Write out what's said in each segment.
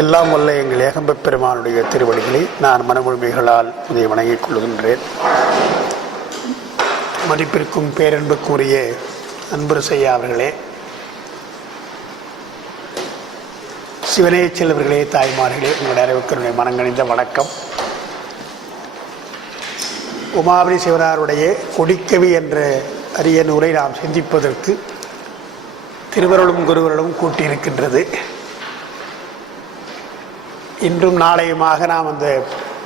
எல்லாம் வல்ல எங்கள் ஏகம்பப் பெருமானுடைய திருவடிகளை நான் மனமுழுமைகளால் இதை வணங்கிக் கொள்கின்றேன். மதிப்பிற்கும் பேரன்புக்குரிய அன்புரையா அவர்களே, சிவனே செல்வர்களே, தாய்மார்களே, உங்களுடைய அறிவுக்கருடைய மனங்கணிந்த வணக்கம். உமாபதி சிவனாருடைய கொடிக்கவி என்ற அரிய நூலை நாம் சிந்திப்பதற்கு திருவருளும் குருவருளும் கூட்டியிருக்கின்றது. இன்றும் நாளையுமாக நாம் அந்த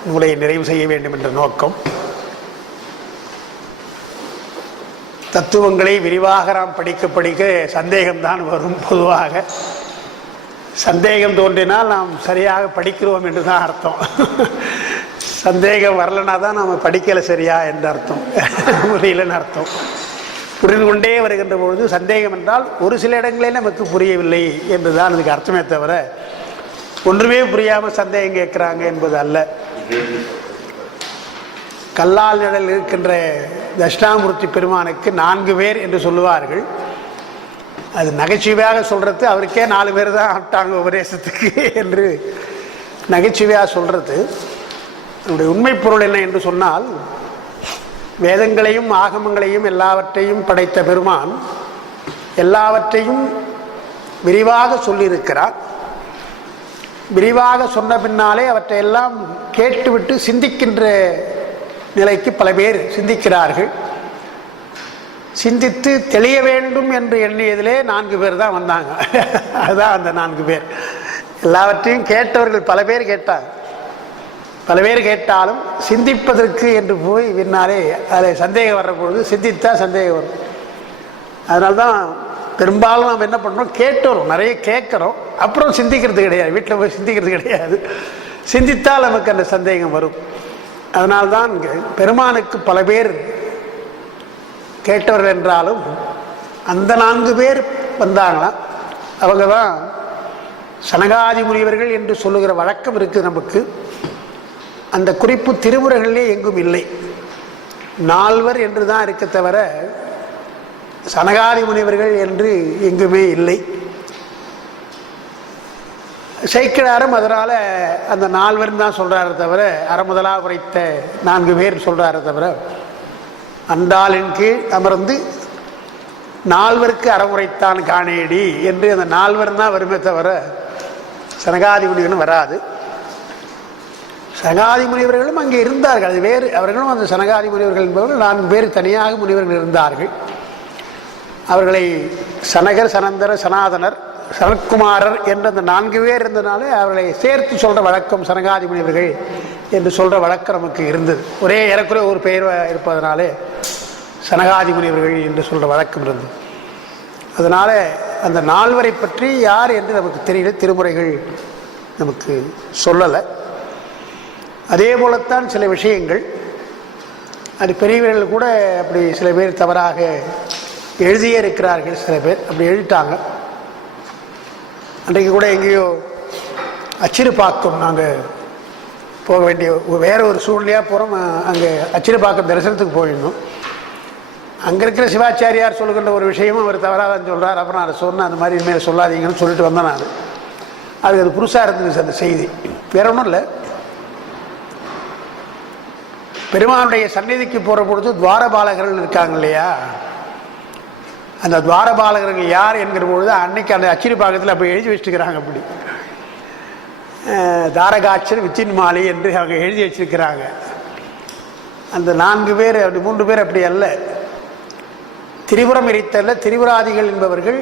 நூலை நிறைவு செய்ய வேண்டும் என்ற நோக்கம். தத்துவங்களை விரிவாக நாம் படிக்க சந்தேகம்தான் வரும். பொதுவாக சந்தேகம் தோன்றினால் நாம் சரியாக படிக்கிறோம் என்று தான் அர்த்தம். சந்தேகம் வரலனா தான் நாம் படிக்கலை சரியா என்று அர்த்தம், புரியலன்னு அர்த்தம். புரிந்து கொண்டே வருகின்ற பொழுது சந்தேகம் என்றால் ஒரு சில இடங்களில் நமக்கு புரியவில்லை என்று தான் அதுக்கு அர்த்தமே தவிர ஒன்றுமே புரியாமல் சந்தேகம் கேட்குறாங்க என்பது அல்ல. கல்லால் நிழல் இருக்கின்ற தட்சிணாமூர்த்தி பெருமானுக்கு 4 பேர் என்று சொல்லுவார்கள். அது நகைச்சுவையாக சொல்கிறது, அவருக்கே 4 பேர் தான் ஆட்டாங்க உபதேசத்துக்கு என்று நகைச்சுவையாக சொல்கிறது. அதனுடைய உண்மை பொருள் என்ன என்று சொன்னால், வேதங்களையும் ஆகமங்களையும் எல்லாவற்றையும் படைத்த பெருமான் எல்லாவற்றையும் விரிவாக சொல்லியிருக்கிறார். விரிவாக சொன்ன பின்னாலே அவற்றையெல்லாம் கேட்டுவிட்டு சிந்திக்கின்ற நிலைக்கு பல பேர் சிந்திக்கிறார்கள். சிந்தித்து தெளிய வேண்டும் என்று எண்ணியதிலே 4 பேர் தான் வந்தாங்க. அதுதான் அந்த 4 பேர். எல்லாவற்றையும் கேட்டவர்கள் பல பேர் கேட்டாங்க. பல பேர் கேட்டாலும் சிந்திப்பதற்கு என்று போய் பின்னாலே அதில் சந்தேகம் வர்ற பொழுது சிந்தித்தா சந்தேகம் வரும். அதனால்தான் பெரும்பாலும் நாம் என்ன பண்ணுறோம், கேட்டுறோம், நிறைய கேட்குறோம், அப்புறம் சிந்திக்கிறது கிடையாது, வீட்டில் போய் சிந்திக்கிறது கிடையாது. சிந்தித்தால் நமக்கு அந்த சந்தேகம் வரும். அதனால்தான் பெருமானுக்கு பல பேர் கேட்டவர்கள் என்றாலும் அந்த 4 பேர் வந்தாங்களாம். அவங்க தான் சனகாதி முனிவர்கள் என்று சொல்லுகிற வழக்கம் இருக்குது நமக்கு. அந்த குறிப்பு திருமுறைகளிலே எங்கும் இல்லை. 4 என்று தான் இருக்க தவிர சனகாதி முனிவர்கள் என்று எங்குமே இல்லை. சேக்கிழாரும் அதனால் அந்த 4 தான் சொல்கிறாரு தவிர, அறமுதலாக உரைத்த 4 பேர் சொல்கிறாரு தவிர, அந்தாளின் கீழ் அமர்ந்து 4 அறமுறைத்தான் காணேடி என்று அந்த 4 தான் வருமே தவிர சனகாதி முனிவர்களும் வராது. சனகாதி முனிவர்களும் அங்கே இருந்தார்கள், அது வேறு. அவர்களும் அந்த சனகாதி முனிவர்கள் என்பவர்கள் 4 பேர் தனியாக முனிவர்கள் இருந்தார்கள். அவர்களை சனகர், சனந்தர, சனாதனர், சனத்குமாரர் என்ற அந்த 4 பேர் இருந்ததுனாலே அவர்களை சேர்த்து சொல்கிற வழக்கம் சனகாதி முனிவர்கள் என்று சொல்கிற வழக்கம் நமக்கு இருந்தது. ஒரே ஏறக்குறைய ஒரு பெயர் இருப்பதனாலே சனகாதி முனிவர்கள் என்று சொல்கிற வழக்கம் இருந்தது. அதனால் அந்த 4 பற்றி யார் என்று நமக்கு தெரியல, திருமுறைகள் நமக்கு சொல்லலை. அதே போலத்தான் சில விஷயங்கள், அது பெரியவர்கள் கூட அப்படி சில பேர் தவறாக எழுதியே இருக்கிறார்கள். சில பேர் அப்படி எழுதிட்டாங்க. அன்றைக்கு கூட எங்கேயோ அச்சிறுபாக்கம் நாங்கள் போக வேண்டிய வேற ஒரு சூழ்நிலையாக போகிறோம். அங்கே அச்சிறுபாக்கம் தரிசனத்துக்கு போயிருந்தோம். அங்கே இருக்கிற சிவாச்சாரியார் சொல்லுகின்ற ஒரு விஷயமும் அவர் தவறாக தான் சொல்கிறார். அப்புறம் அதை சொன்னேன், அந்த மாதிரி இனிமேல் சொல்லாதீங்கன்னு சொல்லிட்டு வந்தேன் நான். அது புதுசாக இருந்துச்சு அந்த செய்தி. வேற ஒன்றும் இல்லை. பெருமானுடைய சந்நிதிக்கு போகிற பொழுது துவாரபாலகர்கள் இருக்காங்க இல்லையா, அந்த துவாரபாலகர்கள் யார் என்கிற பொழுது அன்னைக்கு அந்த அச்சிறுபாக்கத்தில் அப்படி எழுதி வச்சுருக்கிறாங்க. அப்படி தாரகாட்சர் விச்சின்மாலி என்று அவங்க எழுதி வச்சிருக்கிறாங்க. அந்த 4 பேர், அப்படி 3 பேர் அப்படி அல்ல. திரிபுரம் எரித்தல்ல திரிபுராதிகள் என்பவர்கள்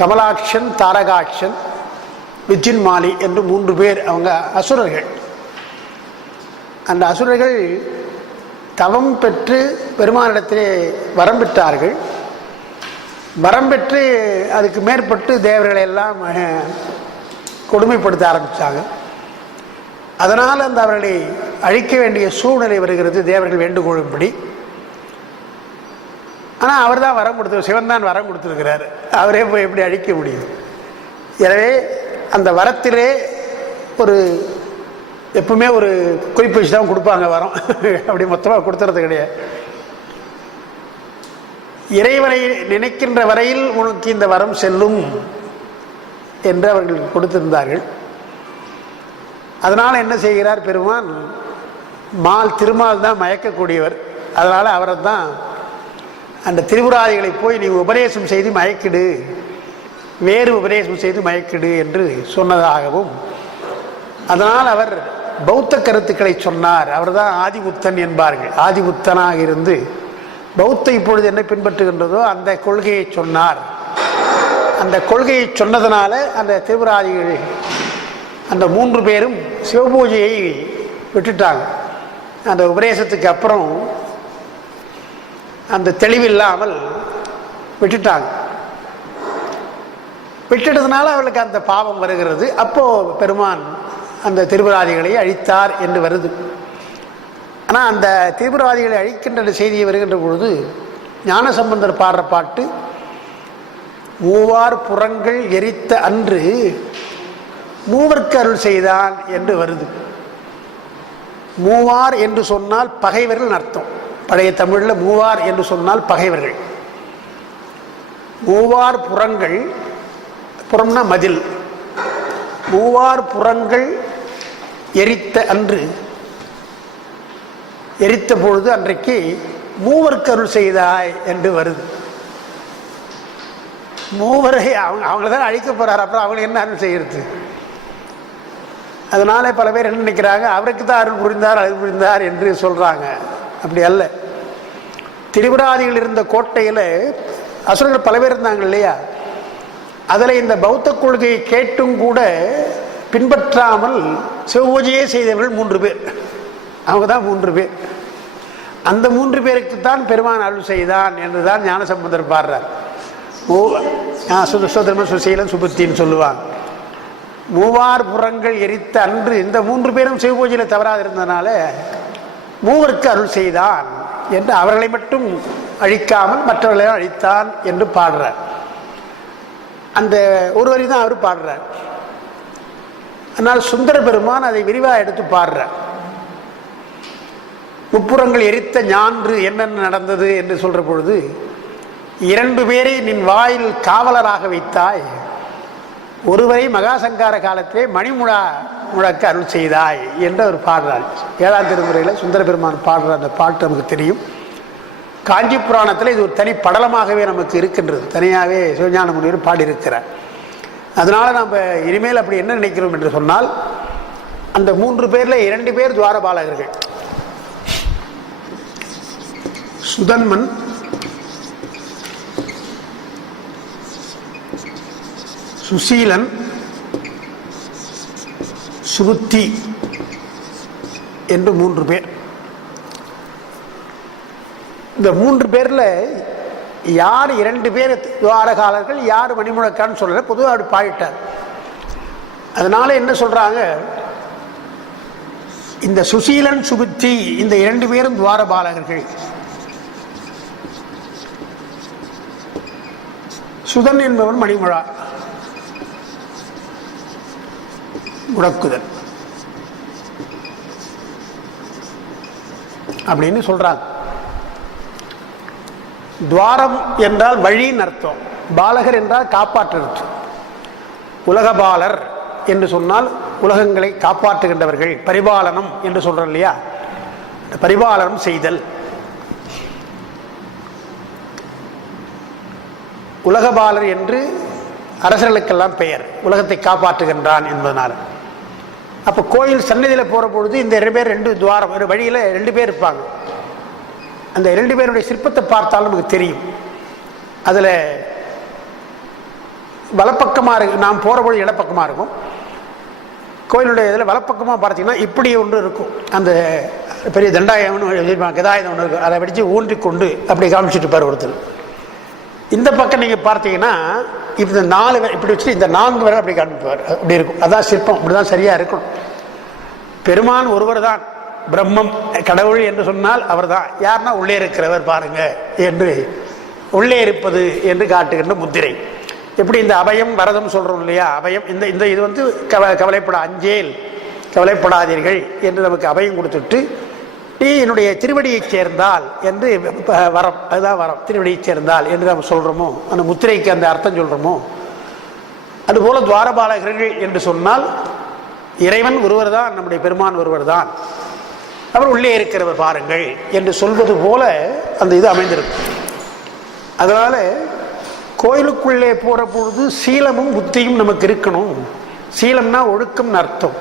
கமலாட்சன், தாரகாட்சன், விச்சின்மாலி என்று 3 பேர். அவங்க அசுரர்கள். அந்த அசுரர்கள் தவம் பெற்று பெருமானிடத்திலே வரம் பெற்றார்கள். வரம் பெற்று அதுக்கு மேற்பட்டு தேவர்களை எல்லாம் கொடுமைப்படுத்த ஆரம்பித்தாங்க. அதனால் அந்த அவர்களை அழிக்க வேண்டிய சூழ்நிலை வருகிறது, தேவர்கள் வேண்டுகோளும்படி. ஆனால் அவர் தான் வரம் கொடுத்து, சிவன் தான் வரம் கொடுத்துருக்கிறார். அவரே போய் எப்படி அழிக்க முடியும்? எனவே அந்த வரத்திலே ஒரு எப்பவுமே ஒரு குறிப்பு வச்சு தான் கொடுப்பாங்க வரம். அப்படி மொத்தமாக கொடுத்துறது கிடையாது. இறைவனை நினைக்கின்ற வரையில் உனக்கு இந்த வரம் செல்லும் என்று அவர்களுக்கு கொடுத்திருந்தார்கள். அதனால் என்ன செய்கிறார் பெருமான், திருமால் தான் மயக்கக்கூடியவர், அதனால் அவரை தான் அந்த திரிபுராதிகளை போய் நீ உபதேசம் செய்து மயக்கிடு, வேறு உபதேசம் செய்து மயக்கிடு என்று சொன்னதாகவும், அதனால் அவர் பௌத்த கருத்துக்களை சொன்னார். அவர் தான் ஆதிபுத்தன் என்பார்கள். ஆதிபுத்தனாக இருந்து பௌத்த இப்பொழுது என்ன பின்பற்றுகின்றதோ அந்த கொள்கையை சொன்னார். அந்த கொள்கையை சொன்னதனால அந்த திரிபுராதிகள் அந்த 3 பேரும் சிவபூஜையை விட்டுட்டாங்க. அந்த உபதேசத்துக்கு அப்புறம் அந்த தெளிவில்லாமல் விட்டுட்டாங்க. விட்டுட்டதுனால அவளுக்கு அந்த பாவம் வருகிறது. அப்போ பெருமான் அந்த திரிபுராதிகளை அழித்தார் என்று வருது. ஆனால் அந்த திரிபுராதிகளை அழிக்கின்ற செய்தி வருகின்ற பொழுது ஞானசம்பந்தர் பாடுற பாட்டு, மூவார் புறங்கள் எரித்த அன்று மூவர்க்கு அருள் செய்தான் என்று வருது. மூவார் என்று சொன்னால் பகைவர்கள் அர்த்தம். பழைய தமிழில் மூவார் என்று சொன்னால் பகைவர்கள். மூவார் புறங்கள், புறம்னா மதில், மூவார் புறங்கள் எரித்த அன்று, எரித்த பொழுது அன்றைக்கு மூவர்க்கு அருள் செய்தாய் என்று வருது. மூவரை அவங்கள தான் அழிக்க போறார், அப்புறம் அவங்களுக்கு என்ன அருள் செய்யறது? அதனால பல பேர் என்ன நினைக்கிறாங்க, அவருக்கு தான் அருள் புரிந்தார் என்று சொல்றாங்க. அப்படி அல்ல. திரிபுராதிகள் இருந்த கோட்டையில் அசுரர்கள் பல பேர் இருந்தாங்க இல்லையா? அதில் இந்த பௌத்த கொள்கையை கேட்டும் கூட பின்பற்றாமல் சிவபூஜையே செய்தவர்கள் 3 பேர். அவங்க தான் 3 பேர். அந்த 3 பேருக்கு தான் பெருமான் அருள் செய்தான் என்றுதான் ஞானசம்பந்தர் பாடுறார். சுசீலன் சுபுத்தின்னு சொல்லுவாங்க. மூவார் புறங்கள் எரித்த அன்று இந்த 3 பேரும் சிவபூஜையில் தவறாது இருந்ததுனால மூவருக்கு அருள் செய்தான் என்று அவர்களை மட்டும் அழிக்காமல் மற்றவர்களையும் அழித்தான் என்று பாடுறார். அந்த ஒரு வரி தான் அவர் பாடுறார். ஆனால் சுந்தர பெருமான் அதை விரிவாக எடுத்து பாடுறார். முப்புறங்கள் எரித்த ஞான்று என்னென்ன நடந்தது என்று சொல்ற பொழுது, 2 பேரை நின் வாயில் காவலராக வைத்தாய், ஒருவரை மகாசங்கார காலத்திலே முழக்க அருள் செய்தாய் என்று அவர் பாடுறார். 7ஆம் திருமுறையில் சுந்தர பெருமான் பாடுற அந்த பாட்டு நமக்கு தெரியும். காஞ்சி புராணத்தில் இது ஒரு தனி படலமாகவே நமக்கு இருக்கின்றது. தனியாகவே சிவஞான முனிவர் பாடியிருக்கிறார். அதனால நம்ம இனிமேல் அப்படி என்ன நினைக்கிறோம் என்று சொன்னால், அந்த 3 பேர்ல 2 பேர் துவாரபாலகர்கள். சுதன்மன், சுசீலன், சுபுத்தி என்று 3 பேர். இந்த 3 பேர்ல யார் 2 பேர் துவாரகாலர்கள், யார் மணிமுழக்கான்னு சொல்லல, பொதுவாக அப்படி பாடிட்டார். அதனால என்ன சொல்றாங்க, இந்த சுசீலன் சுபுத்தி இந்த 2 பேரும் துவாரபாலகர்கள். சுதன் என்பவன் மணிமுழா முழக்குதல் அப்படின்னு சொல்றாங்க. துவாரம் என்றால் வழின்னு அர்த்தம், பாலகர் என்றால் காப்பாற்று. உலகபாலர் என்று சொன்னால் உலகங்களை காப்பாற்றுகின்றவர்கள். பரிபாலனம் என்று சொல்றோம் இல்லையா, பரிபாலனம் செய்தல். உலகபாலர் என்று அரசர்களுக்கெல்லாம் பெயர், உலகத்தை காப்பாற்றுகின்றான் என்பதனால. அப்போ கோயில் சன்னதியில் போகிற பொழுது இந்த 2 பேர் 2 துவாரம், ஒரு வழியில் 2 பேர் இருப்பாங்க. அந்த 2 பேருடைய சிற்பத்தை பார்த்தாலும் நமக்கு தெரியும். அதில் வலப்பக்கமாக இருக்கு, நாம் போகிற பொழுது இடப்பக்கமாக இருக்கும். கோயிலுடைய இதில் வலப்பக்கமாக பார்த்தீங்கன்னா இப்படி ஒன்று இருக்கும், அந்த பெரிய தண்டாயுதம்னு கதாயுதம் ஒன்று இருக்கும், அதை வடித்து ஊன்றிக்கொண்டு அப்படி காமிச்சிட்டு இருப்பார் ஒருத்தர். இந்த பக்கம் நீங்கள் பார்த்தீங்கன்னா இப்போ இந்த 4 பேர் இப்படி வச்சுட்டு இந்த 4 பேர் அப்படி காமிப்பார், அப்படி இருக்கும். அதான் சிற்பம், அப்படிதான் சரியாக இருக்கணும். பெருமான் ஒருவர் தான் பிரம்மம், கடவுள் என்று சொன்னால் அவர் தான். யாருன்னா உள்ளே இருக்கிறவர் பாருங்க என்று, உள்ளே இருப்பது என்று காட்டுகின்ற முத்திரை. எப்படி இந்த அபயம் வரதம் சொல்றோம் இல்லையா, அபயம் இந்த இந்த இது வந்து கவலைப்பட அஞ்சேல், கவலைப்படாதீர்கள் என்று நமக்கு அபயம் கொடுத்துட்டு, நீ என்னுடைய திருவடியை சேர்ந்தால் என்று வரம், அதுதான் வரம், திருவடியை சேர்ந்தால் என்று நம்ம சொல்றோமோ, அந்த முத்திரைக்கு அந்த அர்த்தம் சொல்றோமோ, அதுபோல துவாரபாலகர்கள் என்று சொன்னால் இறைவன் ஒருவர் தான், நம்முடைய பெருமான் ஒருவர் தான், அவர் உள்ளே இருக்கிறவர் பாருங்கள் என்று சொல்வது போல அந்த இது அமைந்திருக்கும். அதனால கோயிலுக்குள்ளே போற பொழுது சீலமும் புத்தியும் நமக்கு இருக்கணும். சீலம்னா ஒழுக்கம் அர்த்தம்,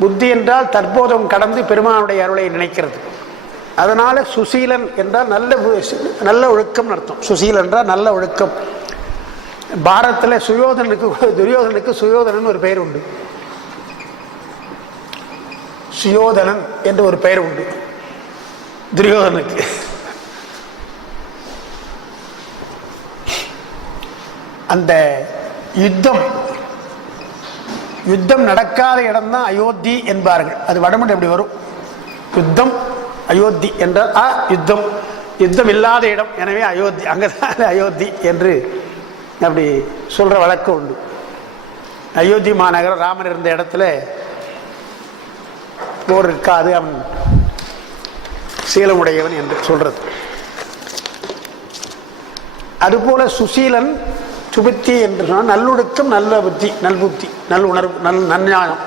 புத்தி என்றால் தற்போதம் கடந்து பெருமானுடைய அருளை நினைக்கிறது. அதனால சுசீலன் என்றால் நல்ல ஒழுக்கம் அர்த்தம். சுசீலன் என்றால் நல்ல ஒழுக்கம். பாரதத்தில் துரியோதனுக்கு சுயோதனன் ஒரு பெயர் உண்டு. சுயோதனன் என்று ஒரு பெயர் உண்டு துரியோதனுக்கு. அந்த யுத்தம் நடக்காத இடம்தான் அயோத்தி என்பார்கள். அது வடமொழி எப்படி வரும்? யுத்தம் அயோத்தி என்றால் யுத்தம் இல்லாத இடம், எனவே அயோத்தி, அங்கதான் அயோத்தி என்று அப்படி சொல்ற வழக்கம் உண்டு. அயோத்தி மாநகரம் ராமன் இருந்த இடத்துல போர் இருக்காது, அவன் சீலமுடையவன் என்று சொல்றது. அதுபோல சுசீலன் சுபுத்தி என்று சொன்னால் நல்லொழுக்கம், நல்ல புத்தி, நல்புத்தி, நல்லுணர்வு, நன்ஞானம்.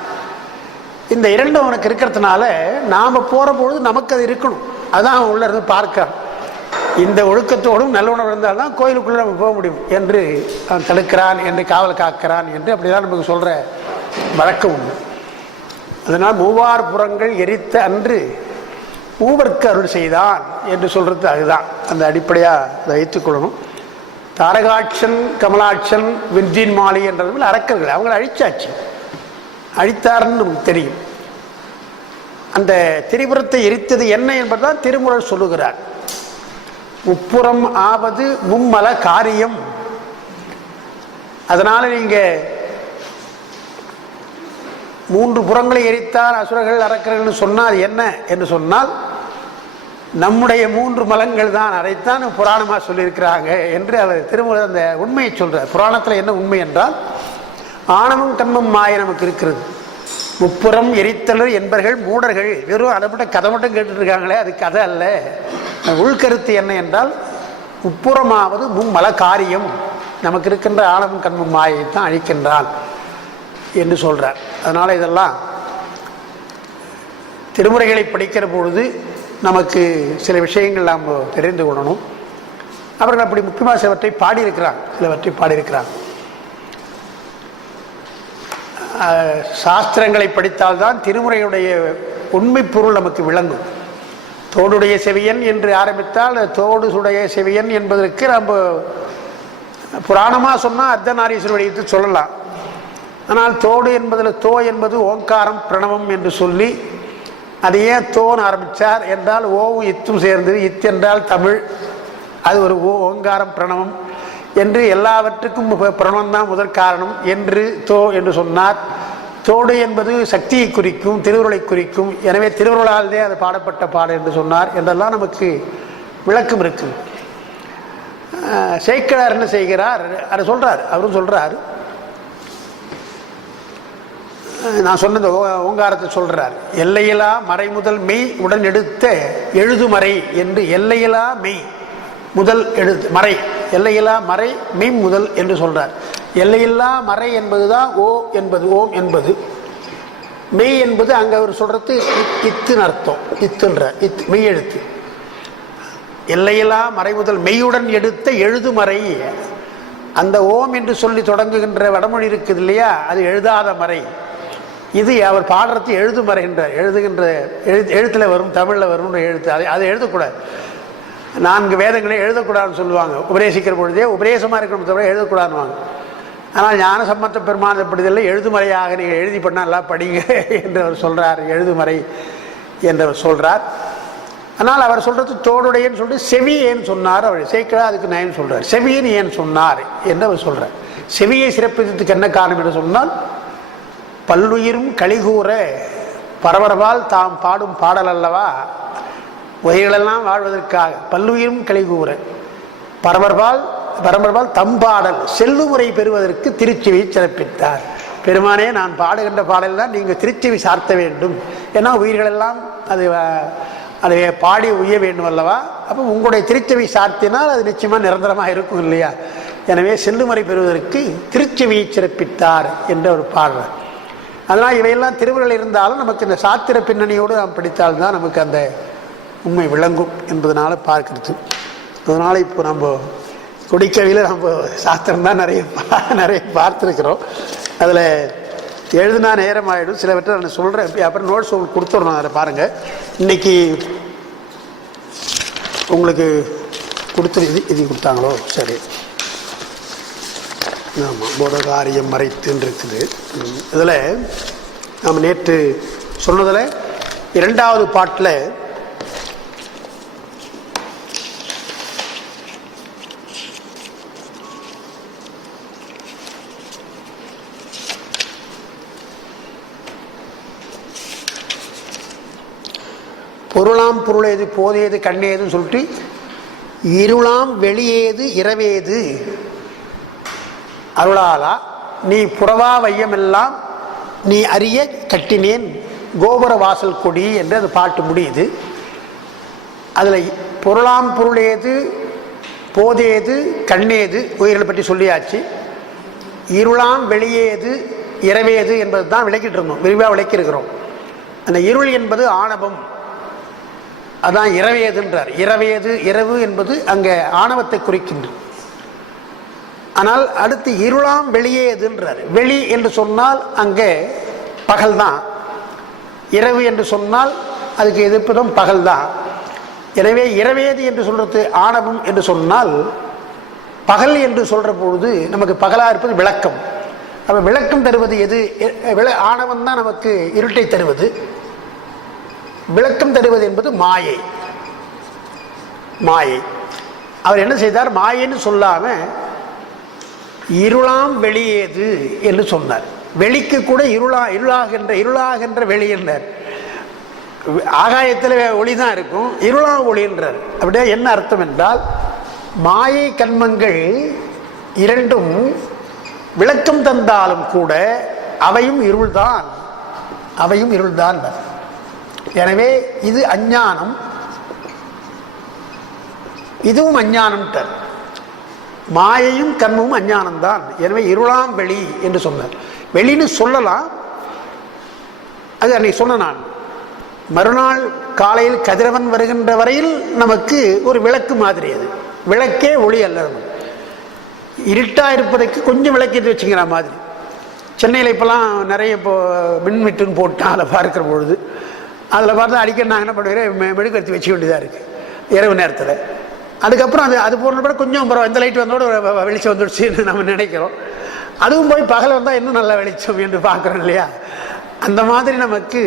இந்த இரண்டும் அவனுக்கு இருக்கிறதுனால நாம போற பொழுது நமக்கு அது இருக்கணும். அதான் அவன் உள்ள இருந்து பார்க்க. இந்த ஒழுக்கத்தோடும் நல்ல உணர்வு இருந்தால்தான் கோயிலுக்குள்ள நம்ம போக முடியும் என்று அவன் தடுக்கிறான், என்று காவல் காக்கிறான் என்று அப்படிதான் நமக்கு சொல்ற வழக்கம் உண்டு. அதனால் மூவார் புறங்கள் எரித்த அன்று மூவர்க்கு அருள் செய்தான் என்று சொல்றது அதுதான். அந்த அடிப்படையா அதை வைத்துக்கொள்ளணும். தாரகாட்சன், கமலாட்சன், விஞ்சின் மாலை என்றது அரக்கர்கள், அவங்களை அழிச்சாச்சு. அழித்தார்ன்னு நமக்கு தெரியும். அந்த திரிபுரத்தை எரித்தது என்ன என்பதுதான் திருமுறை சொல்லுகிறார். முப்புறம் ஆவது மும்மல காரியம். அதனால நீங்க 3 புறங்களை எரித்தார் அசுரர்கள் அரக்கர்கள் சொன்னால் என்ன என்று சொன்னால் நம்முடைய 3 மலங்கள் தான், அதைத்தான் புராணமா சொல்லியிருக்கிறாங்க என்று அவர் திருமுறை அந்த உண்மையை சொல்றார். புராணத்துல என்ன உண்மை என்றால் ஆணவம் கண்மம் மாய நமக்கு இருக்கிறது. முப்புறம் எரித்தலர் என்பர்கள் மூடர்கள். வெறும் அதை மட்டும் கதை மட்டும் கேட்டுட்டு இருக்காங்களே, அது கதை அல்ல. உள்கருத்து என்ன என்றால் முப்புறமாவது மும்மல காரியம், நமக்கு இருக்கின்ற ஆணவம் கண்மம் மாயை தான் அழிக்கின்றான் என்று சொல்றார். அதனால இதெல்லாம் திருமுறைகளை படிக்கிற பொழுது நமக்கு சில விஷயங்கள் நாம் தெரிந்து கொள்ளணும். அவர்கள் அப்படி முக்கியமாக சிலவற்றை பாடியிருக்கிறாங்க. சாஸ்திரங்களை படித்தால்தான் திருமுறையுடைய உண்மை பொருள் நமக்கு விளங்கும். தோடுடைய செவியன் என்று ஆரம்பித்தால் தோடு சுடைய செவியன் என்பதற்கு நம்ம புராணமாக சொன்னால் அர்த்தநாரீஸ்வரர் வடிவத்தை சொல்லலாம். ஆனால் தோடு என்பதில் தோ என்பது ஓங்காரம் பிரணவம் என்று சொல்லி அது ஏன் தோன்னு ஆரம்பித்தார் என்றால் ஓவும் இத்தும் சேர்ந்தது. இத் என்றால் தமிழ், அது ஒரு ஓங்காரம் பிரணவம் என்று எல்லாவற்றுக்கும் பிரணவம் தான் முதற் காரணம் என்று தோ என்று சொன்னார். தோடு என்பது சக்தியை குறிக்கும், திருவுருளை குறிக்கும். எனவே திருவுருளாலே அது பாடப்பட்ட பாடு என்று சொன்னார் என்றெல்லாம் நமக்கு விளக்கம் இருக்கு. சேக்கிழார் என்ன செய்கிறார், அதை சொல்றார். அவரும் சொல்றார், நான் சொன்ன ஓங்காரத்தை சொல்றார். எல்லையிலா மறை முதல் மெய் உடன் எடுத்த எழுதுமறை என்று எல்லையிலா மெய் முதல் எழுத்து மறை, எல்லையிலா மறை மெய் முதல் என்று சொல்றார். எல்லையில்லா மறை என்பதுதான் ஓ என்பது, ஓம் என்பது. மெய் என்பது அங்க அவர் சொல்றது இத்துன்னு அர்த்தம். இத்துன்ற மெய் எழுத்து. எல்லையிலா மறை முதல் மெய்யுடன் எடுத்த எழுதுமறை. அந்த ஓம் என்று சொல்லி தொடங்குகின்ற வடமொழி இருக்குது இல்லையா, அது எழுதாத மறை. இது அவர் பாடுறது எழுதுமறை என்றார். எழுதுகின்ற எழுத்துல வரும், தமிழ்ல வரும் எழுத்து. அதை எழுதக்கூடாது. 4 வேதங்களை எழுதக்கூடாதுன்னு சொல்லுவாங்க. உபதேசிக்கிற பொழுதே உபதேசமா இருக்கணும், தவிர எழுதக்கூடாதுன்னு. ஆனால் ஞான சம்பந்த பெருமான் எப்படிதில்லை, எழுதுமறையாக நீங்கள் எழுதி பண்ணால் நல்லா படிங்க என்று அவர் சொல்றார். எழுதுமறை என்று அவர் சொல்றார். ஆனால் அவர் சொல்றது தோடுடையன்னு சொல்லிட்டு செவி ஏன் சொன்னார் அவர் சேர்க்கா, அதுக்கு நயம் சொல்றார். செவியன் ஏன் சொன்னார் என்று அவர் சொல்றார். செவியை சிறப்பித்ததுக்கு என்ன காரணம் என்று சொன்னால் பல்லுயிரும் கலிகூற பரபரவால் தாம் பாடும் பாடல் அல்லவா, உயிர்களெல்லாம் வாழ்வதற்காக பல்லுயிரும் கலிகூற பரபரவால் தம்பாடல் செல்லுமுறை பெறுவதற்கு திருச்செவியை சிறப்பித்தார். பெருமானே, நான் பாடுகின்ற பாடல் தான் நீங்கள் திருச்செவி சார்த்த வேண்டும். ஏன்னா உயிர்களெல்லாம் அதை பாடி உய்ய வேண்டும் அல்லவா. அப்போ உங்களுடைய திருச்செவி சார்த்தினால் அது நிச்சயமாக நிரந்தரமாக இருக்கும் இல்லையா எனவே செல்லுமறை பெறுவதற்கு திருச்செவியை சிறப்பித்தார் என்ற ஒரு பாடுறார். அதனால் இவையெல்லாம் திருவுருள் இருந்தாலும் நமக்கு இந்த சாத்திர பின்னணியோடு நாம் படித்தால்தான் நமக்கு அந்த உண்மை விளங்கும் என்பதனால பார்க்கிறது. அதனால் இப்போ நம்ம குடிக்கவியில் நம்ம சாஸ்திரம் தான் நிறைய பார்த்துருக்குறோம். அதில் எழுதுனா நேரம் ஆகிடும். சிலவற்றை நான் சொல்கிறேன், அப்புறம் நோட்ஸ் உங்களுக்கு கொடுத்துட்றோம். அதில் பாருங்கள், இன்றைக்கி உங்களுக்கு கொடுத்து இது கொடுத்தாங்களோ? சரி, ஆமாம், போதகாரியம் மறைத்துன்னு இருக்குது. இதில் நாம் நேற்று சொன்னதில் 2வது பாட்டில் பொருளாம் பொருளேது போதேது கண்ணேதுன்னு சொல்லிட்டு இருளாம் வெளியேது இரவேது அருளாலா நீ புறவா வையமெல்லாம் நீ அறிய கட்டினேன் கோபுர வாசல் கொடி என்று அது பாட்டு முடியுது. அதில் பொருளாம் பொருளேது போதேது கண்ணேது உயிர்களை பற்றி சொல்லியாச்சு. இருளாம் வெளியேது இரவேது என்பது தான் விளக்கிட்டு இருந்தோம், விரிவாக விளக்கியிருக்கிறோம். அந்த இருள் என்பது ஆணவம், அதான் இரவேதுன்றார். இரவேது இரவு என்பது அங்கே ஆணவத்தை குறிக்கின்றது. ஆனால் அடுத்து இருளாம் வெளியேதுன்றார். வெளி என்று சொன்னால் அங்கே பகல்தான், இரவு என்று சொன்னால் அதுக்கு எதிர்ப்பதும் பகல்தான். எனவே இரவேது என்று சொல்றது ஆணவம் என்று சொன்னால், பகல் என்று சொல்ற பொழுது நமக்கு பகலாக இருப்பது விளக்கம். அப்ப விளக்கம் தருவது எது? ஆணவம் தான் நமக்கு இருட்டை தருவது. விளக்கம் தருவது என்பது மாயை. மாயை அவர் என்ன செய்தார்? மாயைன்னு சொல்லாம இருளாம் வெளியேது என்று சொன்னார். வெளிக்கு கூட இருளாகின்ற வெளி என்றார். ஆகாயத்தில் ஒளிதான் இருக்கும், இருளா ஒளி என்றார். அப்படியே என்ன அர்த்தம் என்றால், மாயை கண்மங்கள் இரண்டும் விளக்கம் தந்தாலும் கூட அவையும் இருள்தான், அவையும் இருள்தான். எனவே இது அஞ்ஞானம், இதுவும் அஞ்ஞானம். மாயையும் கண்மும் அஞ்ஞானம்தான். எனவே இருளாம் வெளி என்று சொன்னார். வெளின்னு சொல்லலாம், அது அன்னைக்கு சொன்ன நான். மறுநாள் காலையில் கதிரவன் வருகின்ற வரையில் நமக்கு ஒரு விளக்கு மாதிரி, அது விளக்கே ஒளி அல்ல. இருட்டா இருப்பதற்கு கொஞ்சம் விளக்கேற்றி வச்சுக்கிற மாதிரி. சென்னையில் இப்போலாம் நிறைய இப்போ மின்வெட்டுன்னு போட்டு அதில் பார்க்குற பொழுது அதில் பார்த்தா அடிக்க நான் என்ன பண்ணுவேன், மெழுகுவர்த்தி வச்சுக்க வேண்டியதாக இருக்குது இரவு நேரத்தில். அதுக்கப்புறம் அது போன கொஞ்சம் அப்புறம் இந்த லைட் வந்தோட வெளிச்சம் வந்துடுச்சுன்னு நம்ம நினைக்கிறோம். அதுவும் போய் பகல் வந்தால் இன்னும் நல்ல வெளிச்சம் என்று பார்க்குறோம் இல்லையா? அந்த மாதிரி நமக்கு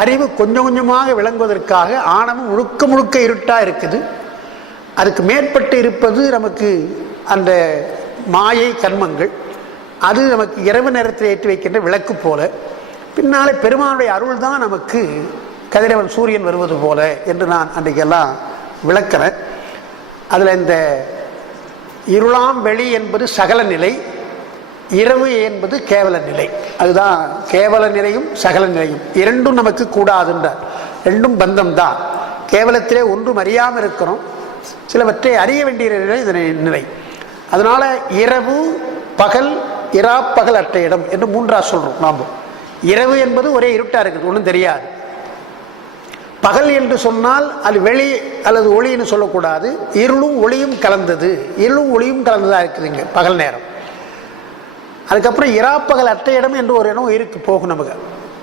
அறிவு கொஞ்சம் கொஞ்சமாக விளங்குவதற்காக ஆணவம் முழுக்க முழுக்க இருட்டாக இருக்குது. அதுக்கு மேற்பட்டு இருப்பது நமக்கு அந்த மாயை கர்மங்கள். அது நமக்கு இரவு நேரத்தில் ஏற்றி வைக்கின்ற விளக்கு போல. பின்னாலே பெருமானுடைய அருள் தான் நமக்கு கதிரவன் சூரியன் வருவது போல என்று நான் அன்றைக்கெல்லாம் விளக்கிறேன். அதில் இந்த இருளாம் வெளி என்பது சகல நிலை, இரவு என்பது கேவல நிலை. அதுதான் கேவல நிலையும் சகல நிலையும் இரண்டும் நமக்கு கூடாதுன்றார். ரெண்டும் பந்தம் தான். கேவலத்திலே ஒன்றும் அறியாமல் இருக்கிறோம், சிலவற்றை அறிய வேண்டிய நிலை இதனை நிலை. அதனால இரவு பகல், இரா பகல் அற்ற இடம் என்று மூன்றா சொல்றோம் நாம். இரவு என்பது ஒரே இருட்டா இருக்குது, ஒன்றும் தெரியாது. பகல் என்று சொன்னால் அது வெளி அல்லது ஒளின்னு சொல்லக்கூடாது, இருளும் ஒளியும் கலந்தது, இருளும் ஒளியும் கலந்ததா இருக்குதுங்க பகல் நேரம். அதுக்கப்புறம் இராப்பகல் அற்ற இடம் என்று ஒரு இடம் இருக்கு போகும் நமக்கு.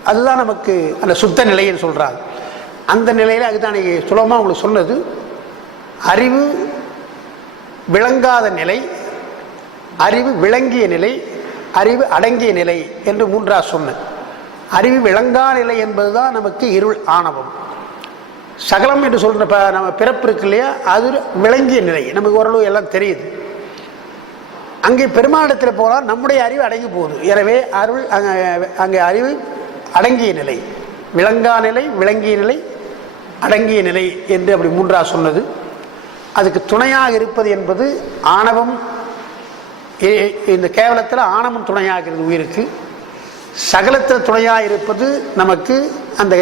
அதுதான் நமக்கு அந்த சுத்த நிலைன்னு சொல்றாங்க. அந்த நிலையில அதுதான் சுலபமாக உங்களுக்கு சொன்னது. அறிவு விளங்காத நிலை, அறிவு விளங்கிய நிலை, அறிவு அடங்கிய நிலை என்று மூன்றா சொன்னேன். அறிவு விளங்கா நிலை என்பதுதான் நமக்கு இருள் ஆணவம். சகலம் என்று சொல்ற நம்ம பிறப்பு இருக்கு இல்லையா, அது விளங்கிய நிலை, நமக்கு ஓரளவு எல்லாம் தெரியுது. அங்கே பெருமானிடத்தில் போனால் நம்முடைய அறிவு அடங்கி போகுது. எனவே அருள் அங்கே அறிவு அடங்கிய நிலை, விளங்கா நிலை, விளங்கிய நிலை, அடங்கிய நிலை என்று அப்படி மூன்றா சொன்னது. அதுக்கு துணையாக இருப்பது என்பது ஆணவம். இந்த கேவலத்தில் ஆணவம் துணையாகிறது உயிருக்கு. சகலத்தில் துணையாக இருப்பது நமக்கு அந்த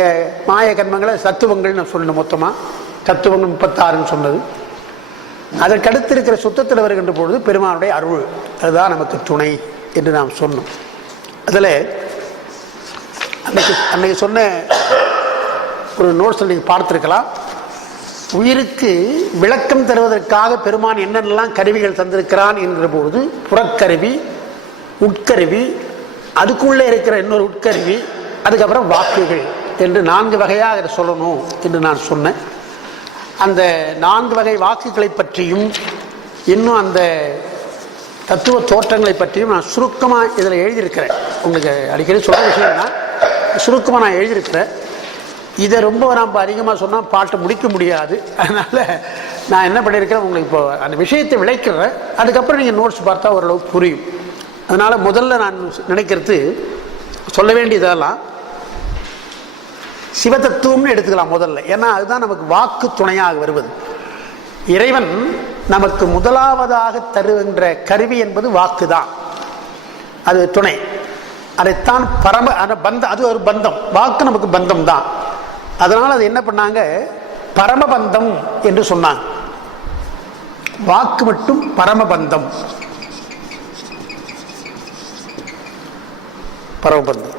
மாய கர்மங்களை தத்துவங்கள் நான் சொல்லணும். மொத்தமாக தத்துவங்கள் 36ன்னு சொன்னது. அதற்கடுத்து இருக்கிற சுத்தத்தில் வருகின்ற பொழுது பெருமானுடைய அருள், அதுதான் நமக்கு துணை என்று நாம் சொன்னோம். அதில் அன்னைக்கு சொன்ன ஒரு நோட்ஸ் நீங்கள் பார்த்துருக்கலாம். உயிருக்கு விளக்கம் தருவதற்காக பெருமான் என்னென்னலாம் கருவிகள் தந்திருக்கிறான் என்கிற பொழுது புறக்கருவி, உட்கருவி, அதுக்குள்ளே இருக்கிற இன்னொரு உட்கருவி, அதுக்கப்புறம் வாக்குகள் என்று 4 வகையாக அதை சொல்லணும் என்று நான் சொன்னேன். அந்த 4 வகை வாக்குகளை பற்றியும் இன்னும் அந்த தத்துவ தோற்றங்களை பற்றியும் நான் சுருக்கமாக இதில் எழுதியிருக்கிறேன். உங்களுக்கு அடிக்கடி சொல்கிற விஷயம் தான், சுருக்கமாக நான் எழுதியிருக்கிறேன். இதை ரொம்ப நம்ம அதிகமாக சொன்னால் பாட்டு முடிக்க முடியாது. அதனால் நான் என்ன பண்ணியிருக்கிறேன், உங்களுக்கு இப்போ அந்த விஷயத்தை விளக்கிறேன். அதுக்கப்புறம் நீங்கள் நோட்ஸ் பார்த்தா ஓரளவுக்கு புரியும். அதனால் முதல்ல நான் நினைக்கிறது சொல்ல வேண்டியதெல்லாம் சிவதத்துவம்னு எடுத்துக்கலாம் முதல்ல. ஏன்னா அதுதான் நமக்கு வாக்கு துணையாக வருவது. இறைவன் நமக்கு முதலாவதாக தருகின்ற கருவி என்பது வாக்கு தான். அது துணை. அதைத்தான் பந்தம், அது ஒரு பந்தம். வாக்கு நமக்கு பந்தம் தான். அதனால் அது என்ன பண்ணாங்க, பரமபந்தம் என்று சொன்னாங்க. வாக்கு மட்டும் பரமபந்தம், பரமபந்தம்.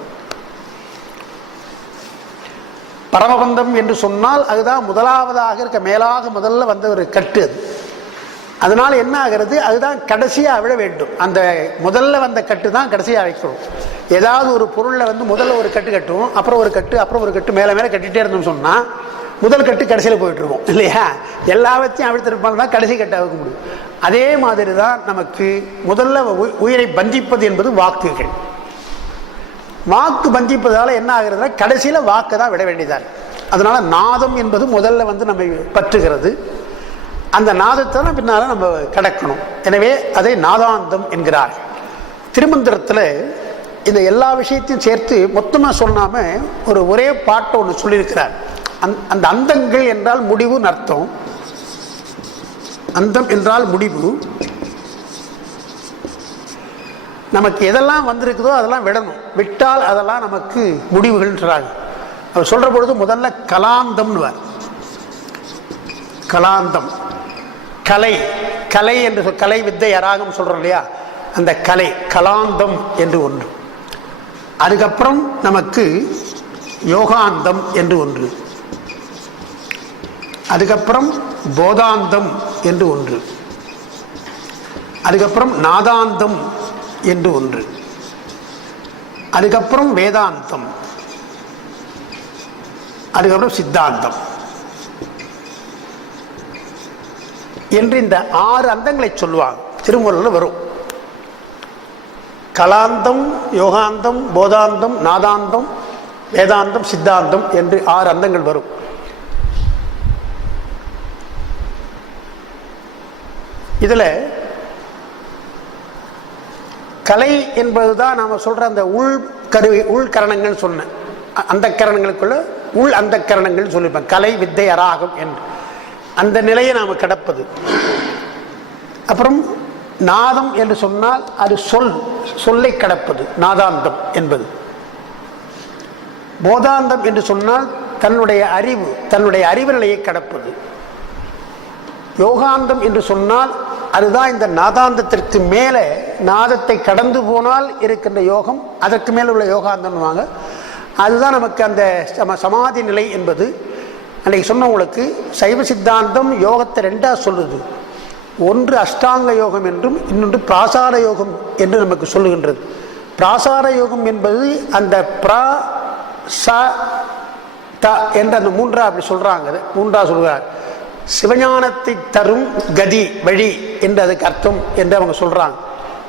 பரமபந்தம் என்று சொன்னால் அதுதான் முதலாவதாக இருக்க, மேலாக முதல்ல வந்த ஒரு கட்டு அது. அதனால என்ன ஆகிறது, அதுதான் கடைசியாக விழ வேண்டும். அந்த முதல்ல வந்த கட்டு தான் கடைசியாக வைக்கணும். ஏதாவது ஒரு பொருளில் முதல்ல ஒரு கட்டு கட்டுவோம், அப்புறம் ஒரு கட்டு, அப்புறம் ஒரு கட்டு, மேலே மேலே கட்டிகிட்டே இருந்தோம்னு சொன்னால் முதல் கட்டு கடைசியில் போயிட்டு இருக்கோம் இல்லையா? எல்லாவற்றையும் அழுத்திருப்பாங்க தான் கடைசி கட்டை வைக்க முடியும். அதே மாதிரி தான் நமக்கு முதல்ல உயிரை பந்திப்பது என்பது வாக்குகள். வாக்கு பந்திப்பதால் என்ன ஆகிறதுனா கடைசியில் வாக்கு தான் விட வேண்டியதாக. அதனால நாதம் என்பது முதல்ல நம்ம பற்றுகிறது. அந்த நாதத்தை தான் பின்னால் நம்ம கடக்கணும். எனவே அதை நாதாந்தம் என்கிறார். திருமந்திரத்தில் இந்த எல்லா விஷயத்தையும் சேர்த்து மொத்தமாக சொல்லாம ஒரே பாட்டை ஒன்று சொல்லியிருக்கிறார். அந்த அந்தங்கள் என்றால் முடிவுன்னு அர்த்தம். அந்தம் என்றால் முடிவு. நமக்கு எதெல்லாம் வந்திருக்குதோ அதெல்லாம் விடணும். விட்டால் அதெல்லாம் நமக்கு முடிவுகள் சொல்றாங்க. அவர் சொல்ற பொழுது முதல்ல கலாந்தம்னு, கலாந்தம் கலை, கலை என்று கலை வித்தை அராகம் சொல்றோம் இல்லையா, அந்த கலை கலாந்தம் என்று ஒன்று. அதுக்கப்புறம் நமக்கு யோகாந்தம் என்று ஒன்று. அதுக்கப்புறம் போதாந்தம் என்று ஒன்று. அதுக்கப்புறம் நாதாந்தம் என்று ஒன்று. அதுக்கப்புறம் வேதாந்தம். அதுக்கப்புறம் சித்தாந்தம் என்று இந்த 6 அந்தங்களை சொல்லுவாங்க. திருமூலர்ல வரும். கலாந்தம், யோகாந்தம், போதாந்தம், நாதாந்தம், வேதாந்தம், சித்தாந்தம் என்று 6 அந்தங்கள் வரும். இதுல கலை என்பதுதான் நாம சொல்ற அந்த உள் கருவி, உள்கரணங்கள் சொன்ன அந்த கரணங்களுக்குள்ள உள் அந்த கரணங்கள் சொல்லியிருப்பேன். கலை வித்தை அராகம் என்று அந்த நிலையை நாம கடப்பது. அப்புறம் நாதம் என்று சொன்னால் அது சொல்லை கடப்பது, நாதாந்தம் என்பது. போதாந்தம் என்று சொன்னால் தன்னுடைய அறிவு நிலையை கடப்பது. யோகாந்தம் என்று சொன்னால் அதுதான் இந்த நாதாந்தத்திற்கு மேலே, நாதத்தை கடந்து போனால் இருக்கின்ற யோகம், அதற்கு மேலே உள்ள யோகாந்தம் வாங்க. அதுதான் நமக்கு அந்த சமாதி நிலை என்பது. அன்றைக்கு சொன்னவங்களுக்கு சைவ சித்தாந்தம் யோகத்தை 2ஆ சொல்லுது. ஒன்று அஷ்டாங்க யோகம் என்றும் இன்னொன்று பிராசார யோகம் என்று நமக்கு சொல்லுகின்றது. பிராசார யோகம் என்பது அந்த என்ற அந்த 3ஆ அப்படி சொல்றாங்க. 3ஆ சொல்றாங்க. சிவஞானத்தை தரும் கதி வழி என்று அதுக்கு அர்த்தம் என்று அவங்க சொல்றாங்க.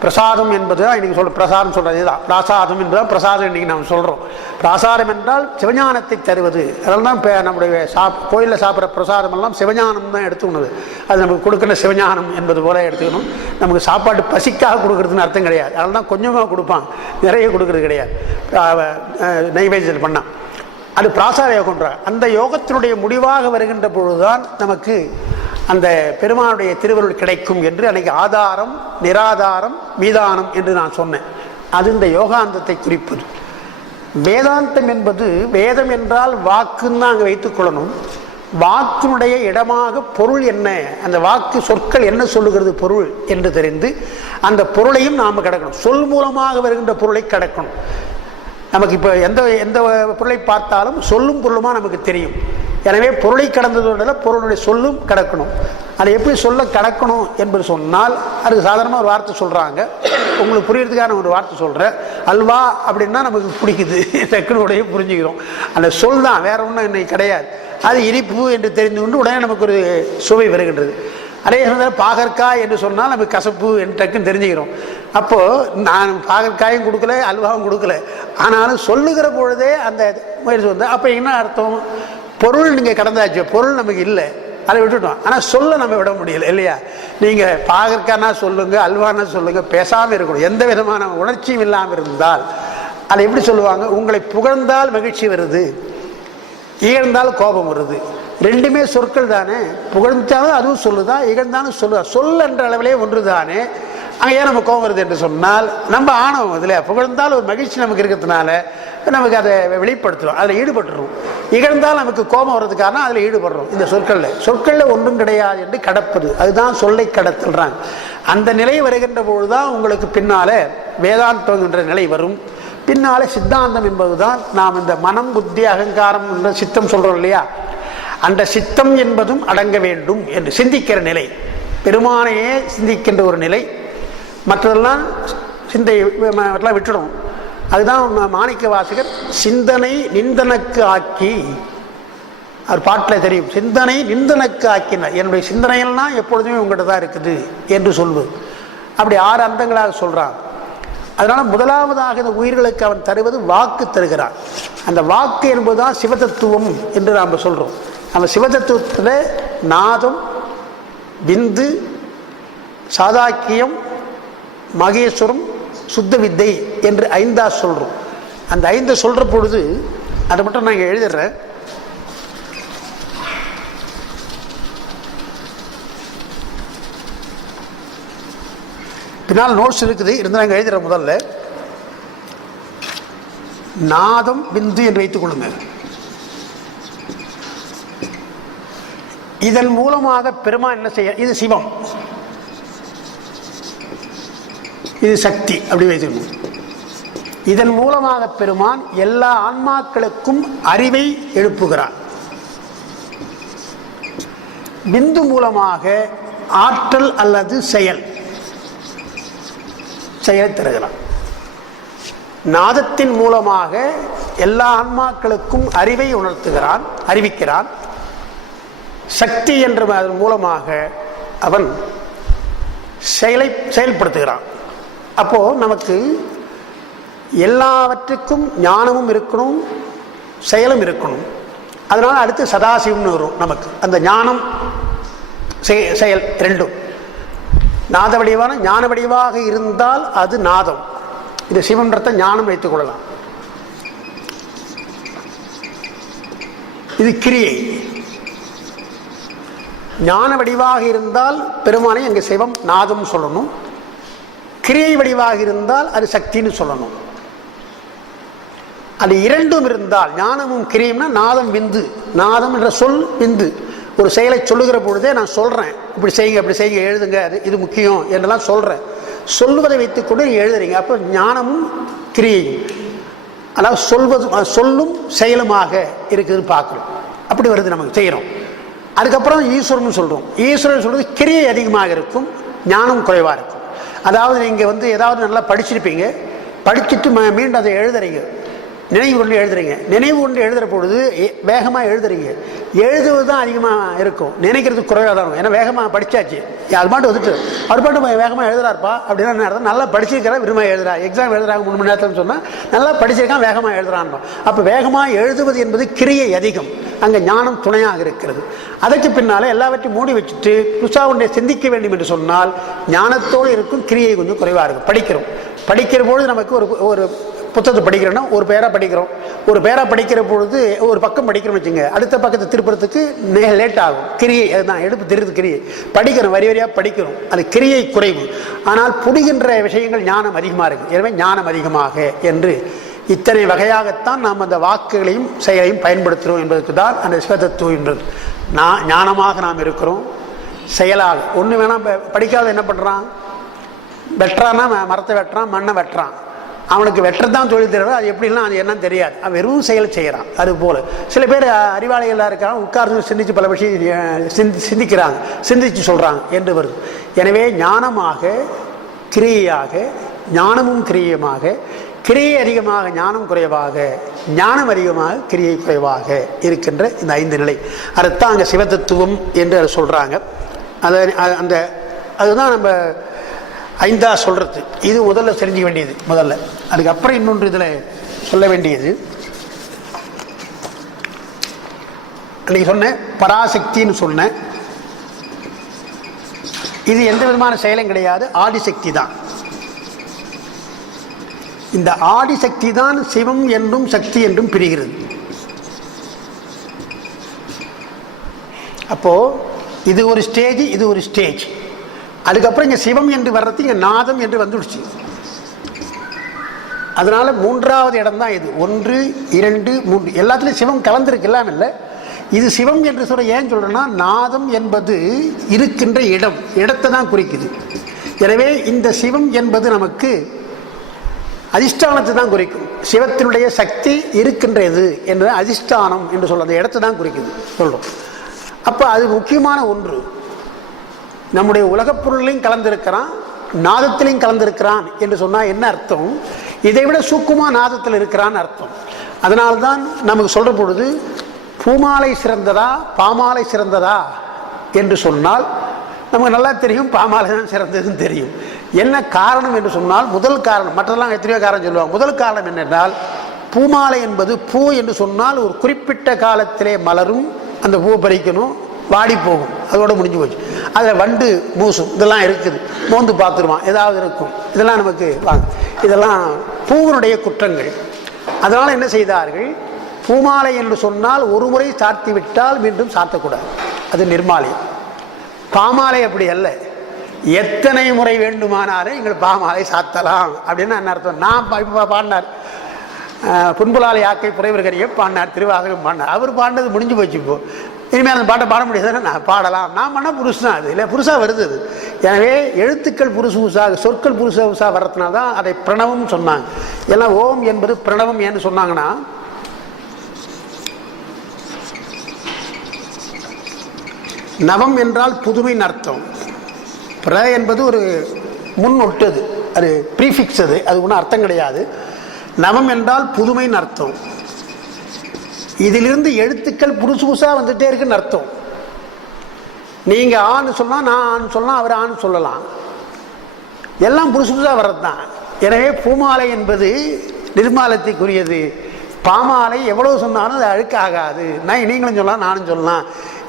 பிரசாதம் என்பதுதான் இன்னைக்கு பிரசாதம் சொல்றது தான். பிராசாதம் என்பதுதான் பிரசாதம் இன்னைக்கு நாம் சொல்றோம். பிராசாரம் என்றால் சிவஞானத்தை தருவது. அதெல்லாம் நம்முடைய கோயிலில் சாப்பிட்ற பிரசாதம் எல்லாம் சிவஞானம் தான் எடுத்துக்கணும். அது நமக்கு கொடுக்கிற சிவஞானம் என்பது போல எடுத்துக்கணும். நமக்கு சாப்பாடு பசிக்காக கொடுக்கறதுன்னு அர்த்தம் கிடையாது. அதனால தான் கொஞ்சமாக கொடுப்பாங்க, நிறைய கொடுக்கறது கிடையாது. நைவேத்தியம் பண்ணா அது பிராசார யோகம்ன்ற அந்த யோகத்தினுடைய முடிவாக வருகின்ற பொழுதுதான் நமக்கு அந்த பெருமானுடைய திருவருள் கிடைக்கும் என்று அன்னைக்கு ஆதாரம், நிராதாரம், மீதானம் என்று நான் சொன்னேன். அது இந்த யோகாந்தத்தை குறிப்பது. வேதாந்தம் என்பது வேதம் என்றால் வாக்குன்னு அங்கே வைத்துக் கொள்ளணும். வாக்கினுடைய இடமாக பொருள் என்ன, அந்த வாக்கு சொற்கள் என்ன சொல்லுகிறது பொருள் என்று தெரிந்து அந்த பொருளையும் நாம் கடக்கணும். சொல் மூலமாக வருகின்ற பொருளை கடக்கணும். நமக்கு இப்போ எந்த எந்த பொருளை பார்த்தாலும் சொல்லும் பொருளுமா நமக்கு தெரியும். எனவே பொருளை கடந்ததோட பொருளுடைய சொல்லும் கடக்கணும். அதை எப்படி சொல்ல கடக்கணும் என்பது சொன்னால் அதுக்கு சாதாரணமாக ஒரு வார்த்தை சொல்கிறாங்க. உங்களுக்கு புரியறதுக்கான ஒரு வார்த்தை சொல்கிறேன். அல்வா அப்படின்னா நமக்கு பிடிக்குது, டக்குனு உடைய புரிஞ்சுக்கிறோம். அந்த சொல் தான், வேற ஒன்றும் இன்னைக்கு கிடையாது. அது இனிப்பு என்று தெரிந்து கொண்டு உடனே நமக்கு ஒரு சுவை வருகின்றது. அதே சமயத்தில் பாகற்காய் என்று சொன்னால் நமக்கு கசப்பு என்று டக்குன்னு தெரிஞ்சுக்கிறோம். அப்போது நான் பாகற்காயும் கொடுக்கல, அல்வாவும் கொடுக்கல, ஆனாலும் சொல்லுகிற பொழுதே அந்த முயற்சி வந்து அப்போ என்ன அர்த்தம்? பொருள் நீங்கள் கடந்தாச்சு, பொருள் நமக்கு இல்லை, அதை விட்டுட்டோம். ஆனால் சொல்ல நம்ம விட முடியல இல்லையா? நீங்கள் பாகற்கானா சொல்லுங்க, அல்வானா சொல்லுங்க, பேசாமல் இருக்கணும். எந்த விதமான உணர்ச்சியும் இல்லாமல் இருந்தால் அதை எப்படி சொல்லுவாங்க? உங்களை புகழ்ந்தால் மகிழ்ச்சி வருது, இகழ்ந்தால் கோபம் வருது. ரெண்டுமே சொற்கள் தானே. புகழ்ந்தாலும் அதுவும் சொல்லுதா, இகழ்ந்தாலும் சொல்லுதா. சொல் என்ற அளவிலே ஒன்று தானே. அங்கே ஏன் நம்ம கோபம் வருது என்று சொன்னால் நம்ம ஆணவம் இதில். புகழ்ந்தால் ஒரு மகிழ்ச்சி நமக்கு இருக்கிறதுனால நமக்கு அதை வெளிப்படுத்துகிறோம், அதில் ஈடுபட்டுறோம். இகழ்ந்தால் நமக்கு கோபம் வர்றதுக்கான அதில் ஈடுபடுறோம். இந்த சொற்களில் ஒன்றும் கிடையாது என்று கடப்பது, அதுதான் சொல்லை கடத்துறாங்க. அந்த நிலை வருகின்ற பொழுதுதான் உங்களுக்கு பின்னால வேதாந்தம் என்ற நிலை வரும். பின்னாலே சித்தாந்தம் என்பதுதான் நாம் இந்த மனம் புத்தி அகங்காரம் என்ற சித்தம் சொல்றோம் இல்லையா, அந்த சித்தம் என்பதும் அடங்க வேண்டும் என்று சிந்திக்கிற நிலை, பெருமானையே சிந்திக்கின்ற ஒரு நிலை. மற்றதெல்லாம் சிந்தை விட்டுடும். அதுதான் மாணிக்க வாசகர் சிந்தனை நிந்தனக்கு ஆக்கி, அவர் பாட்டில் தெரியும், சிந்தனை நிந்தனக்கு ஆக்கினார். என்னுடைய சிந்தனையெல்லாம் எப்பொழுதுமே உங்கள்கிட்ட தான் இருக்குது என்று சொல்வது. அப்படி 6 அந்தங்களாக சொல்றான். அதனால முதலாவதாக இந்த உயிர்களுக்கு அவன் தருவது வாக்கு தருகிறான். அந்த வாக்கு என்பதுதான் சிவதத்துவம் என்று நாம் சொல்றோம். நம்ம சிவதத்துவத்தில் நாதம், விந்து, சாதாக்கியம், மகேஸ்வரம், சுத்த வித்தை என்று 5 சொல்றோம். அந்த 5 சொல்ற பொழுது அதை மட்டும் நான் இங்கே எழுதிடுறேன். பின்னால் நோட்ஸ் இருக்குது, இருந்தால் நாங்கள் எழுதுகிற முதல்ல நாதம் விந்து என்று வைத்துக் கொள்ளுங்கள். இதன் மூலமாக பெருமான் என்ன செய்ய, இது சிவம், இது சக்தி, அப்படி வைத்துக்கணும். இதன் மூலமாக பெருமான் எல்லா ஆன்மாக்களுக்கும் அறிவை எழுப்புகிறான். விந்து மூலமாக ஆற்றல் அல்லது செயலை தருகிறான். நாதத்தின் மூலமாக எல்லா ஆன்மாக்களுக்கும் அறிவை உணர்த்துகிறான், அறிவிக்கிறான். சக்தி என்ற அதன் மூலமாக அவன் செயல்படுத்துகிறான். அப்போ நமக்கு எல்லாவற்றுக்கும் ஞானமும் இருக்கணும், செயலும் இருக்கணும். அதனால அடுத்து சதாசிவம்னு வரும் நமக்கு. அந்த ஞானம் செயல் ரெண்டும் நாத வடிவான ஞான வடிவாக இருந்தால் அது நாதம். இது சிவன்றத்தை ஞானம் வைத்துக் கொள்ளலாம். இது கிரியை. ஞான வடிவாக இருந்தால் பெருமானை அங்கே சிவம் நாதம் சொல்லணும். கிரியை வடிவாக இருந்தால் அது சக்தின்னு சொல்லணும். அது இரண்டும் இருந்தால் ஞானமும் கிரியும்னா நாதம் விந்து. நாதம் என்ற சொல் விந்து. ஒரு செயலை சொல்லுகிற பொழுதே நான் சொல்றேன், இப்படி செய்யுங்க, அப்படி செய்யுங்க, எழுதுங்க, அது இது முக்கியம் என்றெல்லாம் சொல்றேன். சொல்லுவதை வைத்துக்கொண்டு எழுதுறீங்க. அப்போ ஞானமும் கிரியையும், அதாவது சொல்லும் செயலுமாக இருக்குதுன்னு பார்க்குறோம். அப்படி வருது, நமக்கு செய்கிறோம். அதுக்கப்புறம் ஈஸ்வரன் சொல்றோம். ஈஸ்வரன் சொல்றது கிரியை அதிகமாக இருக்கும், ஞானம் குறைவாக இருக்கும். அதாவது நீங்கள் ஏதாவது நல்லா படிச்சிருப்பீங்க, படிச்சுட்டு மீண்டும் அதை எழுதுறீங்க, நினைவு கொண்டு எழுதுறீங்க. நினைவு கொண்டு எழுதுகிற பொழுது வேகமாக எழுதுறீங்க. எழுதுவது தான் அதிகமாக இருக்கும், நினைக்கிறது குறைவாக தான் இருக்கும். ஏன்னா வேகமாக படித்தாச்சு, அது பாட்டு வந்துட்டு அவர் பாட்டு வேகமாக எழுதுறாருப்பா அப்படின்னா அர்த்தம் நல்லா படிச்சிருக்கிறா, விரும்ப எழுதுறா. எக்ஸாம் எழுதுறாங்க 3 மணி நேரத்தில் சொன்னால் நல்லா படிச்சிருக்கான், வேகமாக எழுதுறான். அப்போ வேகமாக எழுதுவது என்பது கிரியை அதிகம், அங்கே ஞானம் துணையாக இருக்கிறது. அதற்கு பின்னால் எல்லாவற்றையும் மூடி வச்சுட்டு புதுசாக ஒன்றை சிந்திக்க வேண்டும் என்று சொன்னால் ஞானத்தோடு இருக்கும், கிரியை கொஞ்சம் குறைவாக இருக்கும். படிக்கிற பொழுது நமக்கு ஒரு புத்தகத்தை படிக்கிறோன்னா ஒரு பேராக படிக்கிறோம். ஒரு பேராக படிக்கிற பொழுது ஒரு பக்கம் படிக்கிறோம்னு வச்சுங்க, அடுத்த பக்கத்தை திருப்புறதுக்கு லேட் ஆகும். கிரியை அதுதான் எடுப்பு தெரியுது. கிரியை படிக்கிறோம், வரி வரியாக படிக்கிறோம், அது கிரியை குறைவு. ஆனால் புரிகின்ற விஷயங்கள் ஞானம் அதிகமாக இருக்குது. எனவே ஞானம் அதிகமாக என்று இத்தனை வகையாகத்தான் நாம் அந்த வாக்குகளையும் செயலையும் பயன்படுத்துகிறோம் என்பதற்கு தான் அந்த சிவதத்துவம் என்பது. ஞானமாக நாம் இருக்கிறோம். செயலாக ஒன்று வேணாம். படிக்காத என்ன பண்ணுறான்? வெட்டுறான்னா மரத்தை வெட்டுறான், மண்ணை வெட்டுறான். அவனுக்கு வெட்டுறதான் தொழில் தெரியாது. அது எப்படின்னா அது என்னன்னு தெரியாது. அவன் வெறும் செயல் செய்கிறான். அது போல் சில பேர் அறிவாளிகளாக இருக்காங்க, உட்கார்ந்து சிந்திச்சு பல விஷயம் சிந்திக்கிறாங்க, சிந்திச்சு சொல்கிறாங்க என்று வருது. எனவே ஞானமாக கிரியையாக, ஞானமும் கிரியையுமாக, கிரியை அதிகமாக ஞானம் குறைவாக, ஞானம் அதிகமாக கிரியை குறைவாக இருக்கின்ற இந்த 5 நிலை. அதுதான் அங்கே சிவதத்துவம் என்று அதை சொல்கிறாங்க. அதுதான் நம்ம 5ஆ சொல்கிறது. இது முதல்ல தெரிஞ்சுக்க வேண்டியது. முதல்ல அதுக்கப்புறம் இன்னொன்று இதில் சொல்ல வேண்டியது, அன்றைக்கி சொன்னேன் பராசக்தின்னு சொன்னேன். இது எந்த விதமான செயலும் கிடையாது, ஆதிசக்தி தான். இந்த ஆதிசக்தி தான் சிவம் என்றும் சக்தி என்றும் பிரிகிறது. அப்போ இது ஒரு ஸ்டேஜ், இது ஒரு ஸ்டேஜ். அதுக்கப்புறம் இங்கே சிவம் என்று வர்றது இங்கே நாதம் என்று வந்துடுச்சு. அதனால 3வது இடம் தான் இது. 1, 2, 3 எல்லாத்துலேயும் சிவம் கலந்துருக்கு, எல்லாம் இல்லை. இது சிவம் என்று சொல்ல ஏன் சொல்றேன்னா, நாதம் என்பது இருக்கின்ற இடத்தை தான் குறிக்குது. எனவே இந்த சிவம் என்பது நமக்கு அதிஷ்டானத்தை தான் குறிக்கும். சிவத்தினுடைய சக்தி இருக்கின்றது என்ற அதிஷ்டானம் என்று சொல்ல அந்த இடத்தை தான் குறிக்குது சொல்றோம். அப்போ அது முக்கியமான ஒன்று. நம்முடைய உலகப் பொருளையும் கலந்திருக்கிறான், நாதத்திலையும் கலந்திருக்கிறான் என்று சொன்னால் என்ன அர்த்தம்? இதை விட சூக்குமா நாதத்தில் இருக்கிறான்னு அர்த்தம். அதனால்தான் நமக்கு சொல்ற பொழுது பூமாலை சிறந்ததா பாமாலை சிறந்ததா என்று சொன்னால் நமக்கு நல்லா தெரியும், பாமாலை தான் சிறந்ததுன்னு தெரியும். என்ன காரணம் என்று சொன்னால், முதல் காரணம், மற்றதெல்லாம் எத்தனையோ காரணம் சொல்லுவாங்க. முதல் காரணம் என்னென்றால், பூமாலை என்பது பூ என்று சொன்னால் ஒரு குறிப்பிட்ட காலத்திலே மலரும், அந்த பூ பறிக்கணும், வாடி போகும், அதோட முடிஞ்சு போச்சு. அதில் வண்டு மூசும், இதெல்லாம் இருக்குது, மோந்து பார்த்துருவான், ஏதாவது இருக்கும், இதெல்லாம் நமக்கு வாங்க, இதெல்லாம் பூவனுடைய குற்றங்கள். அதனால் என்ன செய்தார்கள், பூமாலை என்று சொன்னால் ஒரு முறை சாத்தி விட்டால் மீண்டும் சாத்தக்கூடாது, அது நிர்மாலயம். பாமாலை அப்படி அல்ல, எத்தனை முறை வேண்டுமானாலும் எங்கள் பாமாலை சாத்தலாம் அப்படின்னு என்ன அர்த்தம். நான் இப்போ பாடினார் புன்புலாலை யாக்கை புரைவர்கரிய பாடினார், திருவாசகம் பாடினார். அவர் பாடினது முடிஞ்சு போச்சு. இப்போ இனிமேல் அந்த பாட்டை பாட முடியாதுன்னா நான் பாடலாம். நான் பண்ணால் புருஷன், அது இல்லை புருஷாக வருது அது. எனவே எழுத்துக்கள் புருஷாக, சொற்கள் புருஷா வர்றதுனால தான் அதை பிரணவம் சொன்னாங்க. ஏன்னா ஓம் என்பது பிரணவம் ஏன்னு சொன்னாங்கன்னா, நவம் என்றால் புதுமைன்னு அர்த்தம். பிர என்பது ஒரு முன் ஒட்டது, அது ப்ரீஃபிக்ஸ், அது ஒன்றும் அர்த்தம் கிடையாது. நவம் என்றால் புதுமைன்னு அர்த்தம். இதிலிருந்து எழுத்துக்கள் புதுசா வந்துட்டே இருக்குன்னு அர்த்தம். நீங்க ஆன்னு சொல்லலாம், நான் ஆன்னு சொல்லலாம், அவர் ஆன்னு சொல்லலாம், எல்லாம் புதுசா வர்றது தான். எனவே பூமாலை என்பது நிர்மாலத்துக்குரியது. பாமாலை எவ்வளவு சொன்னாலும் அது அழுக்காகாது. நீங்களும் சொல்லலாம், நானும் சொல்லலாம்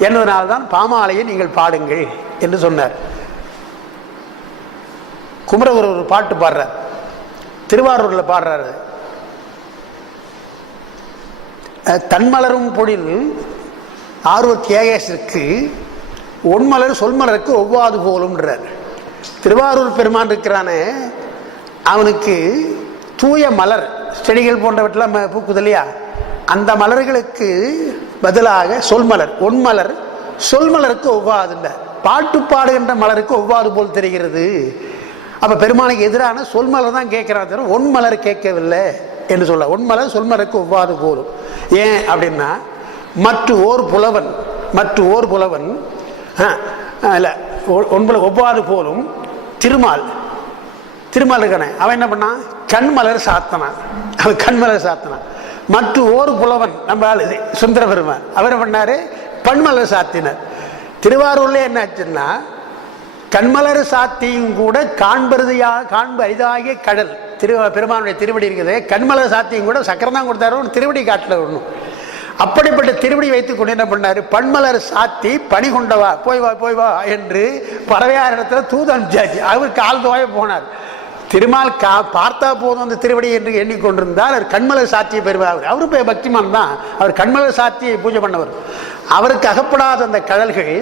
என்பதனால்தான் பாமாலையை நீங்கள் பாடுங்கள் என்று சொன்னார். குமரகுரு ஒரு பாட்டு பாடுறார், திருவாரூர்ல பாடுறாரு. தன்மலரும் பொழில் ஆர்வத் ஏகேசருக்கு ஒன்மலர் சொல்மலருக்கு ஒவ்வாது போலும்ன்றார். திருவாரூர் பெருமான் இருக்கிறானே, அவனுக்கு தூய மலர் செடிகள் போன்றவற்றெல்லாம் பூக்குது இல்லையா, அந்த மலர்களுக்கு பதிலாக சொல்மலர், ஒன்மலர் சொல்மலருக்கு ஒவ்வாதுல்ல, பாட்டு பாடுகின்ற மலருக்கு ஒவ்வாது போல் தெரிகிறது. அப்ப பெருமானுக்கு எதிரான சொல்மலர் தான் கேட்கிறான், தவிர ஒன்மலர் கேட்கவில்லை என்று சொல்ல. ஒன்மலர் சொல்மலருக்கு ஒவ்வாது போலும். ஏன் அப்படின்னா, மற்ற ஓர் புலவன் இல்லை ஒவ்வாது போலும் திருமால் இருக்கானே, அவன் என்ன பண்ணான், கண்மலர் சாத்தனான். அவன் கண்மலர் சாத்தனான். மற்ற ஓர் புலவன் நம்ம சுந்தர பெருமான், அவர் என்ன பண்ணாரு, பண்மலர் சாத்தினார். திருவாரூர்ல என்ன ஆச்சுன்னா, கண்மலர் சாத்தியும் கூட காண்பு அரிதாகிய கடல் பெருமானுடைய திருவடி இருக்குது. கண்மலர் சாத்தியும் கூட சக்கரம் தான் கொடுத்தாரு, திருவடி காட்டில் ஒன்றும். அப்படிப்பட்ட திருவடி வைத்துக் கொண்டு என்ன பண்ணாரு, பண்மலர் சாத்தி பணி கொண்டவா, போய் வா என்று பறவையார் இடத்துல தூது அனுப்பிச்சாச்சு. அவர் கால் துவாய போனார். திருமால் பார்த்தா போதும் அந்த திருவடி என்று எண்ணிக்கொண்டிருந்தால் அவர் கண்மலர் சாத்தியை பெறுவார். அவரு பக்திமான் தான், அவர் கண்மலர் சாத்தியை பூஜை பண்ணவர். அவருக்கு அகப்படாத அந்த கடல்கள்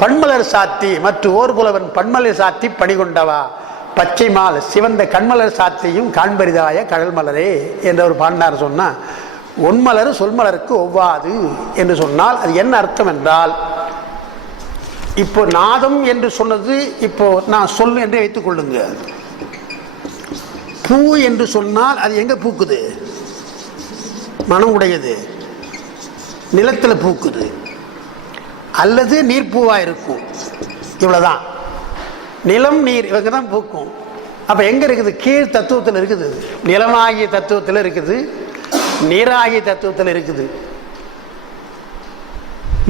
பண்மலர் சாத்தி, மற்ற ஓர் புலவன் பண்மலர் சாத்தி பணி கொண்டவா, பச்சை மால் சிவந்த கண்மலர் சாத்தியும் காண்பரிதாய கடல் மலரே என்று அவர் பாண்டார். சொன்னா ஒன்மலர் சொல்மலருக்கு ஒவ்வாது என்று சொன்னால் அது என்ன அர்த்தம் என்றால், இப்போ நாதம் என்று சொன்னது இப்போ நான் சொல் என்று வைத்துக் கொள்ளுங்க. பூ என்று சொன்னால் அது எங்க பூக்குது? மனம் உடையது, நிலத்தில் பூக்குது, அல்லது நீர்ப்பூவா இருக்கும். இவ்வளவுதான். நிலம் நீர் இவங்க தான் பூக்கும். அப்ப எங்க இருக்குது? கீழ் தத்துவத்தில் இருக்குது. நிலமாகிய தத்துவத்தில் இருக்குது, நீராகிய தத்துவத்தில் இருக்குது.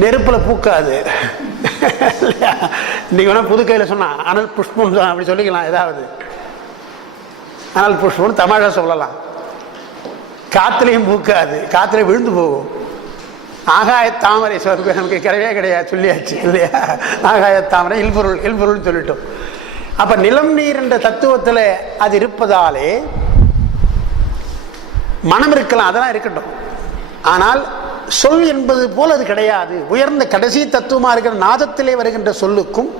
நெருப்புல பூக்காது. நீங்க வேணா புதுக்கையில சொன்னா அனல் புஷ்பம் அப்படி சொல்லிக்கலாம். ஏதாவது அனல் புஷ்பம் தமாஷா சொல்லலாம். காத்துலையும் பூக்காது, காத்துல விழுந்து போகும். ஆகாய தாமரை நமக்கு கிடையவே கிடையாது, சொல்லியாச்சு இல்லையா? ஆகாய தாமரை இல்பொருள் சொல்லிட்டோம். அப்ப நிலம் நீர் என்ற தத்துவத்துல அது இருப்பதாலே மனம் இருக்கலாம், அதெல்லாம் இருக்கட்டும். ஆனால் சொல் என்பது போல் அது கிடையாது. உயர்ந்த கடைசி தத்துவமா இருக்கிற நாதத்திலே வருகின்ற சொல்லுக்கும்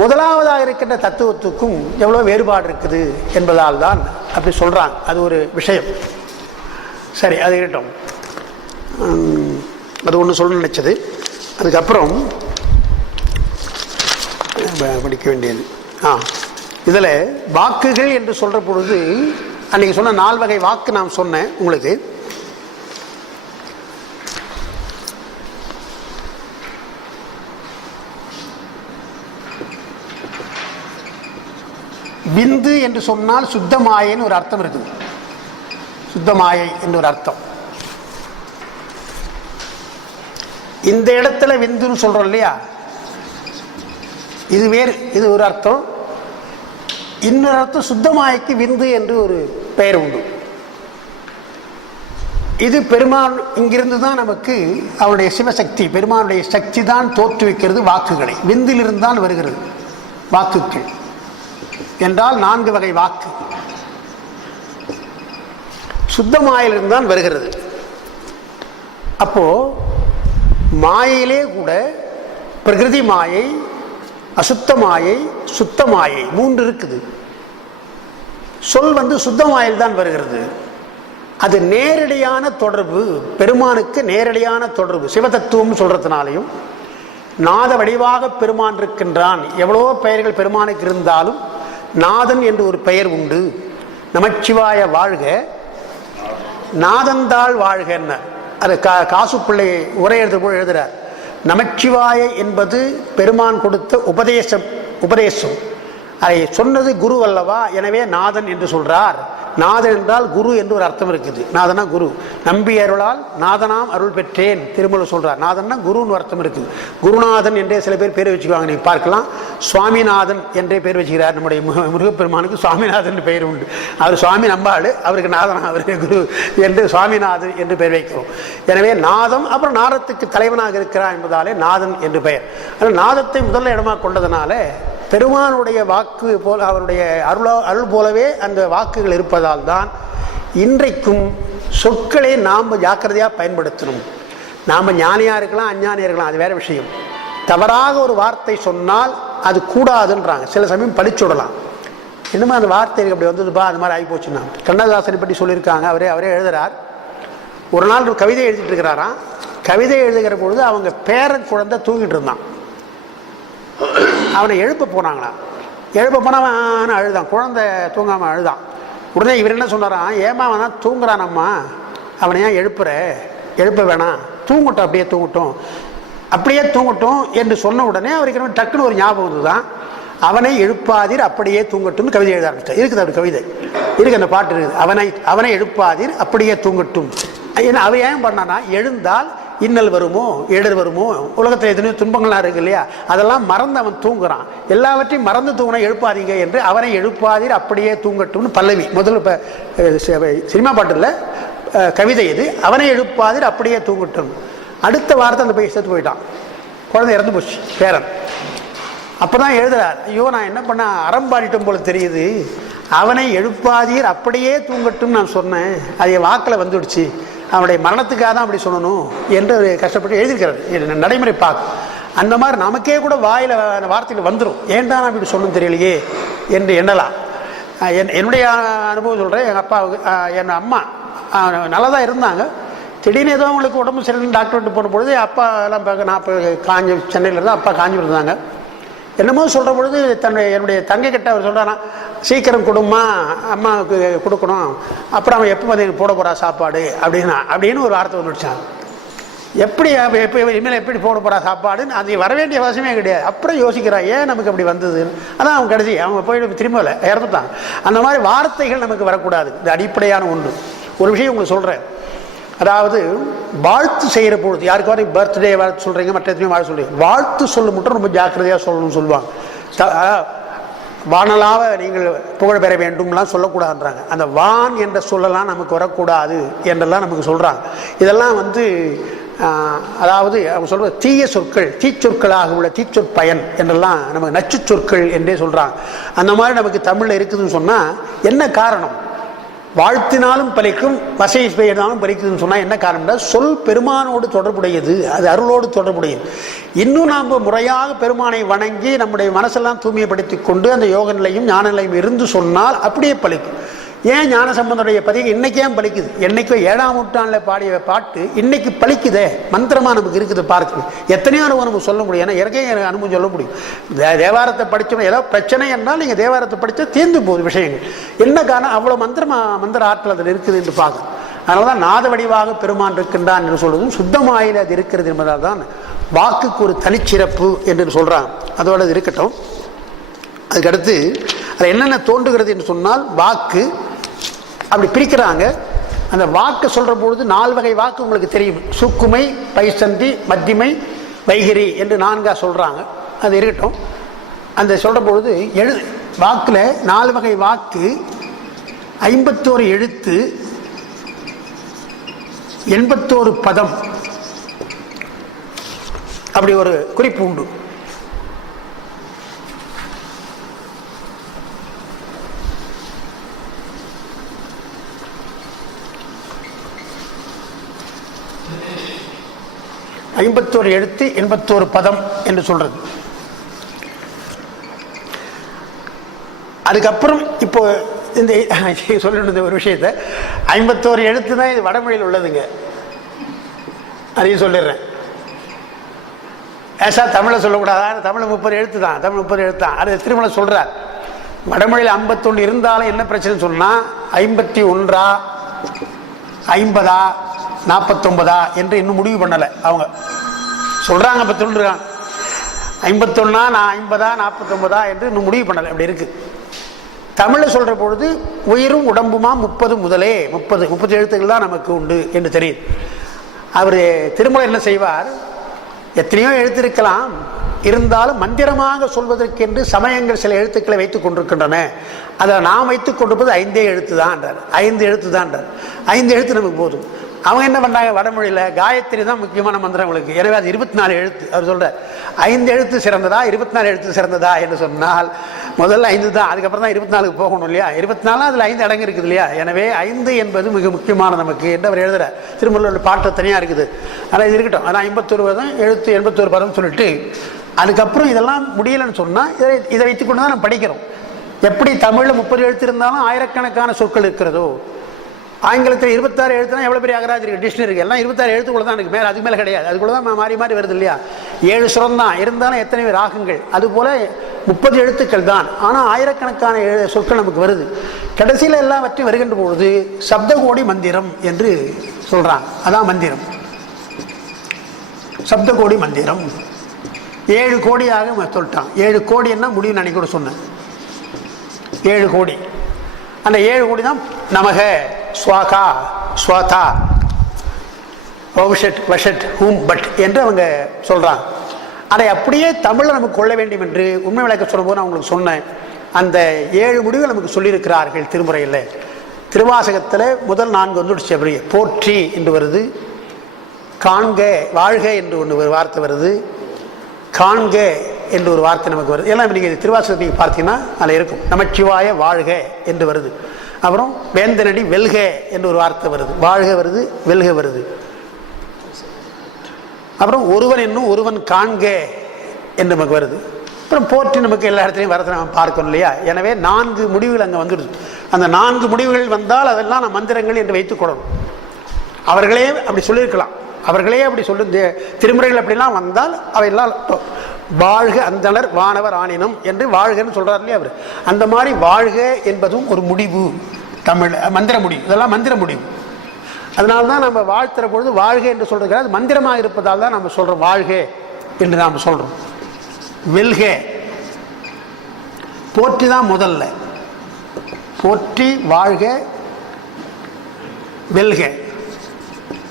முதலாவதாக இருக்கின்ற தத்துவத்துக்கும் எவ்வளவு வேறுபாடு இருக்குது என்பதால் தான் அப்படி சொல்றாங்க. அது ஒரு விஷயம். சரி, அது இருக்கட்டும். அது ஒன்று சொல்ல நினைச்சது. அதுக்கப்புறம் படிக்க வேண்டியது இதுல வாக்குகள் என்று சொல்ற பொழுது அன்னைக்கு சொன்ன 4 வகை வாக்கு நான் சொன்னேன் உங்களுக்கு. விந்து என்று சொன்னால் சுத்தமாயைன்னு ஒரு அர்த்தம் இருக்குது. சுத்தமாயை என்று ஒரு அர்த்தம். இந்த இடத்துல விந்துன்னு சொல்றோம் இல்லையா, இது வேறு, இது ஒரு அர்த்தம். இன்னொரு அர்த்தம் சுத்தமாய்க்கு விந்து என்று ஒரு பெயர் உண்டு. இது பெருமான் இங்கிருந்து தான் நமக்கு அவருடைய சிவசக்தி, பெருமானுடைய சக்தி தான் தோற்றுவிக்கிறது வாக்குகளை. விந்திலிருந்து தான் வருகிறது வாக்குகள் என்றால் 4 வகை வாக்கு சுத்தமாயிலிருந்து தான் வருகிறது. அப்போ மாயிலே கூட பிரகிருதி மாயை, அசுத்த மாயை, சுத்த மாயை 3 இருக்குது. சொல் சுத்தமாயில் தான் வருகிறது. அது நேரடியான தொடர்பு, பெருமானுக்கு நேரடியான தொடர்பு. சிவதத்துவம் சொல்றதுனாலையும் நாத வடிவாக பெருமான் இருக்கின்றான். எவ்வளவோ பெயர்கள் பெருமானுக்கு இருந்தாலும் நாதன் என்று ஒரு பெயர் உண்டு. நமச்சிவாய வாழ்க, நாதந்தாள் வாழ்க. அது காசு பிள்ளை உரை எழுதுறார். நமச்சிவாய என்பது பெருமான் கொடுத்த உபதேசம். அதை சொன்னது குரு அல்லவா, எனவே நாதன் என்று சொல்றார். நாதன் என்றால் குரு என்று ஒரு அர்த்தம் இருக்குது. நாதனா குரு. நம்பி அருளால் நாதனாம் அருள் பெற்றேன் திருமூலர் சொல்றார். நாதன்னா குருன்னு அர்த்தம் இருக்குது. குருநாதன் என்றே சில பேர் பேர் வச்சுக்குவாங்க, நீங்க பார்க்கலாம். சுவாமிநாதன் என்றே பேர் வச்சுக்கிறார். நம்முடைய முருகப்பெருமானுக்கு சுவாமிநாதன் பெயர் உண்டு. அவர் சுவாமி நம்பாடு, அவருக்கு நாதனா, அவருக்கு குரு என்று சுவாமிநாதன் என்று பெயர் வைக்கிறோம். எனவே நாதம், அப்புறம் நாதத்துக்கு தலைவனாக இருக்கிறார் என்பதாலே நாதன் என்று பெயர். ஆனால் நாதத்தை முதல்ல இடமாக கொண்டதுனால பெருமானுடைய வாக்கு போல, அவருடைய அருள் போலவே அந்த வாக்குகள் இருப்பதால் தான் இன்றைக்கும் சொற்களை நாம் ஜாக்கிரதையாக பயன்படுத்தணும். நாம் ஞானியாக இருக்கலாம், அஞ்ஞானியாக இருக்கலாம், அது வேற விஷயம். தவறாக ஒரு வார்த்தை சொன்னால் அது கூடாதுன்றாங்க. சில சமயம் பழிச்சுடலாம். என்னமா அந்த வார்த்தை அப்படி வந்ததுப்பா, அது மாதிரி ஆகி போச்சுன்னா. கண்ணதாசனை பற்றி சொல்லியிருக்காங்க. அவரே எழுதுறார். ஒரு நாள் ஒரு கவிதை எழுதிட்டு இருக்கிறாராம். கவிதை எழுதுகிற பொழுது அவங்க பேரன் குழந்தை தூங்கிட்டு இருந்தான். அவனை எழுப்ப போனாங்களா. எழுப்ப போனவன் அழுதான். குழந்தை தூங்காம அழுதான். உடனே இவர் என்ன சொன்னாராம், ஏமா அவன் தான் தூங்குறானம்மா, அவனை ஏன் எழுப்ப வேணாம், தூங்கட்டும், அப்படியே தூங்கட்டும் என்று சொன்ன உடனே அவருக்கு டக்குன்னு ஒரு ஞாபகம் வந்துதான். அவனை எழுப்பாதீர் அப்படியே தூங்கட்டும் கவிதை எழுத ஆரம்பிச்சார். இருக்குது அப்படி கவிதை இருக்கு, அந்த பாட்டு இருக்குது. அவனை எழுப்பாதீர் அப்படியே தூங்கட்டும். அவன் ஏன் பண்ணானா, எழுந்தால் இன்னல் வருமோ, இடர் வருமோ, உலகத்தில் எத்தனையோ துன்பங்கள்லாம் இருக்கு இல்லையா, அதெல்லாம் மறந்து அவன் தூங்குறான். எல்லாவற்றையும் மறந்து தூங்கினா எழுப்பாதீங்க என்று அவனை எழுப்பாதீர் அப்படியே தூங்கட்டும்னு பல்லவி. முதல்ல இப்போ சினிமா பாட்டு இல்லை, கவிதை இது. அவனை எழுப்பாதீர் அப்படியே தூங்கட்டும். அடுத்த வாரத்தை அந்த போய் செத்து போயிட்டான். குழந்தை இறந்து போச்சு, பேரன். அப்போதான் எழுதுறார், ஐயோ நான் என்ன பண்ண அறம்பாடிட்டும் போல தெரியுது. அவனை எழுப்பாதீர் அப்படியே தூங்கட்டும் நான் சொன்னேன், அது என் வாக்கில் வந்துடுச்சு, அவனுடைய மரணத்துக்காக தான் அப்படி சொல்லணும் என்று கஷ்டப்பட்டு எழுதியிருக்கிறார். நடைமுறை பார்க்க அந்த மாதிரி நமக்கே கூட வாயில வார்த்தைகள் வந்துடும். ஏன்டா நான் இப்படி சொல்லணும் தெரியலையே என்று எண்ணலாம். என்னுடைய அனுபவம் சொல்கிறேன். எங்கள் அப்பாவுக்கு, என் அம்மா நல்லா தான் இருந்தாங்க. திடீர்னு ஏதோ அவங்களுக்கு உடம்பு சரியில்லைன்னு டாக்டர்கிட்ட போனபொழுது அப்பா எல்லாம் பார்க்க, நான் இப்போ சென்னையில் இருந்தால் அப்பா காஞ்சிபுரம் இருந்தாங்க. என்னமோ சொல்கிற பொழுது என்னுடைய தங்கை கிட்ட அவர் சொல்கிறானா, சீக்கிரம் கொடுமா, அம்மாவுக்கு கொடுக்கணும், அப்புறம் அவன் எப்போ வந்து போட போகிறா சாப்பாடு அப்படின்னு ஒரு வார்த்தை வந்துடுச்சான். எப்படி எப்போ இனிமேல் எப்படி போட போகிறா சாப்பாடுன்னு அது வர வேண்டிய அவசியமே கிடையாது. அப்புறம் யோசிக்கிறான் ஏன் நமக்கு அப்படி வந்ததுன்னு. அதான் அவன் கடைசி அவங்க போய் திரும்பல இறந்துட்டான். அந்த மாதிரி வார்த்தைகள் நமக்கு வரக்கூடாது. இது அடிப்படையான ஒன்று. ஒரு விஷயம் உங்களுக்கு சொல்கிறேன். அதாவது வாழ்த்து செய்கிற பொழுது யாருக்காவது பர்த்டே வாழ்த்து சொல்கிறீங்க, மற்ற எதுவுமே வாழ்த்து சொல்கிறீங்க, வாழ்த்து சொல்ல மட்டும் ரொம்ப ஜாக்கிரதையாக சொல்லணும்னு சொல்லுவாங்க. வானலாக நீங்கள் புகழ் பெற வேண்டும்லாம் சொல்லக்கூடாதுன்றாங்க. அந்த வான் என்ற சொல்லலாம் நமக்கு வரக்கூடாது என்றெல்லாம் நமக்கு சொல்கிறாங்க. இதெல்லாம் அதாவது அவங்க சொல்கிறது தீய சொற்கள், தீச்சொற்களாக உள்ள தீச்சொற் பயன் என்றெல்லாம் நமக்கு நச்சு சொற்கள் என்றே சொல்கிறாங்க. அந்த மாதிரி நமக்கு தமிழில் இருக்குதுன்னு சொன்னால் என்ன காரணம்? வாழ்த்தினாலும் பலிக்கும், வசை பெயர்னாலும் பலிக்குதுன்னு சொன்னால் என்ன காரணம்னா சொல் பெருமானோடு தொடர்புடையது, அது அருளோடு தொடர்புடையது. இன்னும் நாம் முறையாக பெருமானை வணங்கி நம்முடைய மனசெல்லாம் தூய்மைப்படுத்தி கொண்டு அந்த யோக நிலையும் ஞான நிலையும் இருந்து சொன்னால் அப்படியே பலிக்கும். ஏன் ஞானசம்பந்தனுடைய பதிவு இன்னைக்கே பலிக்குது? என்னைக்கோ 7ஆம் நூற்றாண்டில் பாடிய பாட்டு இன்னைக்கு பலிக்குதே, மந்திரமாக நமக்கு இருக்குது. பார்க்கணும் எத்தனையோ அனுபவம் நமக்கு சொல்ல முடியும். ஏன்னா இறக்கே எனக்கு அனுபவம் சொல்ல முடியும். தேவாரத்தை படித்தோம், ஏதோ பிரச்சனை என்றால் நீங்கள் தேவாரத்தை படித்தா தீர்ந்து போகுது விஷயங்கள். என்ன காரணம்? அவ்வளோ மந்திர ஆற்றல் அதில் இருக்குது என்று பார்க்கணும். அதனால தான் நாத வடிவாக பெருமான் இருக்கின்றான் என்று சொல்வதும் சுத்தமாயில் அது இருக்கிறது என்பதால் தான் வாக்குக்கு ஒரு தனிச்சிறப்பு என்று சொல்கிறாங்க. அதோட அது இருக்கட்டும். அதுக்கடுத்து அது என்னென்ன தோன்றுகிறது என்று சொன்னால் வாக்கு அப்படி பிரிக்கிறாங்க. அந்த வாக்கு சொல்கிற பொழுது 4 வகை வாக்கு உங்களுக்கு தெரியும். சுக்குமை, பைசந்தி, மத்திமை, வைகிரி என்று 4ஆக சொல்கிறாங்க. அது இருக்கட்டும். அந்த சொல்கிற பொழுது வாக்கில் 4 வகை வாக்கு, 51 எழுத்து, 81 பதம், அப்படி ஒரு குறிப்பு உண்டு. ஐம்பத்தோரு எழுத்து 81 பதம் என்று சொல்றது. அதுக்கப்புறம் இப்போ இந்த சொல்லிருந்த ஒரு விஷயத்தை 51 எழுத்து தான் இது வடமொழியில் உள்ளதுங்க. அதையும் சொல்லிடுறேன். ஏசா தமிழை சொல்லக்கூடாதா? தமிழ் 30 எழுத்து தான். தமிழ் 30 எழுத்து தான். அது திருமலை சொல்றார். வடமொழியில் 51 இருந்தாலும் என்ன பிரச்சனை சொன்னா 51 50 49 என்று இன்னும் முடிவு பண்ணலை. அவங்க சொல்றாங்க 51 இருக்காங்க, 51 நான் 50 49 என்று இன்னும் முடிவு பண்ணலை. அப்படி இருக்கு. தமிழில் சொல்ற பொழுது உயிரும் உடம்புமா 30 முதலே 30 எழுத்துக்கள் தான் நமக்கு உண்டு என்று தெரியுது. அவர் திருமலை என்ன செய்வார்? எத்தனையோ எழுத்து இருக்கலாம், இருந்தாலும் மந்திரமாக சொல்வதற்கென்று சமயங்கள் சில எழுத்துக்களை வைத்துக் கொண்டிருக்கின்றன. அதை நாம் வைத்துக் கொண்டிருப்பது 5 எழுத்து தான். 5 எழுத்து தான். 5 எழுத்து நமக்கு போதும். அவங்க என்ன பண்ணாங்க? வடமொழியில் காயத்ரி தான் முக்கியமான மந்திரம் உங்களுக்கு. எனவே அது 24 எழுத்து. அவர் சொல்றார் 5 எழுத்து சிறந்ததா 24 எழுத்து சிறந்ததா என்று சொன்னால் முதல்ல 5 தான். அதுக்கப்புறம் தான் 24க்கு போகணும் இல்லையா? 24 அதில் 5 அடங்கு இருக்குது இல்லையா? எனவே 5 என்பது மிக முக்கியமான நமக்கு என்று அவர் எழுதுறார். திருமூலர் பாட்டு தனியாக இருக்குது. ஆனால் இது இருக்கட்டும். ஆனால் 51 பதம் எழுத்து 81 பதம் சொல்லிட்டு அதுக்கப்புறம் இதெல்லாம் முடியலைன்னு சொன்னால் இதை வைத்துக்கொண்டு தான் நம்ம படிக்கிறோம். எப்படி தமிழில் 30 எழுத்து இருந்தாலும் ஆயிரக்கணக்கான சொற்கள் இருக்கிறதோ, ஆங்கிலத்தில் 26 எழுத்துனா எவ்வளோ பெரிய அகராஜ் இருக்குது, டிக்ஷனரி எல்லாம் 26 எழுத்துக்குள்ள தான் எனக்கு மேலே, அதுக்கு மேலே கிடையாது. அதுக்குள்ள தான் மாறி மாறி வருது இல்லையா? 7 சுரம் தான் இருந்தாலும் எத்தனை ராகங்கள், அதுபோல் 30 எழுத்துக்கள் தான். ஆனால் ஆயிரக்கணக்கான சொற்கள் நமக்கு வருது. கடைசியில் எல்லாவற்றையும் வருகின்ற பொழுது சப்தகோடி மந்திரம் என்று சொல்கிறாங்க. அதான் மந்திரம், சப்தகோடி மந்திரம். 7 கோடியாக சொல்லிட்டான். 7 கோடி என்ன முடிவு நினைக்க கூட சொன்னேன். 7 கோடி. அந்த 7 கோடி தான் நமக, ஸ்வாகா, ஸ்வாதா, வவுஷட், வஷட், ஹூம், பட் என்று அவங்க சொல்கிறாங்க. அதை அப்படியே தமிழில் நமக்கு கொள்ள வேண்டும் என்று உண்மை விளக்க சொல்லும்போது நான் உங்களுக்கு சொன்னேன். அந்த 7 முடிவுகள் நமக்கு சொல்லியிருக்கிறார்கள் திருமுறையில். திருவாசகத்தில் முதல் 4 வந்துடுச்சு. அப்படி போற்றி என்று வருது, காண்க, வாழ்க என்று ஒரு வார்த்தை வருது, காண்க என்று ஒரு வார்த்தை நமக்கு வருது. எல்லாம் நீங்கள் திருவாசகத்தை நீங்கள் பார்த்தீங்கன்னா அதில் இருக்கும். நமச்சிவாய வாழ்க என்று வருது. அப்புறம் வேந்தனடி வெல்க என்று ஒரு வார்த்தை வருது. வாழ்க வருது, வெல்க வருது. அப்புறம் ஒருவன் என்னும் ஒருவன் காண்க என்று நமக்கு வருது. அப்புறம் போற்றி நமக்கு எல்லா இடத்துலையும் வரதை நம்ம பார்க்கணும் இல்லையா? எனவே 4 முடிவுகள் அங்கே வந்துடுது. அந்த 4 முடிவுகள் வந்தால் அதெல்லாம் நம்ம மந்திரங்கள் என்று வைத்துக் கொள்ளணும். அவர்களே அப்படி சொல்லியிருக்கலாம். அவர்களே அப்படி சொல்லி திருமுறைகள் அப்படிலாம் வந்தால் அவையெல்லாம் வாழ்க அந்தனர் வானவர் ஆணினம் என்று வாழ்கன்னு சொல்றார் இல்லையா அவர். அந்த மாதிரி வாழ்க என்பதும் ஒரு முடிவு, தமிழ் மந்திர முடிவு. இதெல்லாம் மந்திர முடிவு. அதனால தான் நம்ம வாழ்த்துற பொழுது வாழ்க என்று சொல்றது அது மந்திரமாக இருப்பதால் தான் நம்ம சொல்றோம் வாழ்க என்று நாம் சொல்றோம். வெல்க போற்றி தான் முதல்ல, போற்றி வாழ்க வெல்க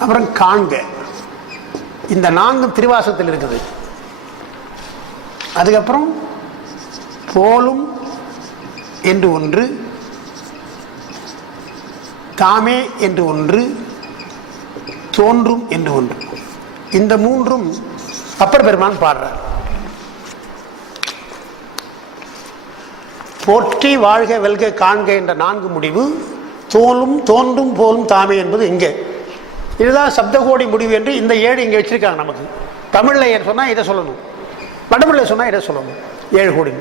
அப்புறம் காண்க. இந்த 4 திருவாசகத்தில் இருக்குது. அதுக்கப்புறம் போலும் என்று ஒன்று, தாமே என்று ஒன்று, தோன்றும் என்று ஒன்று. இந்த 3ம் அப்பர் பெருமான் பாடுறார். போற்றி வாழ்க வெல்க காண்க என்ற 4 முடிவு, தோலும் தோன்றும் போலும் தாமே என்பது இங்கே. இதுதான் சப்தகோடி முடிவு என்று இந்த 7 இங்கே வச்சிருக்காங்க நமக்கு. தமிழில் சொன்னால் இதை சொல்லணும், வடமொழியில் சொன்னால் இதை சொல்லணும். 7 கோடி.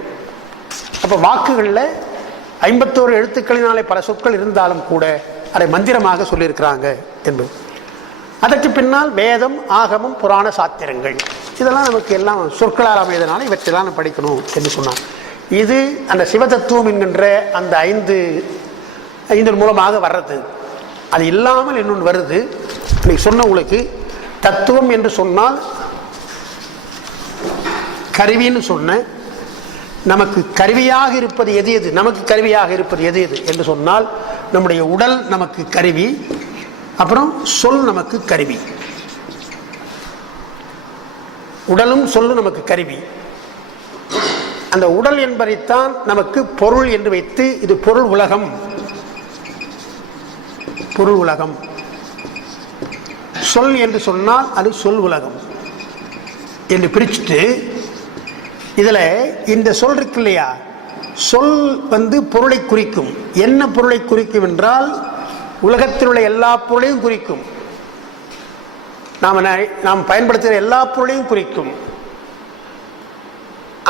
அப்போ வாக்குகளில் 51 எழுத்துக்களினாலே பல சொற்கள் இருந்தாலும் கூட அதை மந்திரமாக சொல்லியிருக்கிறாங்க என்பது. அதற்கு பின்னால் வேதம், ஆகமம், புராண சாத்திரங்கள் இதெல்லாம் நமக்கு எல்லாம் சொற்களால் அமையதனால இவற்றெல்லாம் நம்ம படிக்கணும் என்று சொன்னாங்க. இது அந்த சிவதத்துவம் என்கின்ற அந்த 5 மூலமாக வர்றது. அது இல்லாமல் இன்னொன்று வருது. இன்னைக்கு சொன்ன உங்களுக்கு தத்துவம் என்று சொன்னால் கருவின்னு சொன்ன, நமக்கு கருவியாக இருப்பது எது எது, நமக்கு கருவியாக இருப்பது எது எது என்று சொன்னால் நம்முடைய உடல் நமக்கு கருவி, அப்புறம் சொல் நமக்கு கருவி. உடலும் சொல்லும் நமக்கு கருவி. அந்த உடல் என்பதைத்தான் நமக்கு பொருள் என்று வைத்து இது பொருள் உலகம், பொருள் உலகம். சொல் என்று சொன்னால் அது சொல் உலகம் என்று பிரிச்சுட்டு, இதில் இந்த சொல் இருக்கு இல்லையா, சொல் பொருளை குறிக்கும். என்ன பொருளை குறிக்கும் என்றால் உலகத்தில் உள்ள எல்லா பொருளையும் குறிக்கும். நாம் பயன்படுத்துகிற எல்லா பொருளையும் குறிக்கும்.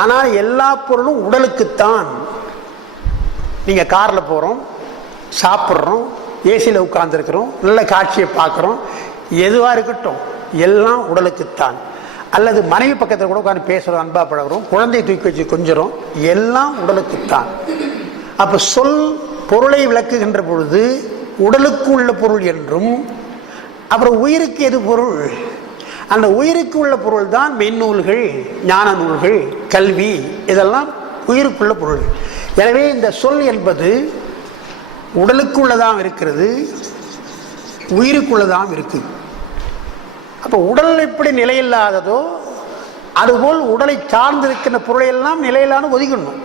ஆனால் எல்லா பொருளும் உடலுக்குத்தான். நீங்க கார்ல போறோம், சாப்பிட்றோம், ஏசியில் உட்கார்ந்துருக்கிறோம், நல்ல காட்சியை பார்க்குறோம், எதுவாக இருக்கட்டும் எல்லாம் உடலுக்குத்தான். அல்லது மனைவி பக்கத்தில் கூட உட்காந்து பேசுகிறோம், அன்பா பழகிறோம், குழந்தையை தூக்கி வச்சு கொஞ்சிறோம், எல்லாம் உடலுக்குத்தான். அப்போ சொல் பொருளை விளக்குகின்ற பொழுது உடலுக்கு உள்ள பொருள் என்றும், அப்புறம் உயிருக்கு எது பொருள், அந்த உயிருக்கு உள்ள பொருள் தான் மென்னூல்கள், ஞான நூல்கள், கல்வி, இதெல்லாம் உயிருக்குள்ள பொருள். எனவே இந்த சொல் என்பது உடலுக்குள்ளதாம் இருக்கிறது, உயிருக்குள்ளதாம் இருக்கு. அப்போ உடல் எப்படி நிலையில்லாததோ அதுபோல் உடலை சார்ந்திருக்கின்ற பொருளையெல்லாம் நிலையிலான ஒதுக்கணும்.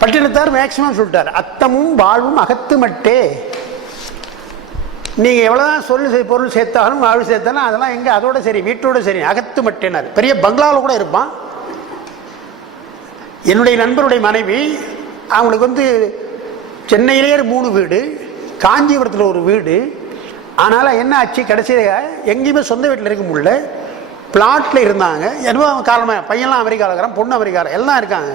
பட்டினத்தார் மேக்சிமம் சொல்லிட்டார், அத்தமும் வாழ்வும் அகத்து மட்டே. நீங்க எவ்வளவுதான் பொருள் சேர்த்தாலும் வாழ்வு சேர்த்தாலும் அதெல்லாம் எங்க, அதோட சரி, வீட்டோட சரி, அகத்து மட்டேனார். பெரிய பங்களாவில் கூட இருப்பான். என்னுடைய நண்பருடைய மனைவி, அவங்களுக்கு சென்னையிலேயே 3 வீடு, காஞ்சிபுரத்தில் ஒரு வீடு. ஆனால் என்ன ஆச்சு, கடைசியாக எங்கேயுமே சொந்த வீட்டில் இருக்க முடியல, பிளாட்டில் இருந்தாங்க. என்னவோ காரணமாக பையன்லாம் அமெரிக்காவில் இருக்கிறான், பொண்ணு அமெரிக்காவில் எல்லாம் இருக்காங்க.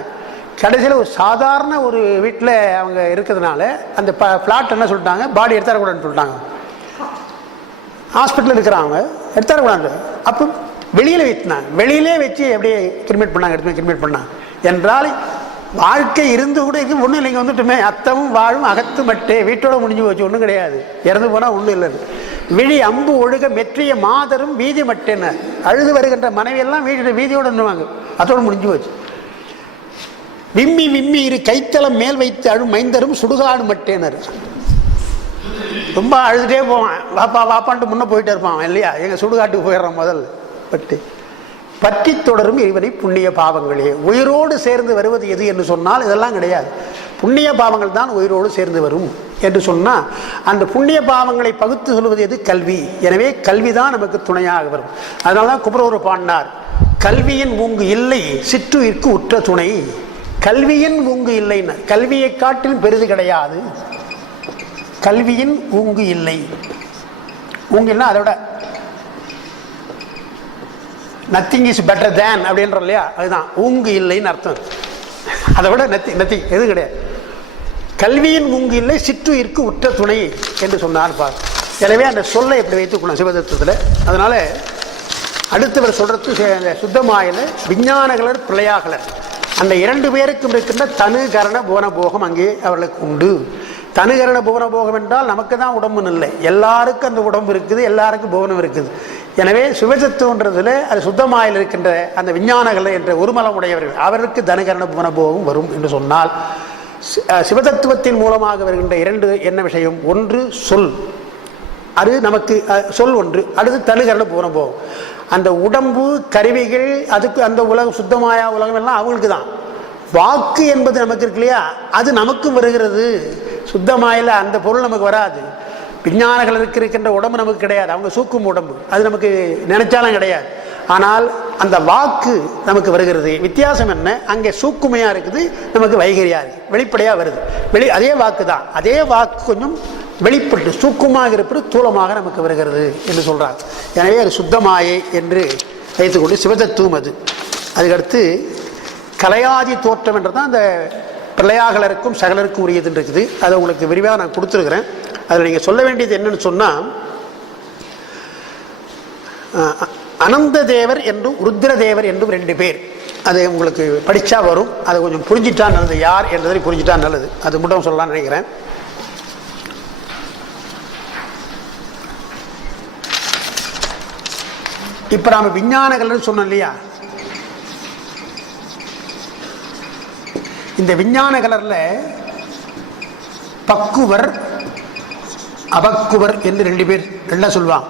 கடைசியில் ஒரு சாதாரண ஒரு வீட்டில் அவங்க இருக்கிறதுனால அந்த பிளாட் என்ன சொல்லிட்டாங்க, பாடி எடுத்தாரக்கூடாதுன்னு சொல்லிட்டாங்க. ஹாஸ்பிட்டலில் இருக்கிறாங்க, எடுத்தாரக்கூடாது. அப்போ வெளியில் வைத்தினாங்க, வெளியிலே வச்சு அப்படியே கிரிமேட் பண்ணாங்க. என்றால் வாழ்க்கை இருந்து கூட ஒன்றும் இல்லைங்க, வந்துட்டுமே அத்தமும் வாழும் அகத்து மட்டே, வீட்டோட முடிஞ்சு போச்சு, ஒன்றும் கிடையாது, இறந்து போனால் ஒன்றும் இல்லைன்னு. விழி அம்பு ஒழுக மெற்றிய மாதரும் வீதி மட்டேன்னு, அழுது வருகின்ற மனைவியெல்லாம் வீதியோடு நின்றுவாங்க, அதோடு முடிஞ்சு போச்சு. விம்மி விம்மி இரு கைத்தளம் மேல் வைத்து அழும் மைந்தரும் சுடுகாடு மட்டேனர். ரொம்ப அழுதுட்டே போவான், வாப்பா வாப்பான்ட்டு முன்னே போயிட்டே இருப்பான் இல்லையா, எங்கள் சுடுகாட்டுக்கு போயிடுறான் முதல் பற்றி தொடரும் இவனை புண்ணிய பாவங்களே. உயிரோடு சேர்ந்து வருவது எது என்று சொன்னால் இதெல்லாம் கிடையாது, புண்ணிய பாவங்கள் தான் உயிரோடு சேர்ந்து வரும் என்று சொன்னால், அந்த புண்ணிய பாவங்களை பகுத்து சொல்வது எது, கல்வி. எனவே கல்விதான் நமக்கு துணையாக வரும். அதனால தான் குமரகுரு பாடினார், கல்வியின் ஊங்கு இல்லை சிற்றுயிர்க்கு உற்ற துணை. கல்வியின் ஊங்கு இல்லைன்னு, கல்வியை காட்டிலும் பெரிது கிடையாது. கல்வியின் ஊங்கு இல்லை, ஊங்குன்னா அதோட நத்திங் இஸ் பெட்டர் தேன் அப்படின்றோம் இல்லையா, அதுதான் ஊங்கு இல்லைன்னு அர்த்தம். அதை விட நத்திங் எதுவும் கிடையாது. கல்வியின் ஊங்கு இல்லை சிற்றுயிர்க்கு உற்ற துணை என்று சொன்னார் பார். எனவே அந்த சொல்லை எப்படி வைத்துக்கணும் சிவதத்துவத்தில். அதனால அடுத்தவர் சொல்றது சுத்தமாயில விஞ்ஞானகலர் பிரளயாகலர் அந்த 2 பேருக்கும் இருக்கின்ற தனு கரண புவன போகம் அங்கே அவர்களுக்கு உண்டு. தனுகரண புவன போகம் என்றால் நமக்கு தான் உடம்புன்னு இல்லை, எல்லாருக்கும் அந்த உடம்பு இருக்குது, எல்லாருக்கும் புவனம் இருக்குது. எனவே சிவதத்துவன்றதுல அது சுத்தமாயில் இருக்கின்ற அந்த விஞ்ஞானகலை என்ற ஒருமலம் உடையவர்கள் அவருக்கு தனுகரண புவன போகம் வரும் என்று சொன்னால், சிவதத்துவத்தின் மூலமாக வருகின்ற 2 என்ன விஷயம்? ஒன்று சொல், அது நமக்கு சொல் ஒன்று. அடுத்து தனுகரண புவன போகம். அந்த உடம்பு கருவிகள் அதுக்கு அந்த உலகம் சுத்தமாயா உலகம் எல்லாம் அவங்களுக்கு தான். வாக்கு என்பது நமக்கு இருக்கு இல்லையா, அது நமக்கும் வருகிறது. சுத்தமாயில அந்த பொருள் நமக்கு வராது. விஞ்ஞானங்களுக்கு இருக்கின்ற உடம்பு நமக்கு கிடையாது, அவங்க சூக்கும் உடம்பு, அது நமக்கு நினைச்சாலும் கிடையாது. ஆனால் அந்த வாக்கு நமக்கு வருகிறது. வித்தியாசம் என்ன? அங்கே சூக்குமையா இருக்குது, நமக்கு வைகரியா இருக்கு, வெளிப்படையா வருது. அதே வாக்கு தான், அதே வாக்கு கொஞ்சம் வெளிப்பட்டு சூக்குமாக இருப்பது தூளமாக நமக்கு வருகிறது என்று சொல்றார். எனவே அது சுத்தமாயை என்று வைத்துக்கொண்டு சிவதத்துவம் அது. அதுக்கடுத்து கலையாதி தோற்றம் என்றதான் அந்த பிரளயாகலருக்கும் சகலருக்கும் உரியதுன்னு இருக்குது. அதை உங்களுக்கு விரிவாக நான் கொடுத்துருக்கிறேன். அதில் நீங்கள் சொல்ல வேண்டியது என்னன்னு சொன்னால், அனந்த தேவர் என்றும் ருத்ர தேவர் என்றும் 2 பேர். அது உங்களுக்கு படித்தா வரும். அதை கொஞ்சம் புரிஞ்சிட்டா நல்லது, யார் என்றதை புரிஞ்சிட்டா நல்லது. அது மட்டும் சொல்லலாம்னு நினைக்கிறேன். இப்போ நாம் விஞ்ஞானகலர்னு சொன்னோம் இல்லையா, இந்த விஞ்ஞான கலர்ல பக்குவர் அபக்குவர் என்று 2 பேர் எல்லாம் சொல்லுவாங்க.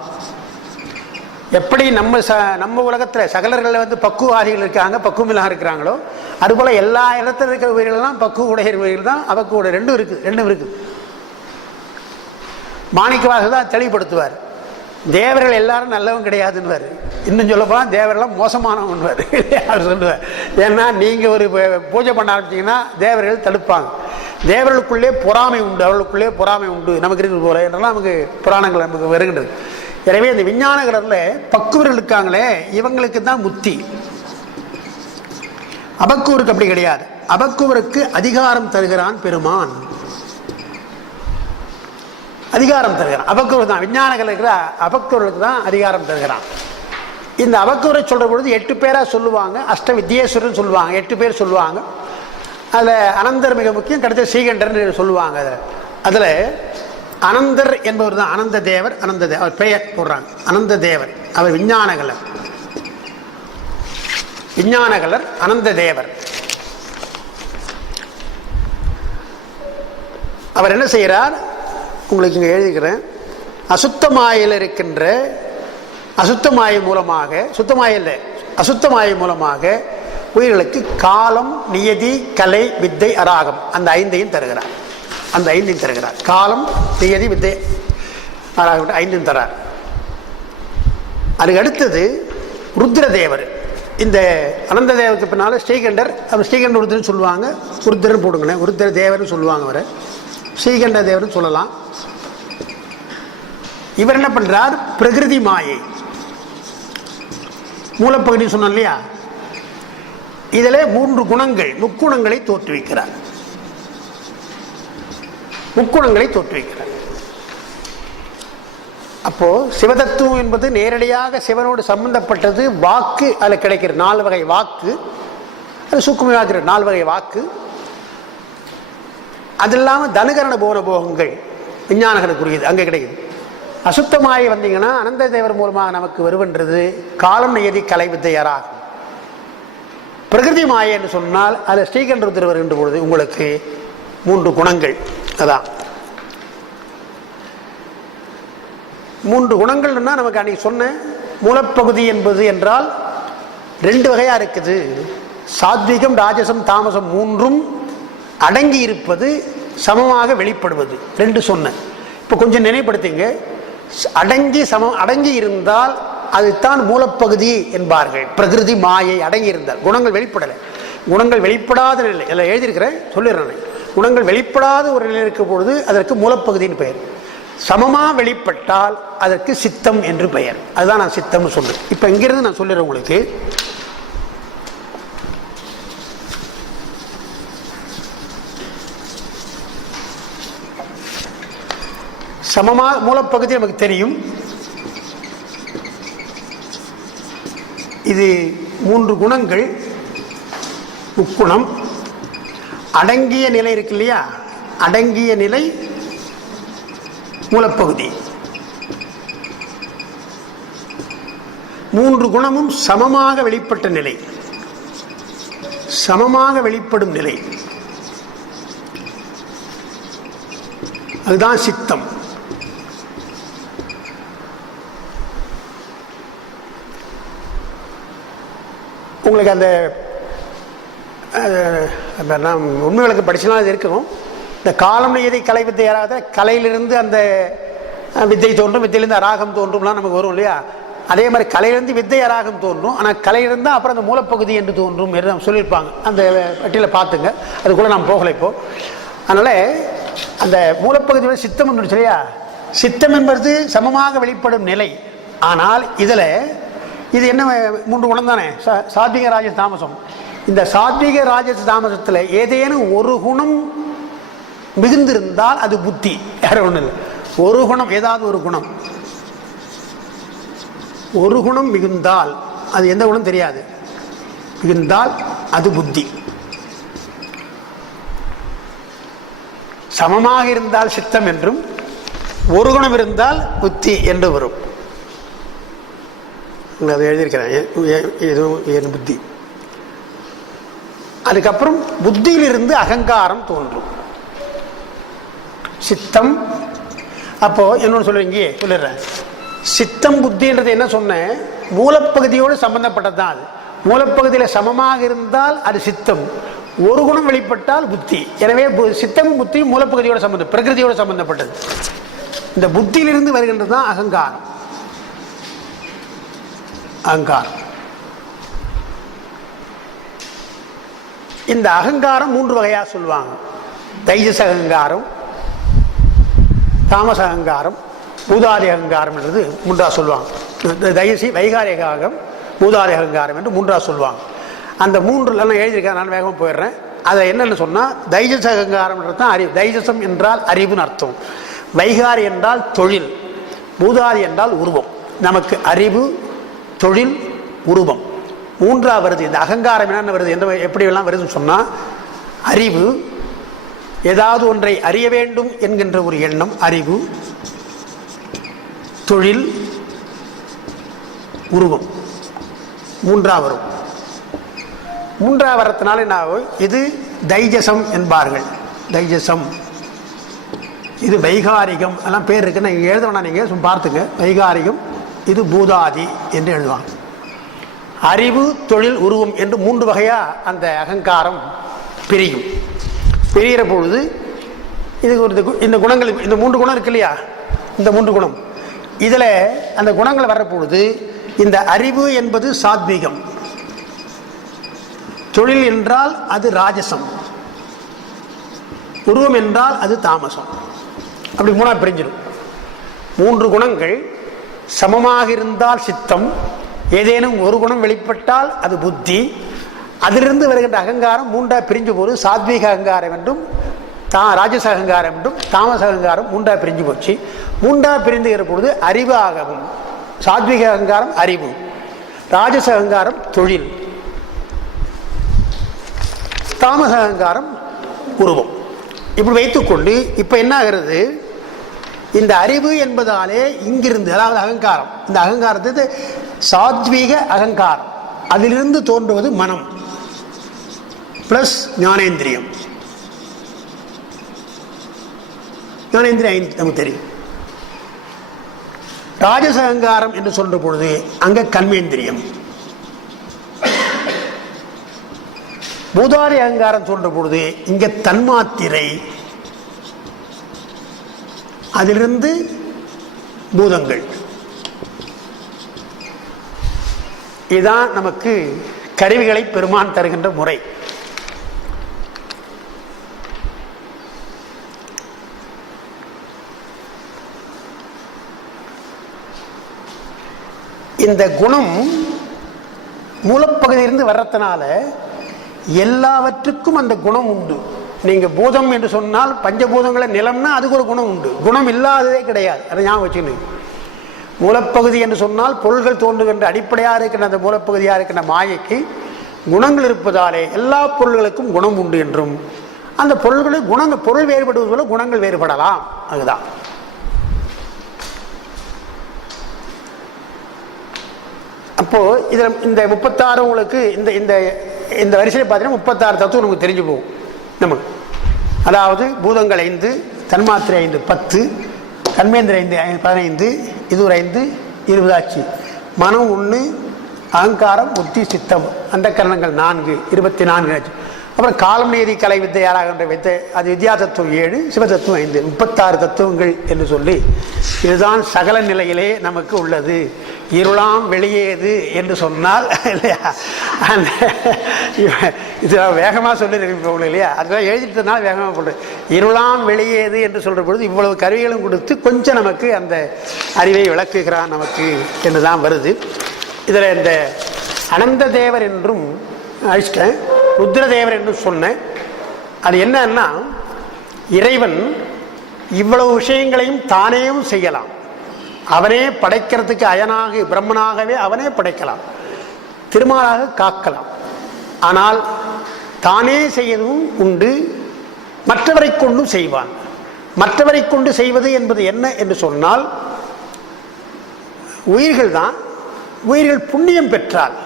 எப்படி நம்ம உலகத்தில் சகலர்கள் வந்து பக்குவாதிகள் இருக்காங்க, பக்குவமில்லாக இருக்கிறாங்களோ, அதுபோல எல்லா இடத்துல இருக்கிற உயிர்கள்லாம் பக்குவ உடைய உயிர்கள் தான், அபக்குவ 2 இருக்கு. மாணிக்கவாசகர் தான் தெளிவுபடுத்துவார். தேவர்கள் எல்லாரும் நல்லவன் கிடையாதுன்னு, இன்னும் சொல்ல போனால் தேவரெல்லாம் மோசமானவன் சொல்லுவார். ஏன்னா நீங்கள் ஒரு பூஜை பண்ண ஆரம்பிச்சிங்கன்னா தேவர்கள் தடுப்பாங்க. தேவர்களுக்குள்ளே பொறாமை உண்டு, அவர்களுக்குள்ளே பொறாமை உண்டு, நமக்கு இருக்கிறது போல என்றெல்லாம் நமக்கு புராணங்கள் நமக்கு வருகின்றது. எனவே இந்த விஞ்ஞான கலர்ல பக்குவர்கள் இருக்காங்களே, இவங்களுக்கு தான் முத்தி. அபக்குவருக்கு அப்படி கிடையாது. அபக்குவருக்கு அதிகாரம் தருகிறான் பெருமான், அதிகாரம் தருகிறான். அபக்குவர் தான் விஞ்ஞானங்கள் இருக்கிற அபக்குவர்களுக்கு தான் அதிகாரம் தருகிறான். இந்த அபக்குவரை சொல்ற பொழுது 8 பேரா சொல்லுவாங்க. அஷ்ட வித்யேஸ்வரன் சொல்லுவாங்க, 8 பேர் சொல்லுவாங்க. அதில் அனந்தர் மிக முக்கியம், கடைசி ஸ்ரீகண்டர் சொல்லுவாங்க. அதில் அனந்தர் என்பவர் தான் அனந்த தேவர். அவர் பெயர் போடுறாங்க அனந்த தேவர். அவர் விஞ்ஞானகலர், அனந்த தேவர். அவர் என்ன செய்கிறார்? உங்களுக்கு இங்கே எழுதிக்கிறேன். அசுத்தமாயில் இருக்கின்ற அசுத்தமாயை மூலமாக, அசுத்தமாயை மூலமாக உயிர்களுக்கு காலம், நியதி, கலை, வித்தை, அராகம் அந்த 5ஐயும் தருகிறார். காலம், நியதி, வித்தை, அராகம் 5 தரார். அதுக்கு அடுத்தது ருத்ரதேவர். இந்த அனந்த தேவருக்கு பின்னால் ஸ்ரீகண்டர். அவர் ஸ்ரீகண்ட ருத்ரன்னு சொல்லுவாங்க, ருத்ரன் போடுங்களேன், ருத்ர தேவர்னு சொல்லுவாங்க. அவரை ஸ்ரீகண்ட தேவர்னு சொல்லலாம். இவர் என்ன பண்றார்? பிரகிருதி மாயை மூலப்பகுதி சொன்னோம் இல்லையா, இதில் 3 குணங்கள், முக்குணங்களை தோற்றுவிக்கிறார். அப்போ சிவதத்துவம் என்பது நேரடியாக சிவனோடு சம்பந்தப்பட்டது. வாக்கு அதில் கிடைக்கிற 4 வகை வாக்கு, அது சூக்குமையாகிற 4 வகை வாக்கு. அது இல்லாமல் தனுகரண போன போகங்கள் விஞ்ஞானங்களுக்குரியது அங்கே கிடைக்குது. அசுத்தமாய் வந்தீங்கன்னா அனந்த தேவர் மூலமாக நமக்கு வருவன்றது காலம், நியதி, கலை, வித்தையராகும். பிரகிருதி மாயை என்று சொன்னால் அது ஸ்ரீகண்டர் வருகின்ற பொழுது உங்களுக்கு 3 குணங்கள். அதான் 3 குணங்கள்னா நமக்கு அன்னைக்கு சொன்ன மூலப்பகுதி என்பது என்றால் 2 வகையா இருக்குது. சாத்விகம், ராஜசம், தாமசம் 3ம் அடங்கி இருப்பது, சமமாக வெளிப்படுவது 2 சொன்ன. இப்போ கொஞ்சம் நினைப்படுத்திங்க. அடங்கி இருந்தால் அதுதான் மூலப்பகுதி என்பார்கள். பிரகிருதி மாயை அடங்கி இருந்தால், குணங்கள் வெளிப்படலை. குணங்கள் வெளிப்படாத நிலை எல்லாம் எழுதியிருக்கிறேன், சொல்லிடுறேன். குணங்கள் வெளிப்படாத ஒரு நிலை இருக்கும் பொழுது அதற்கு மூலப்பகுதின்னு பெயர். சமமாக வெளிப்பட்டால் அதற்கு சித்தம் என்று பெயர். அதுதான் நான் சித்தம்னு சொல்றேன். இப்போ இங்கிருந்து நான் சொல்லிடுறேன் உங்களுக்கு. சமமாக மூலப்பகுதி நமக்கு தெரியும். இது 3 குணங்கள், முக்குணம். அடங்கிய நிலை இருக்கு இல்லையா, அடங்கிய நிலை மூலப்பகுதி. 3 குணமும் சமமாக வெளிப்பட்ட நிலை, சமமாக வெளிப்படும் நிலை, அதுதான் சித்தம். உங்களுக்கு அந்த உண்மை விளக்கு படிச்சுனா அது இருக்கணும். இந்த காலம் நியதி கலை வித்தை யாராவது கலையிலிருந்து அந்த வித்தை தோன்றும், வித்தையிலிருந்து அராகம் தோன்றும்லாம் நமக்கு வரும் இல்லையா. அதே மாதிரி கலையிலிருந்து வித்தை அராகம் தோன்றும். ஆனால் கலையிலிருந்து அப்புறம் அந்த மூலப்பகுதி என்று தோன்றும் என்று நம்ம சொல்லியிருப்பாங்க. அந்த பட்டியலை பார்த்துங்க, அதுக்குள்ளே நாம் போகலை இப்போ. அதனால் அந்த மூலப்பகுதியோட சித்தம் ஒன்று சரியா. சித்தம் என்பது சமமாக வெளிப்படும் நிலை. ஆனால் இதில் இது என்ன 3 குணம் தானே, சாத்விக ராஜச தாமசம். இந்த சாத்விக ராஜச தாமசத்தில் ஏதேனும் ஒரு குணம் மிகுந்திருந்தால் அது புத்தி, வேற ஒன்றும் இல்லை. ஒரு குணம், ஏதாவது ஒரு குணம் மிகுந்தால், அது எந்த குணம் தெரியாது, மிகுந்தால் அது புத்தி. சமமாக இருந்தால் சித்தம் என்றும், ஒரு குணம் இருந்தால் புத்தி என்று வரும். அதை எழுதியிருக்கிறேன், புத்தி. அதுக்கப்புறம் புத்தியிலிருந்து அகங்காரம் தோன்றும், சித்தம். அப்போ என்னன்னு சொல்லுவீங்க, சொல்லிடுறேன். சித்தம் புத்தின்றது என்ன சொன்னேன், மூலப்பகுதியோடு சம்பந்தப்பட்டது தான். அது மூலப்பகுதியில் சமமாக இருந்தால் அது சித்தம், ஒரு குணம் வெளிப்பட்டால் புத்தி. எனவே சித்தமும் புத்தியும் மூலப்பகுதியோட சம்பந்தம், பிரகிருதியோடு சம்பந்தப்பட்டது. இந்த புத்தியிலிருந்து வருகின்றது தான் அகங்காரம். அகங்காரம், இந்த அகங்காரம் 3 வகையா சொல்லுவாங்க. தைஜச அகங்காரம், தாமச அகங்காரம், பூதாதி அகங்காரம் என்றது 3ஆ சொல்லுவாங்க. தைஜசி வைகாரிகாகம், பூதாதி அகங்காரம் என்று 3ஆ சொல்லுவாங்க. அந்த 3 எழுதியிருக்கேன், நான் வேகமாக போயிடுறேன். அதை என்னென்னு சொன்னால், தைஜச அகங்காரம்ன்றது தான் அறிவு. தைஜசம் என்றால் அறிவுன்னு அர்த்தம். வைகாரி என்றால் தொழில், பூதாதி என்றால் உருவம். நமக்கு அறிவு, தொழில், உருவம் 3ஆ வருது. இந்த அகங்காரம் என்னென்ன வருது, எப்படி எல்லாம் வருதுன்னு சொன்னால், அறிவு, ஏதாவது ஒன்றை அறிய வேண்டும் என்கின்ற ஒரு எண்ணம் அறிவு, தொழில், உருவம் 3ஆ வரும். 3ஆ வரத்தினால என்ன ஆகும், இது தைஜசம் என்பார்கள். தைஜசம், இது வைகாரிகம், எல்லாம் பேர் இருக்குன்னு நீங்கள் எழுதணும். நீங்கள் சும்மா பார்த்துங்க. வைகாரிகம், இது பூதாதி என்று எழுதுவாங்க. அறிவு, தொழில், உருவம் என்று 3 வகையா அந்த அகங்காரம் பிரியும். பிரிகிற பொழுது இது இந்த குணங்கள், இந்த 3 குணம் இருக்கு இல்லையா, இந்த 3 குணம், இதில் அந்த குணங்கள் வர்ற பொழுது இந்த அறிவு என்பது சாத்வீகம், தொழில் என்றால் அது ராஜசம், உருவம் என்றால் அது தாமசம். அப்படி 3ஆ பிரிஞ்சிடும். 3 குணங்கள் சமமாக இருந்தால் சித்தம், ஏதேனும் ஒரு குணம் வெளிப்பட்டால் அது புத்தி. அதிலிருந்து வருகின்ற அகங்காரம் 3ஆ பிரிஞ்சு போது சாத்வீக அகங்காரம் என்றும், ராஜச அகங்காரம் என்றும், தாமச அகங்காரம் 3ஆ பிரிஞ்சு போச்சு. 3ஆ பிரிந்துகிற பொழுது அறிவு ஆகவும், சாத்வீக அகங்காரம் அறிவு, ராஜச அகங்காரம் தொழில், தாமச அகங்காரம் உருவம். இப்படி வைத்துக்கொண்டு இப்ப என்ன ஆகிறது, இந்த அறிவு என்பதாலே இங்கிருந்து, அதாவது அகங்காரம், இந்த அகங்காரத்தை சாத்வீக அகங்காரம், அதிலிருந்து தோன்றுவது மனம் பிளஸ் ஞானேந்திரியம். ஞானேந்திரியம் நமக்கு தெரியும். ராஜச அகங்காரம் என்று சொல்ற பொழுது அங்க கர்மேந்திரியம். பூதாரி அகங்காரம் சொல்ற பொழுது இங்க தன்மாத்திரை, அதிலிருந்து பூதங்கள். இதுதான் நமக்கு கருவிகளை பெருமான் தருகின்ற முறை. இந்த குணம் மூலப்பகுதியிலிருந்து வர்றதுனால எல்லாவற்றுக்கும் அந்த குணம் உண்டு. நீங்கள் பூதம் என்று சொன்னால் பஞ்சபூதங்களை நிலம்னா அதுக்கு ஒரு குணம் உண்டு, குணம் இல்லாததே கிடையாது. அதை ஞாபகம் வச்சுக்கணும். மூலப்பகுதி என்று சொன்னால் பொருள்கள் தோன்றுகின்ற அடிப்படையாக இருக்கின்ற அந்த மூலப்பகுதியாக இருக்கின்ற மாயைக்கு குணங்கள் இருப்பதாலே எல்லா பொருள்களுக்கும் குணம் உண்டு என்றும், அந்த பொருள்களில் குணங்கள் பொருள் வேறுபடுவது போல குணங்கள் வேறுபடலாம். அதுதான். அப்போ இதில் இந்த 36 உங்களுக்கு இந்த இந்த இந்த வரிசையில் பார்த்தீங்கன்னா 36 தத்துவம் நமக்கு தெரிஞ்சு போகும் நமக்கு. அதாவது பூதங்கள் 5, தன்மாத்திரை 5 10, கர்மேந்திர 5 15, இது ஒரு 5 20 ஆச்சு. மனம் 1, அகங்காரம் புத்தி சித்தம் அந்த கரணங்கள் 4 24 ஆச்சு. அப்புறம் காலம் நீதி கலை வித்தை 6 வித்தை, அது வித்யா தத்துவம் 7, சிவதத்துவம் 5, 36 தத்துவங்கள் என்று சொல்லி இதுதான் சகல நிலையிலே நமக்கு உள்ளது. இருளாம் வெளியேது என்று சொன்னால் இல்லையா, அந்த இது வேகமாக சொல்லியிருக்கோம் இல்லையா, அதெல்லாம் எழுதிட்டதுனால வேகமாக போடுறது. இருளாம் வெளியேது என்று சொல்கிற பொழுது இவ்வளவு கருவிகளும் கொடுத்து கொஞ்சம் நமக்கு அந்த அறிவை விளக்குகிறான் நமக்கு என்று தான் வருது. இதில் இந்த அனந்த தேவர் என்றும் அழிச்சிட்டேன், ருத்ரதேவர் என்று சொன்னேன். அது என்னன்னா, இறைவன் இவ்வளவு விஷயங்களையும் தானேயும் செய்யலாம். அவனே படைக்கிறதுக்கு அயனாக பிரம்மனாகவே அவனே படைக்கலாம், திருமாலாக காக்கலாம். ஆனால் தானே செய்யவும் உண்டு, மற்றவரை கொண்டும் செய்வான். மற்றவரை கொண்டு செய்வது என்பது என்ன என்று சொன்னால், உயிர்கள் தான். உயிர்கள் புண்ணியம் பெற்றால்,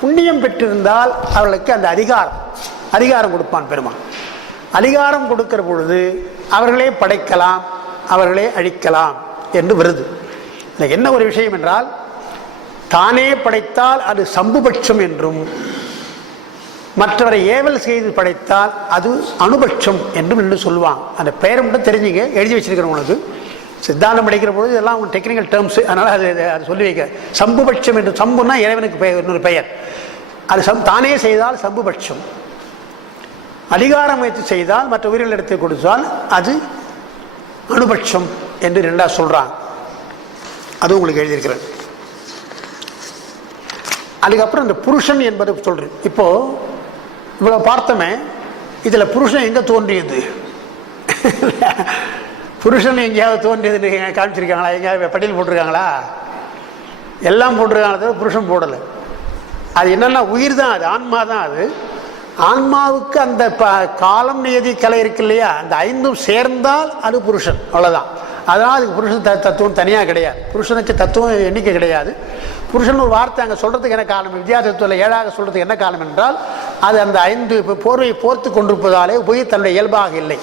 புண்ணியம் பெற்றிருந்தால் அவர்களுக்கு அந்த அதிகாரம் கொடுப்பான் பெருமான். அதிகாரம் கொடுக்கிற பொழுது அவர்களே படைக்கலாம், அவர்களே அழிக்கலாம் என்று வருது. என்ன ஒரு விஷயம் என்றால், தானே படைத்தால் அது சம்புபட்சம் என்றும், மற்றவரை ஏவல் செய்து படைத்தால் அது அனுபட்சம் என்றும் என்று சொல்லுவாங்க. அந்த பெயரை மட்டும் தெரிஞ்சுங்க, எழுதி வச்சிருக்கிறவங்களுக்கு. சித்தாந்தம் படிக்கிற பொழுது இதெல்லாம் டெக்னிக்கல் டேர்ம்ஸ், அதனால் அது சொல்லி வைக்க. சம்புபட்சம் என்று, சம்புனா இறைவனுக்கு இன்னொரு பெயர். அது தானே செய்தால் சம்புபட்சம், அதிகாரம் வைத்து செய்தால் மற்ற உயிர்கள் எடுத்து கொடுத்தால் அது அனுபட்சம் என்று 2 சொல்றாங்க. அது உங்களுக்கு எழுதியிருக்கிறது. அதுக்கப்புறம் இந்த புருஷன் என்பது சொல்றேன். இப்போ இவ்வளவு பார்த்தோமே, இதுல புருஷன் எங்க தோன்றியது? புருஷன் எங்கேயாவது தோன்றியது காமிச்சிருக்காங்களா? எங்கேயாவது பட்டியல் போட்டிருக்காங்களா? எல்லாம் போட்டிருக்காங்க, புருஷன் போடலை. அது என்னன்னா உயிர் தான், அது ஆன்மா தான். அது ஆன்மாவுக்கு அந்த காலம் நியதி கலை இருக்கு இல்லையா, அந்த 5ம் சேர்ந்தால் அது புருஷன், அவ்வளவுதான். அதனால் அதுக்கு புருஷன் தத்துவம் தனியாக கிடையாது. புருஷனுக்கு தத்துவம் எண்ணிக்கை கிடையாது. புருஷன் ஒரு வார்த்தை அங்கே சொல்றதுக்கு என்ன காரணம்? வித்யா தத்துவத்தில் 7ஆக சொல்றதுக்கு என்ன காரணம் என்றால், அது அந்த 5 போர்வையை போர்த்து கொண்டிருப்பதாலே உயிர் தன்னுடைய இயல்பாக இல்லை.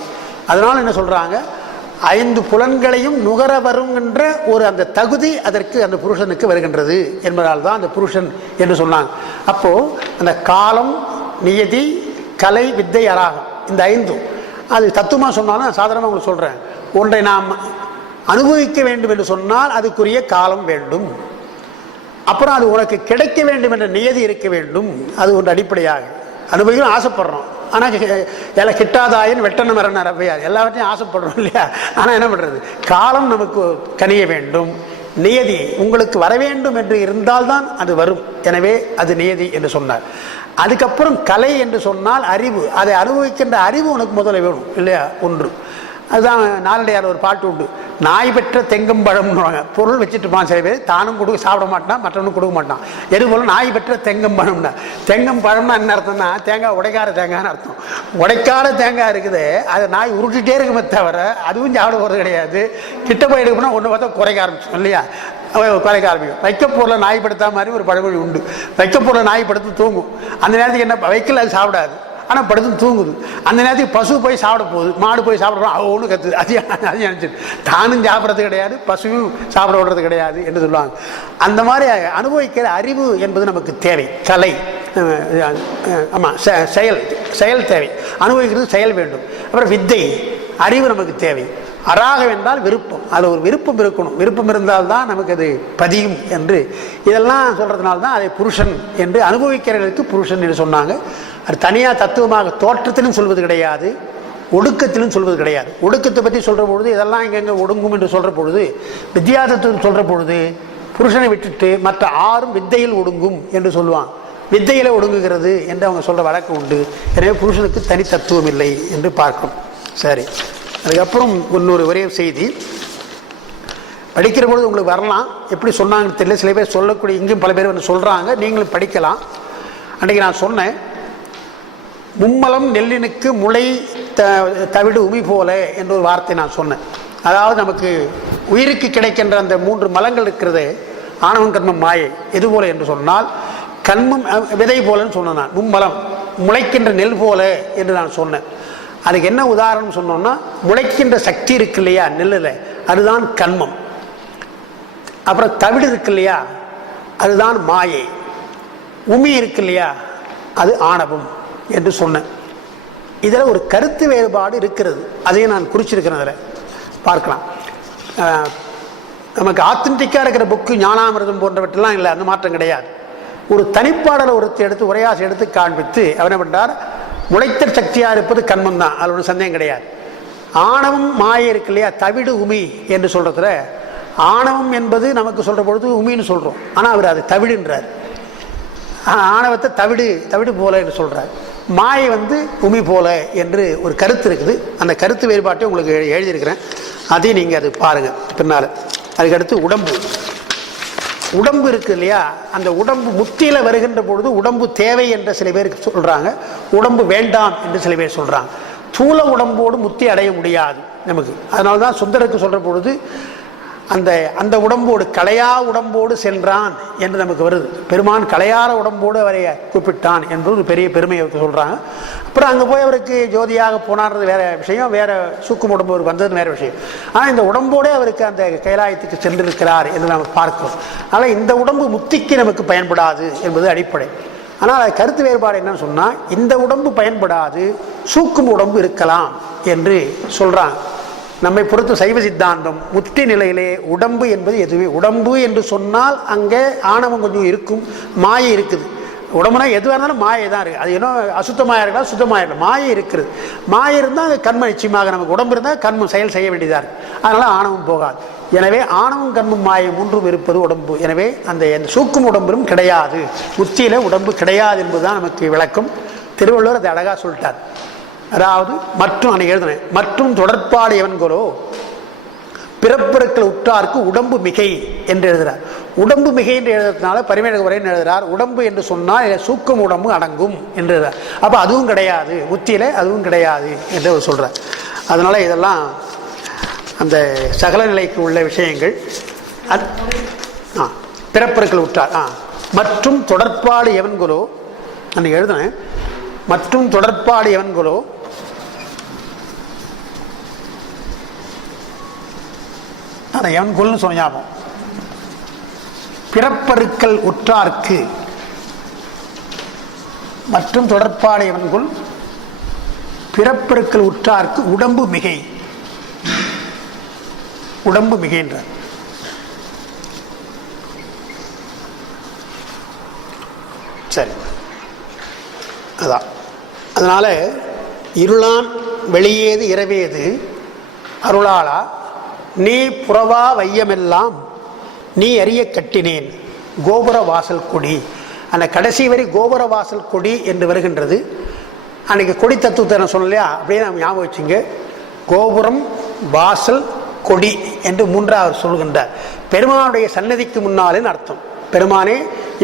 அதனால என்ன சொல்றாங்க, 5 புலன்களையும் நுகர வருகின்ற ஒரு அந்த தகுதி அதற்கு அந்த புருஷனுக்கு வருகின்றது என்பதால் தான் அந்த புருஷன் என்று சொன்னாங்க. அப்போ அந்த காலம் நியதி கலை வித்தை அராகம் இந்த 5 அது தத்துவமா சொன்னாலும் சாதாரணமாக உங்களுக்கு சொல்றேன். ஒன்றை நாம் அனுபவிக்க வேண்டும் என்று சொன்னால் அதுக்குரிய காலம் வேண்டும். அப்புறம் அது உனக்கு கிடைக்க வேண்டும் என்ற நியதி இருக்க வேண்டும். அது ஒன்று அடிப்படையாக அனுபவிக்கணும் ஆசைப்படுறோம். ஆனால் எல்லாம் கிட்டாதாயன் வெட்டன மரண ரவ்வையார் எல்லாவற்றையும் ஆசைப்படுறோம் இல்லையா? ஆனால் என்ன பண்ணுறது, காலம் நமக்கு கனிய வேண்டும், நியதி உங்களுக்கு வர வேண்டும் என்று இருந்தால்தான் அது வரும். எனவே அது நியதி என்று சொன்னார். அதுக்கப்புறம் கலை என்று சொன்னால் அறிவு, அதை அனுபவிக்கின்ற அறிவு உனக்கு முதல்ல வேணும் இல்லையா? ஒன்று அதுதான். நாலடியார் ஒரு பாட்டு உண்டு, நாய் பெற்ற தெங்கம்பழம்னுவாங்க. பொருள் வச்சுட்டுப்பான் சில பேர், தானும் சாப்பிட மாட்டான், மற்றவனும் கொடுக்க மாட்டான். எது போல நாய் பெற்ற தெங்கம்பழம்னா, தெங்கம்பழம்னா என்ன அர்த்தம்னா தேங்காய் உடைக்கார தேங்காய்னு அர்த்தம். உடைக்கார தேங்காய் இருக்குது, அதை நாய் உருட்டிகிட்டே இருக்குமே தவிர அதுவும் சாப்பிட போகிறது கிடையாது. கிட்ட போய் எடுக்கணும்னா ஒன்று பார்த்தா குறைக்க ஆரம்பிச்சோம் இல்லையா? குறைக்க ஆரம்பிக்கும். வைக்கப்பொருளை நாய் படுத்தா மாதிரி ஒரு பழமொழி உண்டு. வைக்கப்பொருளை நாய் படுத்து தூங்கும். அந்த நேரத்துக்கு என்ன வைக்கல, அது சாப்பிடாது, ஆனால் படுத்து தூங்குது. அந்த நேரத்துக்கு பசு போய் சாப்பிட போகுது, மாடு போய் சாப்பிட்றோம், அவ ஒன்று கத்துது. அது நினச்சிட்டு தானும் சாப்பிட்றது கிடையாது, பசுவும் சாப்பிட விடுறது கிடையாது என்று சொல்லுவாங்க. அந்த மாதிரி அனுபவிக்கிற அறிவு என்பது நமக்கு தேவை. கலை, ஆமாம், செயல் தேவை. அனுபவிக்கிறது செயல் வேண்டும். அப்புறம் வித்தை, அறிவு நமக்கு தேவை. அராகம் என்றால் விருப்பம், அதில் ஒரு விருப்பம் இருக்கணும். விருப்பம் இருந்தால்தான் நமக்கு அது பதியும் என்று இதெல்லாம் சொல்றதுனால தான் அதை புருஷன் என்று அனுபவிக்கிறவர்களுக்கு புருஷன் என்று சொன்னாங்க. அது தனியாக தத்துவமாக தோற்றத்திலும் சொல்வது கிடையாது, ஒடுக்கத்திலும் சொல்வது கிடையாது. ஒடுக்கத்தை பற்றி சொல்கிற பொழுது இதெல்லாம் இங்கெங்கே ஒடுங்கும் என்று சொல்கிற பொழுது, வித்தியாசத்துக்கு சொல்கிற பொழுது புருஷனை விட்டுட்டு மற்ற 6ம் வித்தையில் ஒடுங்கும் என்று சொல்லுவான். வித்தையில ஒடுங்குகிறது என்று அவங்க சொல்ற வழக்கு உண்டு. எனவே புருஷனுக்கு தனி தத்துவம் இல்லை என்று பார்க்கணும். சரி, அதுக்கப்புறம் ஒரே செய்தி படிக்கிற பொழுது உங்களுக்கு வரலாம். எப்படி சொன்னாங்கன்னு தெரியல, சில பேர் சொல்லக்கூடிய, இங்கேயும் பல பேர் வந்து சொல்றாங்க, நீங்களும் படிக்கலாம். அன்றைக்கு நான் சொன்னேன், மும்மலம் நெல்லினுக்கு முளை தவிடு உமி போல என்ற ஒரு வார்த்தை நான் சொன்னேன். அதாவது நமக்கு உயிருக்கு கிடைக்கின்ற அந்த 3 மலங்கள் இருக்கிறது, ஆணவம் கர்மம் மாயை, எது போல என்று சொன்னால் கண்மம் விதை போலன்னு சொன்னேன் நான். மும்மலம் முளைக்கின்ற நெல் போல என்று நான் சொன்னேன். அதுக்கு என்ன உதாரணம் சொன்னோம்னா, முளைக்கின்ற சக்தி இருக்கு இல்லையா நெல்லில், அதுதான் கண்மம். அப்புறம் தவிடு இருக்கு இல்லையா, அதுதான் மாயை. உமி இருக்கு இல்லையா, அது ஆணவம் என்று சொன்னேன். இதில் ஒரு கருத்து வேறுபாடு இருக்கிறது, அதையும் நான் குறிச்சிருக்கிறேன். அதில் பார்க்கலாம். நமக்கு ஆத்தன்டிக்காக இருக்கிற புக்கு ஞானாமிர்தம் போன்றவற்றெல்லாம் இல்லை, அந்த மாற்றம் கிடையாது. ஒரு தனிப்பாடலை எடுத்து உரையாசி எடுத்து காண்பித்து அவர் என்ன பண்ணார், முளைத்தல் சக்தியாக இருப்பது கண்மம் தான், அதில் ஒரு சந்தேகம் கிடையாது. ஆணவம் மாயை இருக்கு இல்லையா, தவிடு உமி என்று சொல்றதுல ஆணவம் என்பது நமக்கு சொல்ற பொழுது உமின்னு சொல்றோம், ஆனால் அவர் அது தவிடுன்றார். ஆணவத்தை தவிடு போல என்று சொல்றார். மாயை உமி போல என்று ஒரு கருத்து இருக்குது. அந்த கருத்து வேறுபாட்டை உங்களுக்கு எழுதியிருக்கிறேன், அதையும் நீங்கள் அது பாருங்க பின்னால். அதுக்கடுத்து உடம்பு இருக்கு இல்லையா, அந்த உடம்பு முத்தியில வருகின்ற பொழுது உடம்பு தேவை என்று சில பேர் சொல்றாங்க, உடம்பு வேண்டாம் என்று சில பேர் சொல்றாங்க. தூள உடம்போடு முத்தி அடைய முடியாது நமக்கு. அதனால்தான் சுந்தருக்கு சொல்ற பொழுது அந்த உடம்போடு கலையா உடம்போடு சென்றான் என்று நமக்கு வருது. பெருமான் கலையார உடம்போடு அவரை கூப்பிட்டான் என்பது ஒரு பெரிய பெருமையை சொல்றாங்க. அப்புறம் அங்கே போய் அவருக்கு ஜோதியாக போனான்றது வேற விஷயம், வேற சூக்கும் உடம்பு அவருக்கு வந்தது வேற விஷயம். ஆனால் இந்த உடம்போடே அவருக்கு அந்த கைலாயத்துக்கு சென்றிருக்கிறார் என்று நாம் பார்க்கிறோம். அதனால் இந்த உடம்பு முத்திக்கு நமக்கு பயன்படாது என்பது அடிப்படை. ஆனால் கருத்து வேறுபாடு என்னன்னு சொன்னால், இந்த உடம்பு பயன்படாது, சூக்கும் உடம்பு இருக்கலாம் என்று சொல்றாங்க. நம்மை பொறுத்து சைவ சித்தாந்தம் முத்தி நிலையிலே உடம்பு என்பது எதுவே, உடம்பு என்று சொன்னால் அங்கே ஆணவம் கொஞ்சம் இருக்கும், மாயை இருக்குது. உடம்புனா எதுவாக இருந்தாலும் மாயை தான் இருக்குது. அது என்ன அசுத்தமாக இருக்கலாம், சுத்தமாக இருக்கலாம், மாயை இருக்கிறது. மாயை இருந்தால் அங்கே கண்மம் நிச்சயமாக, நமக்கு உடம்பு இருந்தால் கண்மம் செயல் செய்ய வேண்டியதாக இருக்குது. அதனால் ஆணவம் போகாது. எனவே ஆணவம் கண்மம் மாயை மூன்றும் இருப்பது உடம்பு. எனவே அந்த சூக்கும் உடம்பும் கிடையாது, முத்தியில உடம்பு கிடையாது என்பதுதான் நமக்கு விளக்கம். திருவள்ளுவர் அதை அழகாக சொல்லிட்டார். அதாவது மற்றும் அன்னைக்கு எழுதுனேன், மற்றும் தொடர்பாடு எவன்களோ பிறப்பிறக்கள் உற்றாருக்கு உடம்பு மிகை என்று எழுதுறார். உடம்பு மிகை என்று எழுதுறதுனால பரிமேலக உரைன்னு எழுதுறார். உடம்பு என்று சொன்னால் சூக்கம் உடம்பு அடங்கும் என்று எழுதுறார். அப்போ அதுவும் கிடையாது, முத்தியில அதுவும் கிடையாது என்று அவர் சொல்றார். அதனால இதெல்லாம் அந்த சகல நிலைக்கு உள்ள விஷயங்கள். பிறப்பிறக்கள் உற்றார் மற்றும் தொடர்பாடு எவன்களோ அன்னைக்கு எழுதுனேன், மற்றும் தொடர்பாடு எவன்களோ எவன்கொள்னு சொன்ன ஞாபகம். பிறப்பருக்கள் உற்றார்க்கு மற்றும் தொடர்பாடு எவன்கொள் பிறப்பருக்கள் உற்றார்க்கு உடம்பு மிகை, உடம்பு மிகைன்ற. சரி, அதான். அதனால இருளான் வெளியேது இரவேது அருளாளா நீ புறவா வையமெல்லாம் நீ அறிய கட்டினேன் கோபுர வாசல் கொடி. அந்த கடைசி வரி கோபுர வாசல் கொடி என்று வருகின்றது. அன்னைக்கு கொடி தத்துவத்தை நான் சொல்லலையா, அப்படியே நம்ம ஞாபகம் வச்சுங்க. கோபுரம், வாசல், கொடி என்று மூன்றாவது சொல்கின்றார். பெருமானுடைய சன்னதிக்கு முன்னாலேன்னு அர்த்தம். பெருமானே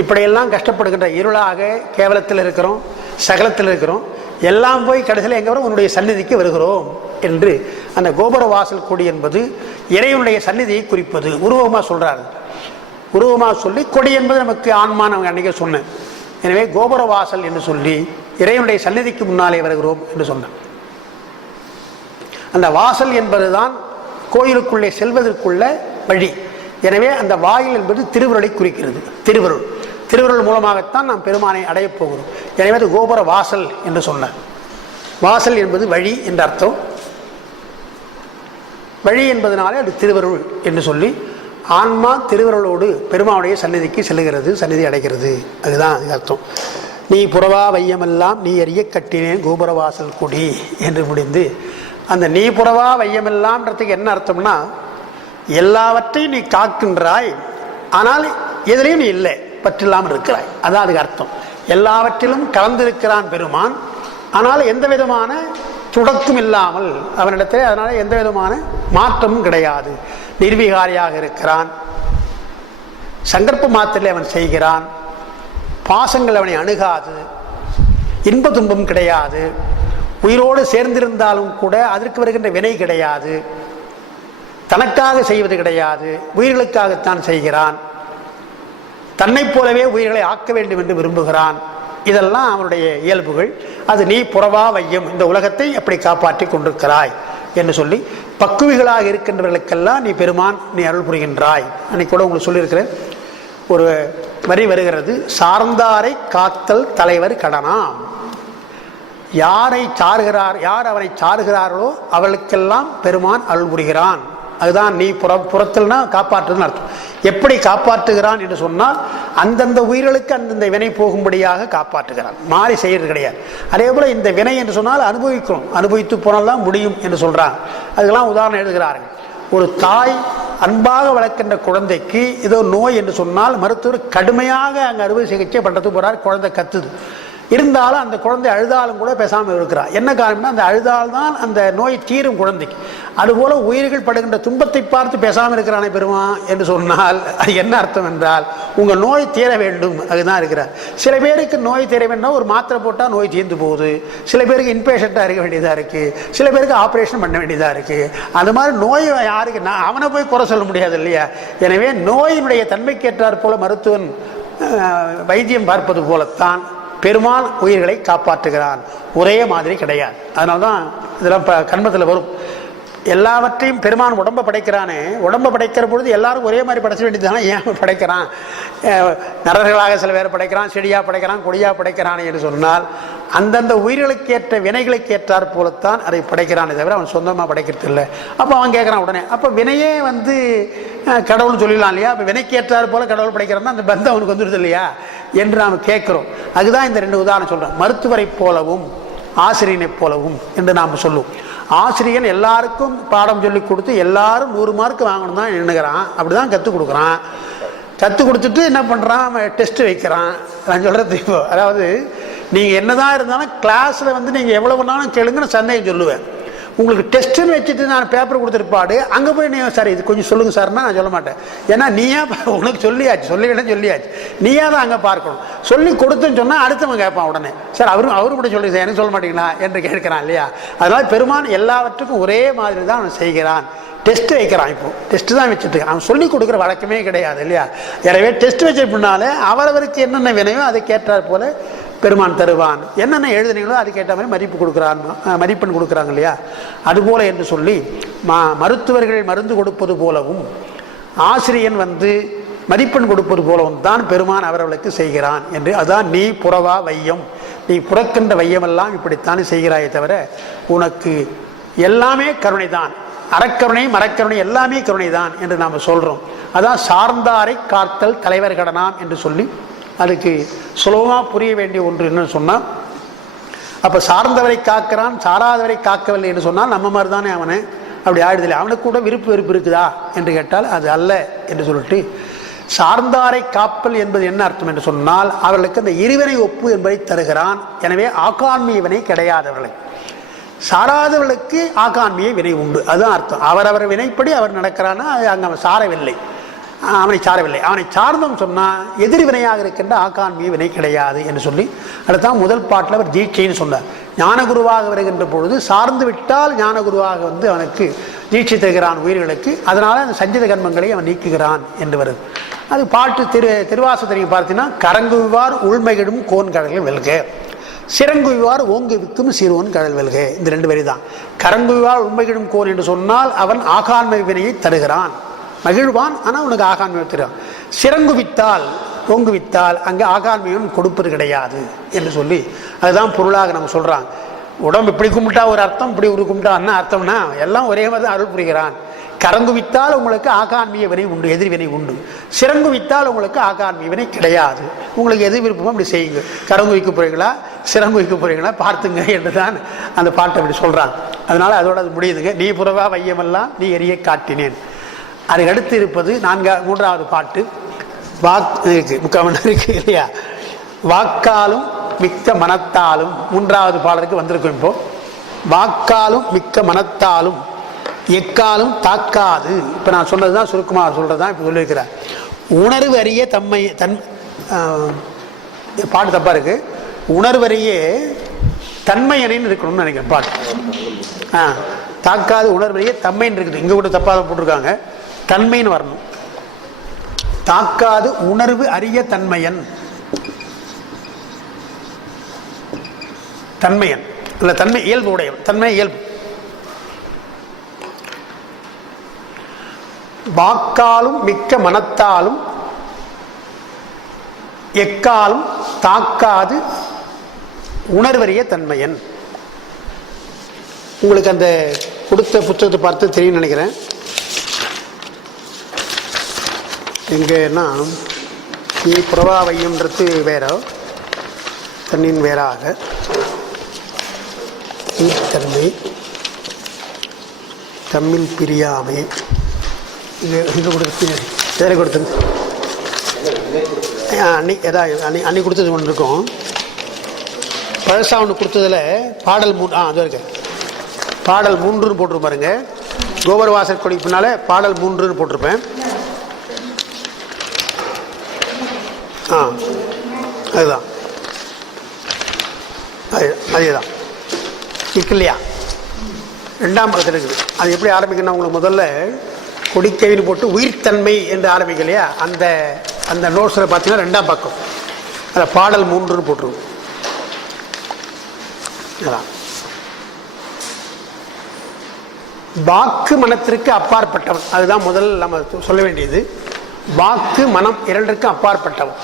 இப்படியெல்லாம் கஷ்டப்படுகின்ற இருளாக கேவலத்தில் இருக்கிறோம், சகலத்தில் இருக்கிறோம், எல்லாம் போய் கடைசியில் எங்கே வரும், உன்னுடைய சந்நிதிக்கு வருகிறோம் என்று அந்த கோபுர வாசல் கொடி என்பது இறைவனுடைய சந்நிதியை குறிப்பது. உருவமாக சொல்றாரு. உருவமாக சொல்லி கொடி என்பது நமக்கு ஆன்மா, நம்ம அன்னைக்கு சொன்னேன். எனவே கோபுர வாசல் என்று சொல்லி இறைவனுடைய சந்நிதிக்கு முன்னாலே வருகிறோம் என்று சொன்னேன். அந்த வாசல் என்பதுதான் கோயிலுக்குள்ளே செல்வதற்குள்ள வழி. எனவே அந்த வாயில் என்பது திருவருளை குறிக்கிறது. திருவருள் மூலமாகத்தான் நாம் பெருமானை அடையப் போகிறோம். எனவே அது கோபுர வாசல் என்று சொன்னார். வாசல் என்பது வழி என்ற அர்த்தம். வழி என்பதனாலே அது திருவருள் என்று சொல்லி ஆன்மா திருவருளோடு பெருமானுடைய சந்நிதிக்கு செல்லுகிறது, சந்நிதி அடைகிறது. அதுதான் அது அர்த்தம். நீ புறவா வையமெல்லாம் நீ அறிய கட்டினேன் கோபுர வாசல் கொடி என்று முடிந்து, அந்த நீ புறவா வையமெல்லாம்ன்றதுக்கு என்ன அர்த்தம்னா, எல்லாவற்றையும் நீ காக்கின்றாய், ஆனால் எதிலையும் நீ இல்லை, பற்றில்லாமல் இருக்கிறாய். அதான் அதுக்கு அர்த்தம். எல்லாவற்றிலும் கலந்திருக்கிறான் பெருமான். ஆனால் எந்த விதமான துடக்கும் இல்லாமல் அவனிடத்தில், அதனால எந்த விதமான மாற்றமும் கிடையாது. நிர்விகாரியாக இருக்கிறான். சங்கற்ப மாத்திரையில் அவன் செய்கிறான். பாசங்கள் அவனை அணுகாது. இன்ப துன்பம் கிடையாது. உயிரோடு சேர்ந்திருந்தாலும் கூட அதற்கு வருகின்ற வினை கிடையாது. தனக்காக செய்வது கிடையாது, உயிர்களுக்காகத்தான் செய்கிறான். தன்னைப் போலவே உயிர்களை ஆக்க வேண்டும் என்று விரும்புகிறான். இதெல்லாம் அவனுடைய இயல்புகள். அது நீ புறவா வையம், இந்த உலகத்தை எப்படி காப்பாற்றி கொண்டிருக்கிறாய் என்று சொல்லி பக்குவிகளாக இருக்கின்றவர்களுக்கெல்லாம் நீ பெருமான், நீ அருள் புரிகின்றாய். அன்னைக்கு கூட உங்களுக்கு சொல்லியிருக்கிறேன், ஒரு வரி வருகிறது, சார்ந்தாரை காத்தல் தலைவர் கடனாம். யாரை சாருகிறார், யார் அவனை சாருகிறார்களோ அவளுக்கெல்லாம் பெருமான் அருள் புரிகிறான். அதுதான் நீ புறத்தில்னா காப்பாற்றுதுன்னு அர்த்தம். எப்படி காப்பாற்றுகிறான் என்று சொன்னால் அந்தந்த உயிர்களுக்கு அந்தந்த வினை போகும்படியாக காப்பாற்றுகிறான். மாறி செய்யறது கிடையாது. அதே போல இந்த வினை என்று சொன்னால் அனுபவிக்கணும், அனுபவித்து போனால்தான் முடியும் என்று சொல்றாங்க. அதுக்கெல்லாம் உதாரணம் எழுதுகிறார்கள். ஒரு தாய் அன்பாக வளர்க்கின்ற குழந்தைக்கு ஏதோ நோய் என்று சொன்னால் மருத்துவர் கடுமையாக அங்கே அறுவை சிகிச்சை பண்ணுறதுக்கு போகிறார். குழந்தை கத்துது, இருந்தாலும் அந்த குழந்தை அழுதாலும் கூட பேசாமல் இருக்கிறார். என்ன காரணம்னா அந்த அழுதால்தான் அந்த நோய் தீரும் குழந்தைக்கு. அதுபோல உயிர்கள் படுகின்ற துன்பத்தை பார்த்து பேசாமல் இருக்கிறானே பெருமான் என்று சொன்னால் அது என்ன அர்த்தம் என்றால், உங்கள் நோய் தீர வேண்டும், அதுதான் இருக்கிறார். சில பேருக்கு நோய் தீர வேண்டும், ஒரு மாத்திரை போட்டால் நோய் தீர்ந்து போகுது. சில பேருக்கு இன்பேஷண்ட்டாக இருக்க வேண்டியதாக இருக்குது, சில பேருக்கு ஆப்ரேஷன் பண்ண வேண்டியதாக இருக்குது. அது மாதிரி நோய் யாருக்கு, நான் அவனை போய் குறை சொல்ல முடியாது இல்லையா. எனவே நோயினுடைய தன்மைக்கேற்றார் போல மருத்துவன் வைத்தியம் பார்ப்பது போலத்தான் பெருமாள் உயிர்களை காப்பாற்றுகிறான். ஒரே மாதிரி கிடையாது. அதனால்தான் இதெல்லாம் கண்மத்தில் வரும். எல்லாவற்றையும் பெருமான் உடம்பை படைக்கிறானே, உடம்பை படைக்கிற பொழுது எல்லாரும் ஒரே மாதிரி படைச்ச வேண்டியதுதானே, ஏன் படைக்கிறான்? நரர்களாக சில பேர் படைக்கிறான், செடியாக படைக்கிறான், கொடியாக படைக்கிறான் என்று சொன்னால் அந்தந்த உயிர்களுக்கு ஏற்ற வினைகளுக்கு ஏற்றார் போலத்தான் அதை படைக்கிறானே தவிர அவன் சொந்தமாக படைக்கிறது இல்லை. அப்போ அவன் கேட்குறான் உடனே, அப்போ வினையே கடவுள் சொல்லிடலாம் இல்லையா? அப்போ வினைக்கு ஏற்றார் போல கடவுள் படைக்கிறான்னா அந்த பந்தம் அவனுக்கு வந்துடுது இல்லையா என்று நாம் கேட்கிறோம். அதுதான் இந்த ரெண்டு உதாரணம் சொல்கிறோம். மருத்துவரை போலவும் ஆசிரியனை போலவும் என்று நாம் சொல்லுவோம். ஆசிரியன் எல்லாருக்கும் பாடம் சொல்லி கொடுத்து எல்லாரும் 100 மார்க் வாங்கணும் தான் எண்ணுகிறான். அப்படி தான் கற்றுக் கொடுக்குறான். கற்றுக் கொடுத்துட்டு என்ன பண்ணுறான், டெஸ்ட்டு வைக்கிறான். நான் சொல்கிறது இப்போ, அதாவது நீங்கள் என்னதான் இருந்தாலும் கிளாஸில் நீங்கள் எவ்வளோ பண்ணாலும் கேளுங்கன்னு சந்தேகம் சொல்லுவேன். உங்களுக்கு டெஸ்ட்டுன்னு வச்சுட்டு நான் பேப்பர் கொடுத்துருப்பாடு அங்கே போய் நீங்கள் சார் இது கொஞ்சம் சொல்லுங்கள் சார்னா நான் சொல்ல மாட்டேன். ஏன்னா நீயா உனக்கு சொல்லியாச்சு, சொல்லியாச்சு, நீயா தான் அங்கே பார்க்கணும். சொல்லி கொடுத்துன்னு சொன்னால் அடுத்தவங்க கேட்பான் உடனே, சார் அவரு கூட சொல்லி சார் எனக்கு சொல்ல மாட்டீங்களா என்று கேட்கிறான் இல்லையா. அதனால் பெருமான் எல்லாவற்றுக்கும் ஒரே மாதிரி தான் அவன் செய்கிறான். டெஸ்ட் வைக்கிறான். இப்போ டெஸ்ட் தான் வச்சுட்டு அவன் சொல்லிக் கொடுக்குற வழக்கமே கிடையாது இல்லையா. எனவே டெஸ்ட் வச்ச பின்னால அவரவருக்கு என்னென்ன வினையோ அதை கேட்டார் போல பெருமான் தருவான். என்னென்ன எழுதுனீங்களோ அதுக்கேற்ற மாதிரி மதிப்பெண் கொடுக்குறாங்க இல்லையா. அதுபோல என்று சொல்லி மருத்துவர்கள் மருந்து கொடுப்பது போலவும் ஆசிரியன் மதிப்பெண் கொடுப்பது போலவும் தான் பெருமான் அவர்களுக்கு செய்கிறான் என்று. அதுதான் நீ புறவா வையம், நீ புறக்கின்ற வையமெல்லாம் இப்படித்தானே செய்கிறாயே தவிர உனக்கு எல்லாமே கருணை தான். அறக்கருணை மரக்கருணை எல்லாமே கருணை தான் என்று நாம் சொல்கிறோம். அதான் சார்ந்தாரை காத்தல் தலைவர் கடனாம் என்று சொல்லி அதுக்கு சுலபமாக புரிய வேண்டிய ஒன்று என்னன்னு சொன்னால், அப்போ சார்ந்தவரை காக்கிறான் சாராதவரை காக்கவில்லை என்று சொன்னால் நம்ம மாதிரி தானே அவனை அப்படி ஆயிடுதில்லை. அவனுக்கு கூட விருப்பு வெறுப்பு இருக்குதா என்று கேட்டால் அது அல்ல என்று சொல்லிட்டு, சார்ந்தாரை காப்பல் என்பது என்ன அர்த்தம் என்று சொன்னால் அவர்களுக்கு அந்த இருவினை ஒப்பு என்பதை தருகிறான். எனவே ஆகான்மிய வினை கிடையாதவர்களை, சாராதவர்களுக்கு ஆகான்மிய வினை உண்டு. அதுதான் அர்த்தம். அவரவர் வினைப்படி அவர் நடக்கிறான்னா அது அங்கே அவன் சாரவில்லை, அவனை சாரவில்லை. அவனை சார்ந்தோம் சொன்னால் எதிர் வினையாக இருக்கின்ற ஆகான்மிய வினை கிடையாது என்று சொல்லி அதுதான் முதல் பாட்டில் அவர் தீட்சைன்னு சொன்னார். ஞானகுருவாக வருகின்ற பொழுது சார்ந்து விட்டால் ஞானகுருவாக அவனுக்கு தீட்சை தருகிறான் உயிர்களுக்கு. அதனால் அந்த சஞ்சித கர்மங்களை அவன் நீக்குகிறான் என்று வருது. அது பாட்டு திருவாசகத்தில் பார்த்தீங்கன்னா, கரங்குவார் உள்மையிடும் கோன் கடல்கள் வெல்க, சிறங்குவார் ஓங்கு விக்கும் சிறுவன் கடல் வெல்க. இந்த 2 வரி தான். கரங்குவார் உண்மையிடும் கோன் என்று சொன்னால் அவன் ஆகான்மை வினையை தருகிறான், மகிழ்வான். ஆனால் உனக்கு ஆகான்மையை தருவான். சிறங்குவித்தால் ஓங்குவித்தால் அங்கே ஆகான்மையும் கொடுப்பது கிடையாது என்று சொல்லி அதுதான் பொருளாக நம்ம சொல்கிறாங்க. உடம்பு இப்படி கும்பிட்டா ஒரு அர்த்தம், இப்படி ஒரு கும்பிட்டா என்ன அர்த்தம்னா எல்லாம் ஒரே மாதிரி தான் அருள் புரிகிறான். கரங்குவித்தால் உங்களுக்கு ஆகான்மிய வினை உண்டு, எதிர்வினை உண்டு. சிறங்குவித்தால் உங்களுக்கு ஆகான்மிய வினை கிடையாது. உங்களுக்கு எது விருப்பமோ அப்படி செய்யுங்க. கரங்கு வைக்க போறீங்களா சிறங்கு வைக்க போறீங்களா பார்த்துங்க என்று தான் அந்த பாட்டை அப்படி சொல்கிறாங்க. அதனால அதோட அது முடியுதுங்க. நீ புறவா வையமெல்லாம் நீ எரிய காட்டினேன். அதுக்கு அடுத்து இருப்பது 3வது பாட்டு. இருக்கு 3/4 இருக்கு இல்லையா. வாக்காலும் மிக்க மனத்தாலும், மூன்றாவது பாடலுக்கு வந்திருக்கும். இப்போ வாக்காலும் மிக்க மனத்தாலும் எக்காலும் தாக்காது. இப்போ நான் சொன்னதுதான் சுருக்குமார் சொல்றதுதான் இப்போ சொல்லியிருக்கிறார். உணர்வு அறிய தம்மை பாட்டு தப்பா இருக்கு. உணர்வறியே தன்மையனின்னு இருக்கணும்னு நினைக்கிறேன் பாட்டு. தாக்காது உணர்வறியே தம்மைன்னு இருக்குது. இங்க கூட தப்பாக போட்டிருக்காங்க, தன்மைன்னு வரணும். தாக்காது உணர்வு அறிய தன்மையன், தன்மையன் இல்ல, தன்மை இயல்பு உடையவன், தன்மை இயல்பு. வாக்காலும் மிக்க மனத்தாலும் எக்காலும் தாக்காது உணர்வறிய தன்மையன். உங்களுக்கு அந்த கொடுத்த புத்தகத்தை பார்த்து தெரியும் நினைக்கிறேன். எங்கன்னா நீ பிரபாவையம்ன்றது வேற, தன்னின் வேறாக தன்மை தம்மில் பிரியாமை கொடுத்தது அன்னைக்கு கொடுத்தது ஒன்று இருக்கும். பழசா ஒன்று கொடுத்ததுல பாடல் அது இருக்கு, பாடல் 3ன்னு போட்டிருப்பேன் பாருங்க. கோபுர வாசல் கொடி பின்னால பாடல் 3ன்னு போட்டிருப்பேன். அதுதான் அதேதான் இருக்கு இல்லையா? 2ஆம் பக்கத்தில் இருக்குது. அது எப்படி ஆரம்பிக்கணும்? உங்களுக்கு முதல்ல கொடிக்கைன்னு போட்டு உயிர்த்தன்மை என்று ஆரம்பிக்க இல்லையா? அந்த அந்த நோட்ஸில் பார்த்தீங்கன்னா 2ஆம் பக்கம் அதில் பாடல் 3ன்னு போட்டிருக்கும். வாக்கு மனத்திற்கு அப்பாற்பட்டவன், அதுதான் முதல்ல நம்ம சொல்ல வேண்டியது. வாக்கு மனம் இரண்டிற்கும் அப்பாற்பட்டவன்.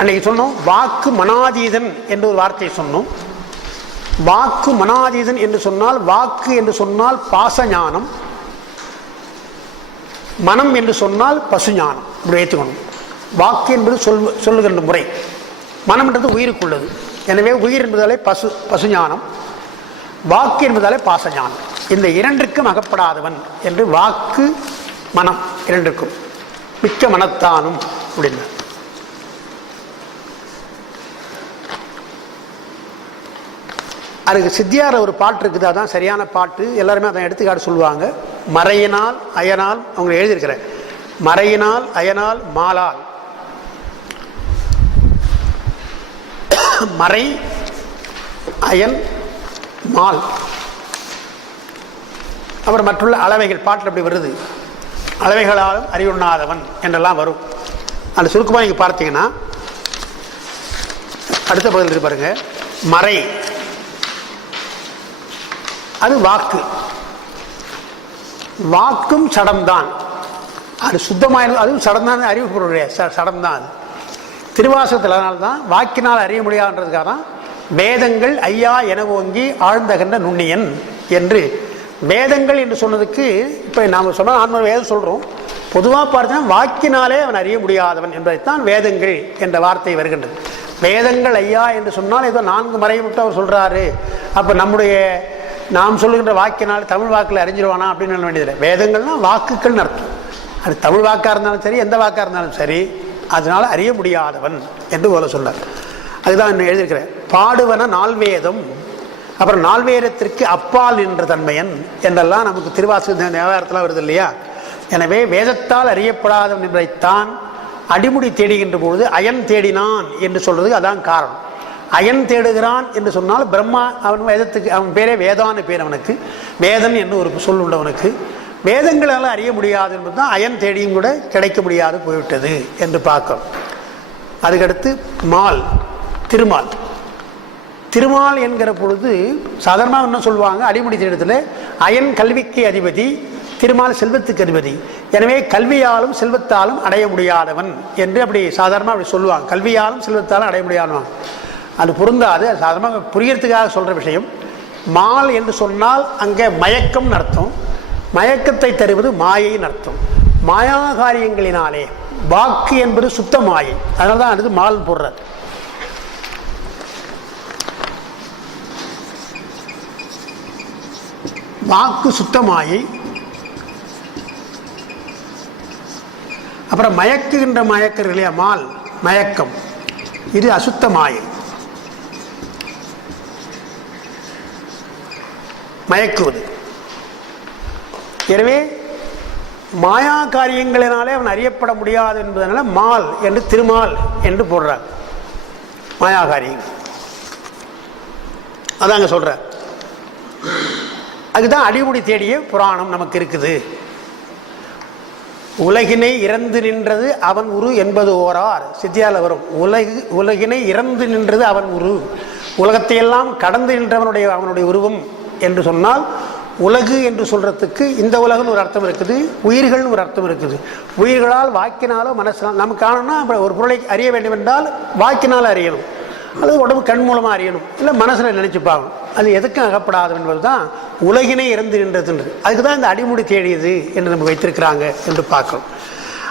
அன்னைக்கு சொன்னோம் வாக்கு மனாதீதன் என்று ஒரு வார்த்தையை சொன்னோம். வாக்கு மனாதீதன் என்று சொன்னால், வாக்கு என்று சொன்னால் பாசஞானம், மனம் என்று சொன்னால் பசுஞானம். இப்படி ஏற்றுக்கணும். வாக்கு என்பது சொல்லுகின்ற முறை, மனம் என்றது உயிருக்குள்ளது. எனவே உயிர் என்பதாலே பசுஞானம், வாக்கு என்பதாலே பாசஞானம். இந்த இரண்டிற்கும் அகப்படாதவன் என்று வாக்கு மனம் இரண்டிற்கும் மிக்க மனத்தானும் அப்படின்னு. அதுக்கு சித்தியார் ஒரு பாட்டு இருக்குது, அதான் சரியான பாட்டு. எல்லாருமே அதை எடுத்துக்காட்டு சொல்லுவாங்க. மறையினால் அயனால், அவங்க எழுதியிருக்கிறேன். மறையினால் அயனால் மாலால், மறை அயன் மால். அப்புறம் மற்றுள்ள அளவைகள் பாட்டில் அப்படி வருது. அளவைகளாலும் அறிவுண்ணாதவன் என்றெல்லாம் வரும். அந்த சுருக்கமாக நீங்கள் பார்த்தீங்கன்னா அடுத்த பகுதியில் பாருங்க. மறை அது வாக்கு, வாக்கும் சடம்தான். அது சுத்தமாக, அதுவும் சடம்தான், அறிவு பொருளுடைய சடம்தான் அது. திருவாசகத்தில் அதனால்தான் வாக்கினால் அறிய முடியாதுன்றதுக்காக தான் வேதங்கள் ஐயா என ஓங்கி ஆழ்ந்தகன்ற நுண்ணியன் என்று வேதங்கள் என்று சொன்னதுக்கு. இப்போ நாம் சொன்ன ஆன்ம வேதம் சொல்கிறோம். பொதுவாக பார்த்தீங்கன்னா வாக்கினாலே அவன் அறிய முடியாதவன் என்பதைத்தான் வேதங்கள் என்ற வார்த்தை வருகின்றது. வேதங்கள் ஐயா என்று சொன்னால் ஏதோ 4 மறையை மட்டும் அவர் சொல்கிறாரு, அப்போ நம்முடைய நாம் சொல்லுகின்ற வாக்கினால் தமிழ் வாக்கில் அறிஞ்சிருவானா அப்படின்னு சொல்ல வேண்டியதில்லை. வேதங்கள்னா வாக்குகள் அர்த்தம். அது தமிழ் வாக்காக இருந்தாலும் சரி, எந்த வாக்காக இருந்தாலும் சரி, அதனால அறிய முடியாதவன் என்று போல சொன்னார். அதுதான் எழுதியிருக்கிறேன். பாடுவன நால்வேதம், அப்புறம் நால்வேதத்திற்கு அப்பால் நின்ற தன்மையன் என்றெல்லாம் நமக்கு திருவாசக விவகாரத்தில் வருது இல்லையா? எனவே வேதத்தால் அறியப்படாதவன் என்பதைத்தான் அடிமுடி தேடுகின்ற பொழுது அயன் தேடினான் என்று சொல்றதுக்கு அதான் காரணம். அயன் தேடுகிறான் என்று சொன்னால் பிரம்மா, அவன் வேதத்துக்கு, அவன் பேரே வேதான்னு பேர் அவனுக்கு. வேதன் என்று ஒரு சொல் உள்ளவனுக்கு. வேதங்களால் அறிய முடியாது என்பது தான் அயன் தேடியும் கூட கிடைக்க முடியாது போய்விட்டது என்று பார்க்கிறோம். அதுக்கடுத்து மால், திருமால். திருமால் என்கிற பொழுது சாதாரணமாக என்ன சொல்லுவாங்க, அடிமுடி தேடத்தில் அயன் கல்விக்கு அதிபதி, திருமால் செல்வத்துக்கு அதிபதி. எனவே கல்வியாலும் செல்வத்தாலும் அடைய முடியாதவன் என்று அப்படி சாதாரணமாக அப்படி சொல்லுவாங்க. கல்வியாலும் செல்வத்தாலும் அடைய முடியாதவன் அது பொருந்தாது. அது சாதாரணமாக புரியறதுக்காக சொல்கிற விஷயம். மால் என்று சொன்னால் அங்கே மயக்கம் அர்த்தம். மயக்கத்தை தருவது மாயைன்னு அர்த்தம். மாயா காரியங்களினாலே வாக்கு என்பது சுத்த மாயை. அதனால தான் அடுத்து மால் போடுறார். வாக்கு சுத்தமாயை, அப்புறம் மயக்குகின்ற மயக்கர் இல்லையா, மால் மயக்கம், இது அசுத்த மாயை, மயக்குவது. எனவே மாயா காரியங்களினாலே அவன் அறியப்பட முடியாது என்பதனால மால் என்று திருமால் என்று போடுறார். மாயா காரியங்கள் அதாங்க சொல்ற. அதுதான் அடிமுடி தேடிய புராணம் நமக்கு இருக்குது. உலகினை இறந்து நின்றது அவன் உரு என்பது ஓரார் சித்தியால வரும். உலகினை இறந்து நின்றது அவன் உரு, உலகத்தையெல்லாம் கடந்து நின்றவனுடைய அவனுடைய உருவம் என்று சொன்னால், உலகு என்று சொல்றதுக்கு இந்த உலகம்னு ஒரு அர்த்தம் இருக்குது, உயிர்கள்னு ஒரு அர்த்தம் இருக்குது. உயிர்களால் வாக்கினாலோ மனசினால் நமக்கு காணணும்னா ஒரு பொருளை அறிய வேண்டும் என்றால் வாக்கினால் அறியணும், அல்லது உடம்பு கண் மூலமாக அறியணும், இல்லை மனசில் நினைச்சுப்பாங்க. அது எதுக்கும் அகப்படாது என்பது தான் உலகினை இறந்து நின்றதுன்றது. அதுக்கு தான் இந்த அடிமுடி தேடியது என்று நம்ம வைத்திருக்கிறாங்க என்று பார்க்கணும்.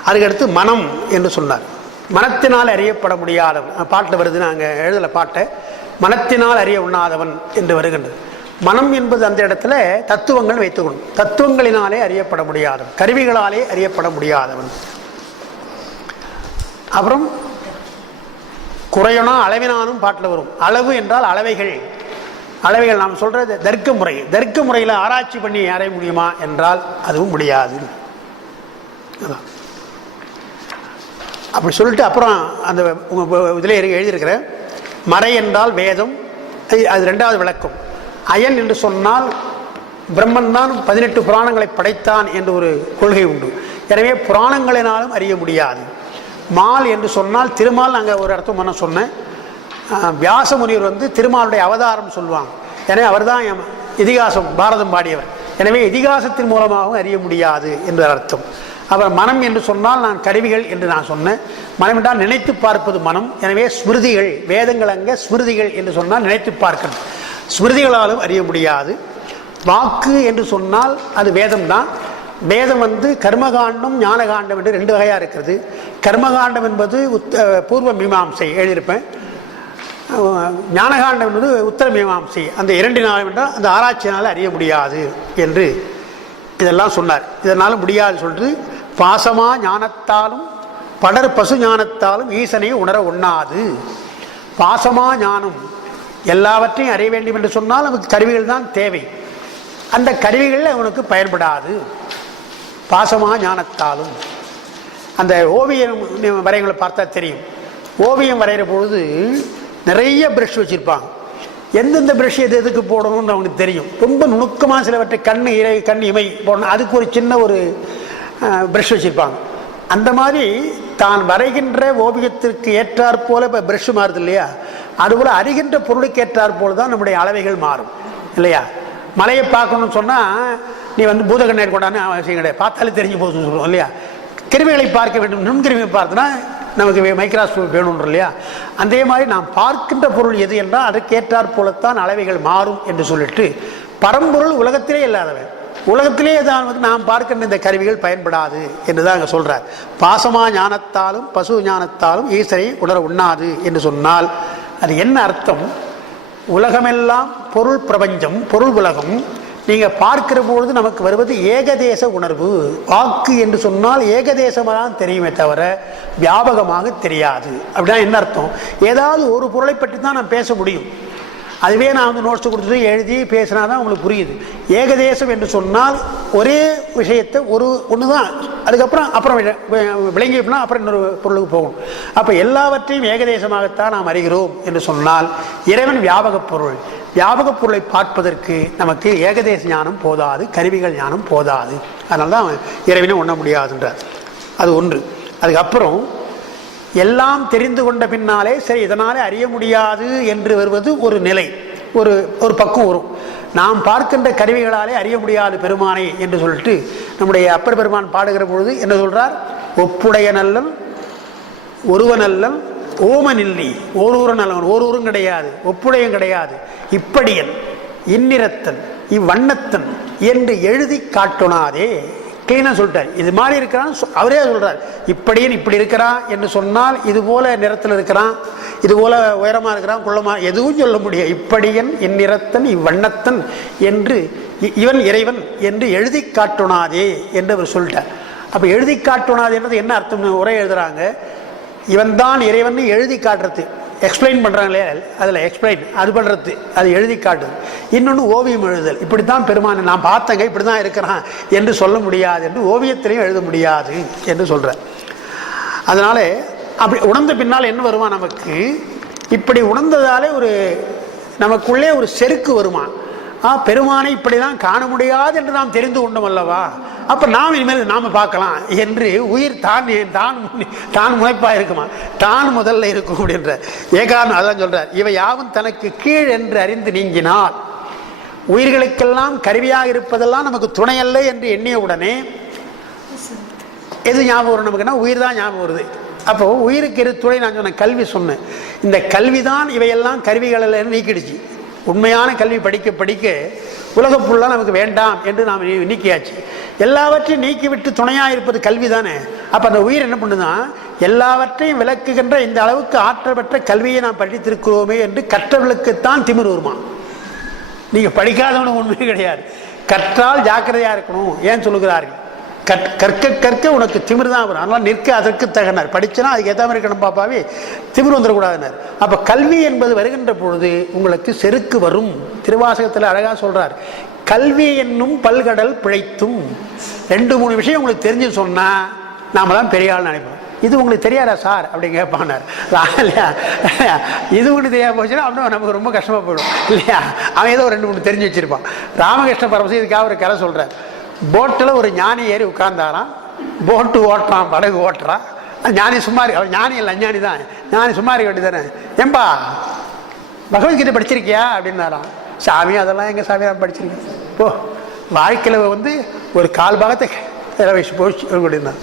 அதுக்கடுத்து மனம் என்று சொன்னார். மனத்தினால் அறியப்பட முடியாதவன், பாட்டில் வருது, நாங்கள் எழுதலை பாட்டை, மனத்தினால் அறிய உண்ணாதவன் என்று வருகின்றது. மனம் என்பது அந்த இடத்துல தத்துவங்கள் வைத்துக்கணும். தத்துவங்களினாலே அறியப்பட முடியாதவன், கருவிகளாலே அறியப்பட முடியாதவன். அப்புறம் குறையனா அளவினானும் பாட்டில் வரும். அளவு என்றால் அளவைகள், அளவைகள் நாம் சொல்றது தர்க்க முறை. தர்க்க முறையில் ஆராய்ச்சி பண்ணி அறைய முடியுமா என்றால் அதுவும் முடியாது. அப்படி சொல்லிட்டு அப்புறம் அந்த இதில் எழுதியிருக்கிற மறை என்றால் வேதம், அது ரெண்டாவது விளக்கம். அயன் என்று சொன்னால் பிரம்மன் தான் 18 புராணங்களை படைத்தான் என்று ஒரு கொள்கை உண்டு. எனவே புராணங்களினாலும் அறிய முடியாது. மால் என்று சொன்னால் திருமால், நாங்கள் ஒரு அர்த்தம் பண்ண சொன்னேன். வியாச முனிவர் திருமாலுடைய அவதாரம் சொல்லுவாங்க. எனவே அவர் தான் இதிகாசம் பாரதம் பாடியவர். எனவே இதிகாசத்தின் மூலமாகவும் அறிய முடியாது என்ற அர்த்தம். அப்புறம் மனம் என்று சொன்னால் நான் கருவிகள் என்று நான் சொன்னேன். மனம் என்றால் நினைத்து பார்ப்பது மனம். எனவே ஸ்மிருதிகள், வேதங்கள் அங்கே ஸ்மிருதிகள் என்று சொன்னால் நினைத்து பார்க்கணும், ஸ்மிருதிகளாலும் அறிய முடியாது. வாக்கு என்று சொன்னால் அது வேதம் தான். வேதம் கர்மகாண்டம் ஞானகாண்டம் என்று 2 வகையாக இருக்கிறது. கர்மகாண்டம் என்பது பூர்வ மீமாம்சை எழுதியிருப்பேன், ஞானகாண்டம் என்பது உத்தர மீமாம்சை. அந்த 2 நாளும் என்றால் அந்த ஆராய்ச்சியினால் அறிய முடியாது என்று இதெல்லாம் சொன்னார். இதனால் முடியாது சொல்லிட்டு, பாசமா ஞானத்தாலும் படர் பசு ஞானத்தாலும் ஈசனை உணர ஒண்ணாது. பாசமா ஞானம், எல்லாவற்றையும் அறிய வேண்டும் என்று சொன்னால் நமக்கு கருவிகள் தான் தேவை. அந்த கருவிகள் அவனுக்கு பயன்படாது. பாசமா ஞானத்தாலும். அந்த ஓவியம் வரைகளை பார்த்தா தெரியும். ஓவியம் வரைகிற பொழுது நிறைய பிரஷ் வச்சிருப்பாங்க. எந்தெந்த பிரஷ் எதுக்கு போடணும்னு அவனுக்கு தெரியும். ரொம்ப நுணுக்கமாக சிலவற்றை கண் இமை போடணும், அதுக்கு ஒரு சின்ன ஒரு பிரஷ் வச்சிருப்பாங்க. அந்த மாதிரி தான் வரைகின்ற ஓவியத்திற்கு ஏற்றாற் போல இப்போ பிரஷ் மாறுது இல்லையா, அதுபோல் அறிகின்ற பொருளுக்கு ஏற்றாற் போல தான் நம்முடைய அளவைகள் மாறும் இல்லையா. மலையை பார்க்கணும்னு சொன்னால் நீ பூதகண்ணீர் கொண்டான்னு அவசியம் கிடையாது, பார்த்தாலே தெரிஞ்சு போகுதுன்னு சொல்லுவோம் இல்லையா. கிருமிகளை பார்க்க வேண்டும், நுண்கிருமி பார்த்தோன்னா நமக்கு மைக்ராஸ்கோப் வேணும்ன்ற இல்லையா. அதே மாதிரி நாம் பார்க்கின்ற பொருள் எது என்றால் அதற்கு ஏற்றாற் போலத்தான் அளவைகள் மாறும் என்று சொல்லிட்டு, பரம்பொருள் உலகத்திலே இல்லாதவன், உலகத்திலே தான் நாம் பார்க்கின்ற இந்த கருவிகள் பயன்படாது என்றுதான் அங்கே சொல்றார். பாசமா ஞானத்தாலும் பசு ஞானத்தாலும் ஈசனை உணர உண்ணாது என்று சொன்னால் அது என்ன அர்த்தம்? உலகமெல்லாம் பொருள் பிரபஞ்சம், பொருள் உலகம். நீங்க பார்க்கிற பொழுது நமக்கு வருவது ஏகதேச உணர்வு. வாக்கு என்று சொன்னால் ஏகதேசமாக தெரியுமே தவிர வியாபகமாக தெரியாது. அப்படின்னா என்ன அர்த்தம்? ஏதாவது ஒரு பொருளை பற்றி தான் நான் பேச முடியும். அதுவே நான் நோட்ஸ் கொடுத்துட்டு எழுதி பேசினா தான் உங்களுக்கு புரியுது. ஏகதேசம் என்று சொன்னால் ஒரே விஷயத்தை ஒன்று தான், அதுக்கப்புறம் விளங்கினா அப்புறம் இன்னொரு பொருளுக்கு போகும். அப்போ எல்லாவற்றையும் ஏகதேசமாகத்தான் நாம் அறிகிறோம் என்று சொன்னால் இறைவன் வியாபக பொருள். வியாபக பொருளை பார்ப்பதற்கு நமக்கு ஏகதேச ஞானம் போதாது, கருவிகள் ஞானம் போதாது. அதனால தான் இறைவனை உண்ண முடியாதுன்றார். அது ஒன்று. அதுக்கப்புறம் எல்லாம் தெரிந்து கொண்ட பின்னாலே சரி இதனாலே அறிய முடியாது என்று வருவது ஒரு நிலை, ஒரு பக்கம் வரும். நாம் பார்க்கின்ற கருவிகளாலே அறிய முடியாது பெருமானை என்று சொல்லிட்டு நம்முடைய அப்பர் பெருமான் பாடுகிற பொழுது என்ன சொல்றார்? ஒப்புடைய நல்லன் ஒருவ நல்லன் ஓமனில்லி, ஓரூர நல்லவன், ஓரூரும் கிடையாது, ஒப்புடையும் கிடையாது, இப்படியன் இந்நிறத்தன் இவ்வண்ணத்தன் என்று எழுதி காட்டுனாதே கிளீனாக சொல்லிட்டார். இது மாதிரி இருக்கிறான் அவரே சொல்கிறார். இப்படின்னு இப்படி இருக்கிறான் என்று சொன்னால் இது போல நிறத்தில் இருக்கிறான், இது போல உயரமாக இருக்கிறான், குள்ளமாக எதுவும் சொல்ல முடியாது. இப்படியன் இந்நிறத்தன் இவ்வண்ணத்தன் என்று இவன் இறைவன் என்று எழுதி காட்டுனாதே என்று அவர் சொல்லிட்டார். அப்போ எழுதி காட்டுனாதே என்றது என்ன அர்த்தம்? உரை எழுதுறாங்க, இவன் தான் இறைவன் எழுதி காட்டுறது, எக்ஸ்பிளைன் பண்ணுறாங்களே அதில் எக்ஸ்பிளைன் அது பண்ணுறது, அது எழுதி காட்டுது. இன்னொன்று ஓவியம் எழுதுதல். இப்படி தான் பெருமான் நான் பார்த்தங்க இப்படி தான் இருக்கிறான் என்று சொல்ல முடியாது என்று ஓவியத்திலையும் எழுத முடியாது என்று சொல்கிறார். அதனால அப்படி உணர்ந்த பின்னால் என்ன வருமா நமக்கு? இப்படி உணர்ந்ததாலே ஒரு நமக்குள்ளே ஒரு செருக்கு வருமா? பெருமானை இப்படி தான் காண முடியாது என்று நாம் தெரிந்து கொண்டோம் அல்லவா, அப்போ நாம் இனிமேல் நாம் பார்க்கலாம் என்று உயிர் தான் முனைப்பாக இருக்குமா, தான் முதல்ல இருக்கும் அப்படின்ற ஏகாரணம். அதான் சொல்றார், இவை யாவும் தனக்கு கீழ் என்று அறிந்து நீங்கினால், உயிர்களுக்கெல்லாம் கருவியாக இருப்பதெல்லாம் நமக்கு துணையல்ல என்று எண்ணிய உடனே எது ஞாபகம் வரும் நமக்குன்னா உயிர் தான் ஞாபகம் வருது. அப்போ உயிருக்கு இரு துணை நான் சொன்ன கல்வி சொன்னேன். இந்த கல்விதான் இவையெல்லாம் கருவிகள் இல்லைன்னு நீக்கிடுச்சு. உண்மையான கல்வி படிக்க படிக்க உலகம் ஃபுல்லாக நமக்கு வேண்டாம் என்று நாம் நீக்கியாச்சு. எல்லாவற்றையும் நீக்கிவிட்டு துணையாக இருப்பது கல்வி தானே. அப்போ அந்த உயிர் என்ன பண்ணுதான், எல்லாவற்றையும் விளக்குகின்ற இந்த அளவுக்கு ஆற்றல் பெற்ற கல்வியை நாம் படித்திருக்கிறோமே என்று கற்றவர்களுக்குத்தான் திமிர் வருமா. நீங்கள் படிக்காதவனும் ஒன்றுமே கிடையாது. கற்றால் ஜாக்கிரதையாக இருக்கணும் ஏன் சொல்லுகிறார்கள்? கற்க கற்க உனக்கு திமிர் தான் வரும். அதனால் நிற்க அதற்கு தகனார். படிச்சுனா அதுக்கு ஏற்ற மாதிரி இருக்கணும் பாப்பாவே, திமிர் வந்துடக்கூடாதுனார். அப்போ கல்வி என்பது வருகின்ற பொழுது உங்களுக்கு செருக்கு வரும். திருவாசகத்தில் அழகாக சொல்கிறார், கல்வி என்னும் பல்கடல் பிழைத்தும். 2-3 விஷயம் உங்களுக்கு தெரிஞ்சு சொன்னால் நாம தான் பெரிய ஆள் நினைப்போம். இது உங்களுக்கு தெரியாதா சார் அப்படின்னு கேட்பானார் இல்லையா? இது உங்களுக்கு தெரியாம போச்சுன்னா அப்படின்னா நமக்கு ரொம்ப கஷ்டமாக போயிடும் இல்லையா? அவன் ஏதோ 2-3 தெரிஞ்சு வச்சிருப்பான். ராமகிருஷ்ண பரமஹம்சர் இதுக்காக ஒரு கதை சொல்கிறார். போட்டில் ஒரு ஞானி ஏறி உட்கார்ந்தாராம். போட்டு ஓட்டுறான், படகு ஓட்டுறான். ஞானி சும்மா இருக்கு. அவன் ஞானி இல்லை, அஞ்ஞானி தான். ஞானி சும்மா இருக்க வேண்டியதானே. ஏம்பா பகவத்கீதை படிச்சிருக்கியா அப்படின்னாராம். சாமி அதெல்லாம் எங்கள் சாமி நான் படிச்சிருக்கேன். போ வாழ்க்கையில் ஒரு கால் பாகத்தை வயசு போச்சு அப்படின்னா.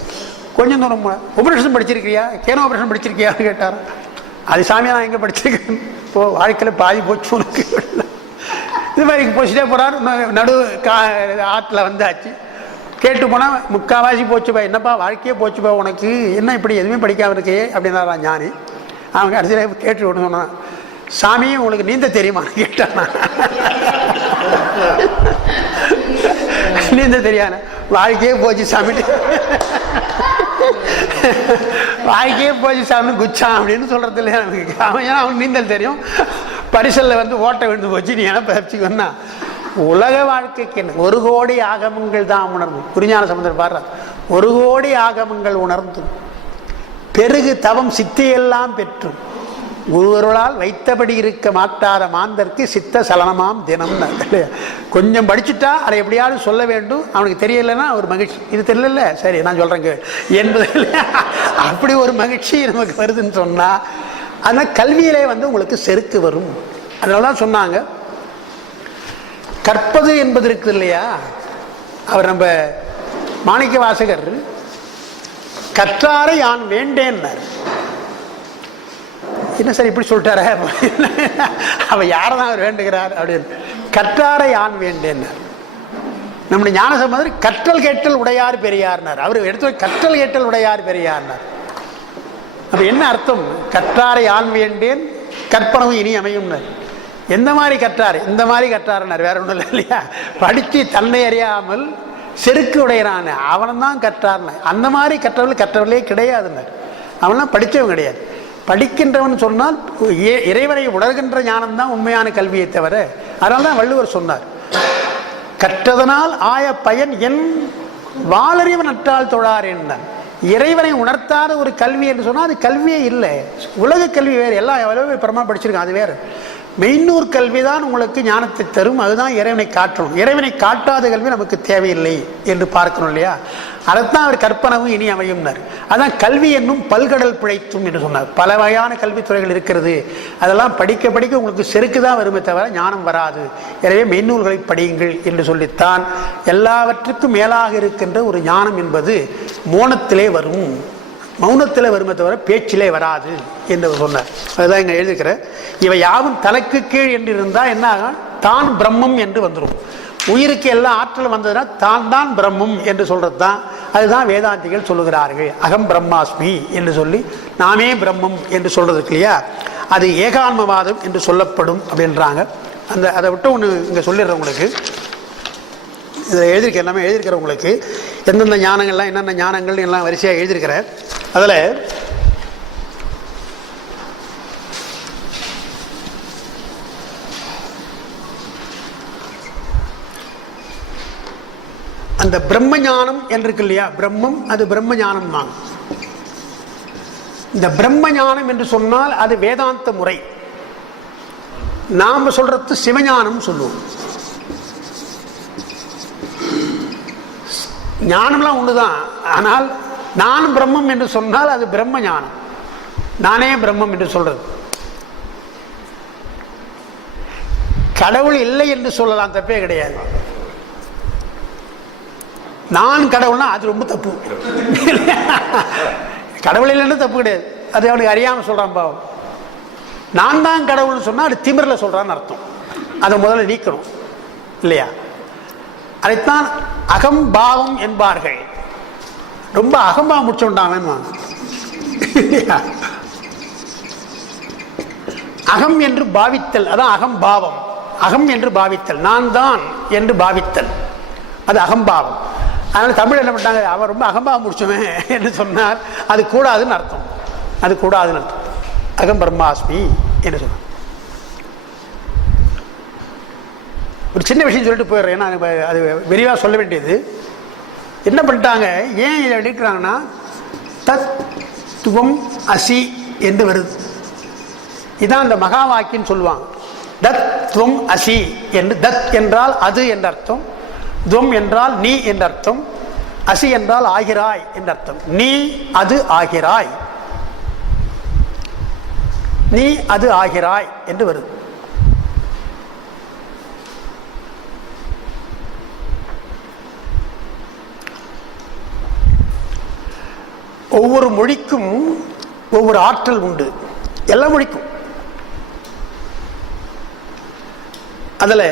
கொஞ்சம் தூரம் உபநிஷம் படிச்சிருக்கியா, கேன உபநிஷம் படிச்சிருக்கியான்னு கேட்டாராம். அது சாமியை நான் எங்கே படிச்சிருக்கேன். போ வாழ்க்கையில் பாதி போச்சு உனக்கு. இது மாதிரி போச்சுட்டே போகிறார். நடு ஆற்றில் வந்தாச்சு. கேட்டு போனால் முக்கால்வாசி போச்சுப்பா, என்னப்பா வாழ்க்கையே போச்சுப்பா உனக்கு, என்ன இப்படி எதுவுமே படிக்காம இருக்கே அப்படின்னாரா ஞானி. அவங்க கடைசியில் கேட்டு விட்டு சொன்னான், சாமி உங்களுக்கு நீந்த தெரியுமான்னு கேட்டானா. நீந்த தெரியாத வாழ்க்கையே போச்சு சாமி, வாழ்க்கையே போச்சு சாமி குச்சான் அப்படின்னு சொல்றது இல்லையா நமக்கு. அவன் ஏன்னா அவனுக்கு நீந்தல் தெரியும். பரிசல்ல ஓட்ட விழுந்து போச்சு, நீ என்ன பயிற்சிக்கன்னா உலக வாழ்க்கைக்கு 1 கோடி ஆகமங்கள் தான் உணர்ந்து. குறிஞான சம்பந்தர் பாடுற 1 கோடி ஆகமங்கள் உணர்ந்து பெருகு தவம் சித்தியெல்லாம் பெற்று ஒருவர்களால் வைத்தபடி இருக்க மாட்டாத மாந்தருக்கு சித்த சலனமாம் தினம். கொஞ்சம் படிச்சுட்டா அதை எப்படியாவது சொல்ல வேண்டும். அவனுக்கு தெரியலைன்னா ஒரு மகிழ்ச்சி, இது தெரியல சரி நான் சொல்றேங்க என்பது அப்படி ஒரு மகிழ்ச்சி நமக்கு வருதுன்னு சொன்னா அதனால் கல்வியிலே உங்களுக்கு செருக்கு வரும். அதனாலதான் சொன்னாங்க கற்பது என்பது இருக்குது இல்லையா. அவர் நம்ம மாணிக்க வாசகர் கற்றாரை யான் வேண்டேன்னார். என்ன சார் இப்படி சொல்லிட்டார, அவ யாரதான் அவர் வேண்டுகிறார் அப்படின்னு. கற்றாரை யான் வேண்டேன்னார். நம்முடைய ஞானசம்பந்தர் கற்றல் கேட்டல் உடையார் பெரியார்னார். அவர் எடுத்து கற்றல் கேட்டல் உடையார் பெரியார்னார். அப்ப என்ன அர்த்தம்? கற்றாரை யான் வேண்டேன் கற்பனவு இனி அமையும்னார். எந்த மாதிரி கற்றாரு? இந்த மாதிரி கற்றாருன்னார். வேற ஒன்றும் இல்லை இல்லையா. படித்து தன்னை அறியாமல் செருக்கு உடையறான அவன் தான் கற்றார்ன. அந்த மாதிரி கற்றவர்களே கிடையாதுன்னார். அவன்லாம் படித்தவன் கிடையாது. படிக்கின்றவன் சொன்னால் இறைவனை உணர்கின்ற ஞானம் தான் உண்மையான கல்வியை தவிர. அதனால தான் வள்ளுவர் சொன்னார், கற்றதனால் ஆய பயன் என் வாளறிவன் நற்றால் தொழார் என்றான். இறைவனை உணர்த்தாத ஒரு கல்வி என்று சொன்னால் அது கல்வியே இல்லை. உலக கல்வி வேறு, எல்லாம் எவ்வளவு பிரமா படிச்சிருக்கான், அது வேறு. மெய்நூர் கல்வி தான் உங்களுக்கு ஞானத்தை தரும். அதுதான் இறைவனை காட்டணும். இறைவனை காட்டாத கல்வி நமக்கு தேவையில்லை என்று பார்க்கணும் இல்லையா. அதைத்தான் அவர் கற்பனவும் இனி அமையும்னார். அதான் கல்வி என்னும் பல்கடல் பிழைத்தும் என்று சொன்னார். பல வகையான கல்வித்துறைகள் இருக்கிறது. அதெல்லாம் படிக்க படிக்க உங்களுக்கு செருக்கு தான் வருமே தவிர ஞானம் வராது. எனவே மெய்நூல்களை படியுங்கள் என்று சொல்லித்தான் எல்லாவற்றுக்கும் மேலாக இருக்கின்ற ஒரு ஞானம் என்பது மோனத்திலே வரும். மௌனத்தில் வருமே தவிர பேச்சிலே வராது என்று சொன்னார். அதுதான் இங்கே எழுதிக்கிறேன். இவை யாவும் தனக்கு கீழ் என்று இருந்தால் என்ன ஆகும்? தான் பிரம்மம் என்று வந்துடும். உயிருக்கு எல்லா ஆற்றலும் வந்ததுன்னா தான் தான் பிரம்மம் என்று சொல்றது தான். அதுதான் வேதாந்திகள் சொல்லுகிறார்கள். அகம் பிரம்மாஸ்மி என்று சொல்லி நாமே பிரம்மம் என்று சொல்றதுக்கு இல்லையா, அது ஏகான்மவாதம் என்று சொல்லப்படும் அப்படின்றாங்க. அதை விட்டு ஒன்று இங்கே சொல்லிடுறவங்களுக்கு, இதில் எழுதியிருக்க எல்லாமே எழுதியிருக்கிறவங்களுக்கு எந்தெந்த ஞானங்கள்லாம் என்னென்ன ஞானங்கள் எல்லாம் வரிசையாக எழுதியிருக்கிறேன். அதில் அந்த பிரம்ம ஞானம் என்று இருக்கு இல்லையா, பிரம்மம் அது பிரம்ம ஞானம் தான். இந்த பிரம்ம ஞானம் என்று சொன்னால் அது வேதாந்த முறை. நாம சொல்றது சிவஞானம் சொல்லுவோம். ஞானம்லாம் ஒண்ணுதான். ஆனால் நான் பிரம்மம் என்று சொன்னால் அது பிரம்ம ஞானம். நானே பிரம்மம் என்று சொல்றது. கடவுள் இல்லை என்று சொல்லலாம், தப்பே கிடையாது. நான் கடவுள்னா அது ரொம்ப தப்பு. கடவுள் இல்லைன்னு தப்பு கிடையாது, அது அவனுக்கு அறியாம சொல்றான் பாவம். நான் தான் கடவுள்னு சொன்னா அது திமிர்ல சொல்றான்னு அர்த்தம். அதை முதல்ல நீக்கணும் இல்லையா? அதைத்தான் அகம்பாவம் என்பார்கள். ரொம்ப அகம்பாவம் முடிச்சோண்டாங்க. அகம் என்று பாவித்தல், அதான் அகம்பாவம். அகம் என்று பாவித்தல், நான் தான் என்று பாவித்தல், அது அகம்பாவம். அதனால தமிழ் என்ன பண்ணிட்டாங்க, அவன் ரொம்ப அகம்பாவம் முடிச்சவன் என்று சொன்னால் அது கூடாதுன்னு அர்த்தம். அது கூடாதுன்னு அர்த்தம். அகம் பிரம்மாஸ்மி என்று சொன்னான். ஒரு சின்ன விஷயம் சொல்லிட்டு போயிடுறேன், ஏன்னா அது விரிவாக சொல்ல வேண்டியது. என்ன பண்ணிட்டாங்க, ஏன் இதை எடுக்கிறாங்கன்னா தத்துவம் அசி என்று வருது. இதான் அந்த மகா வாக்கின்னு சொல்லுவாங்க. தத்துவம் அசி என்று. தத் என்றால் அது என்ற அர்த்தம், துவம் என்றால் நீ என்ற அர்த்தம், அசி என்றால் ஆகிறாய் என்ற அர்த்தம். நீ அது ஆகிறாய், நீ அது ஆகிறாய் என்று வருது. ஒவ்வொரு மொழிக்கும் ஒவ்வொரு ஆற்றல் உண்டு, எல்லா மொழிக்கும். அதுல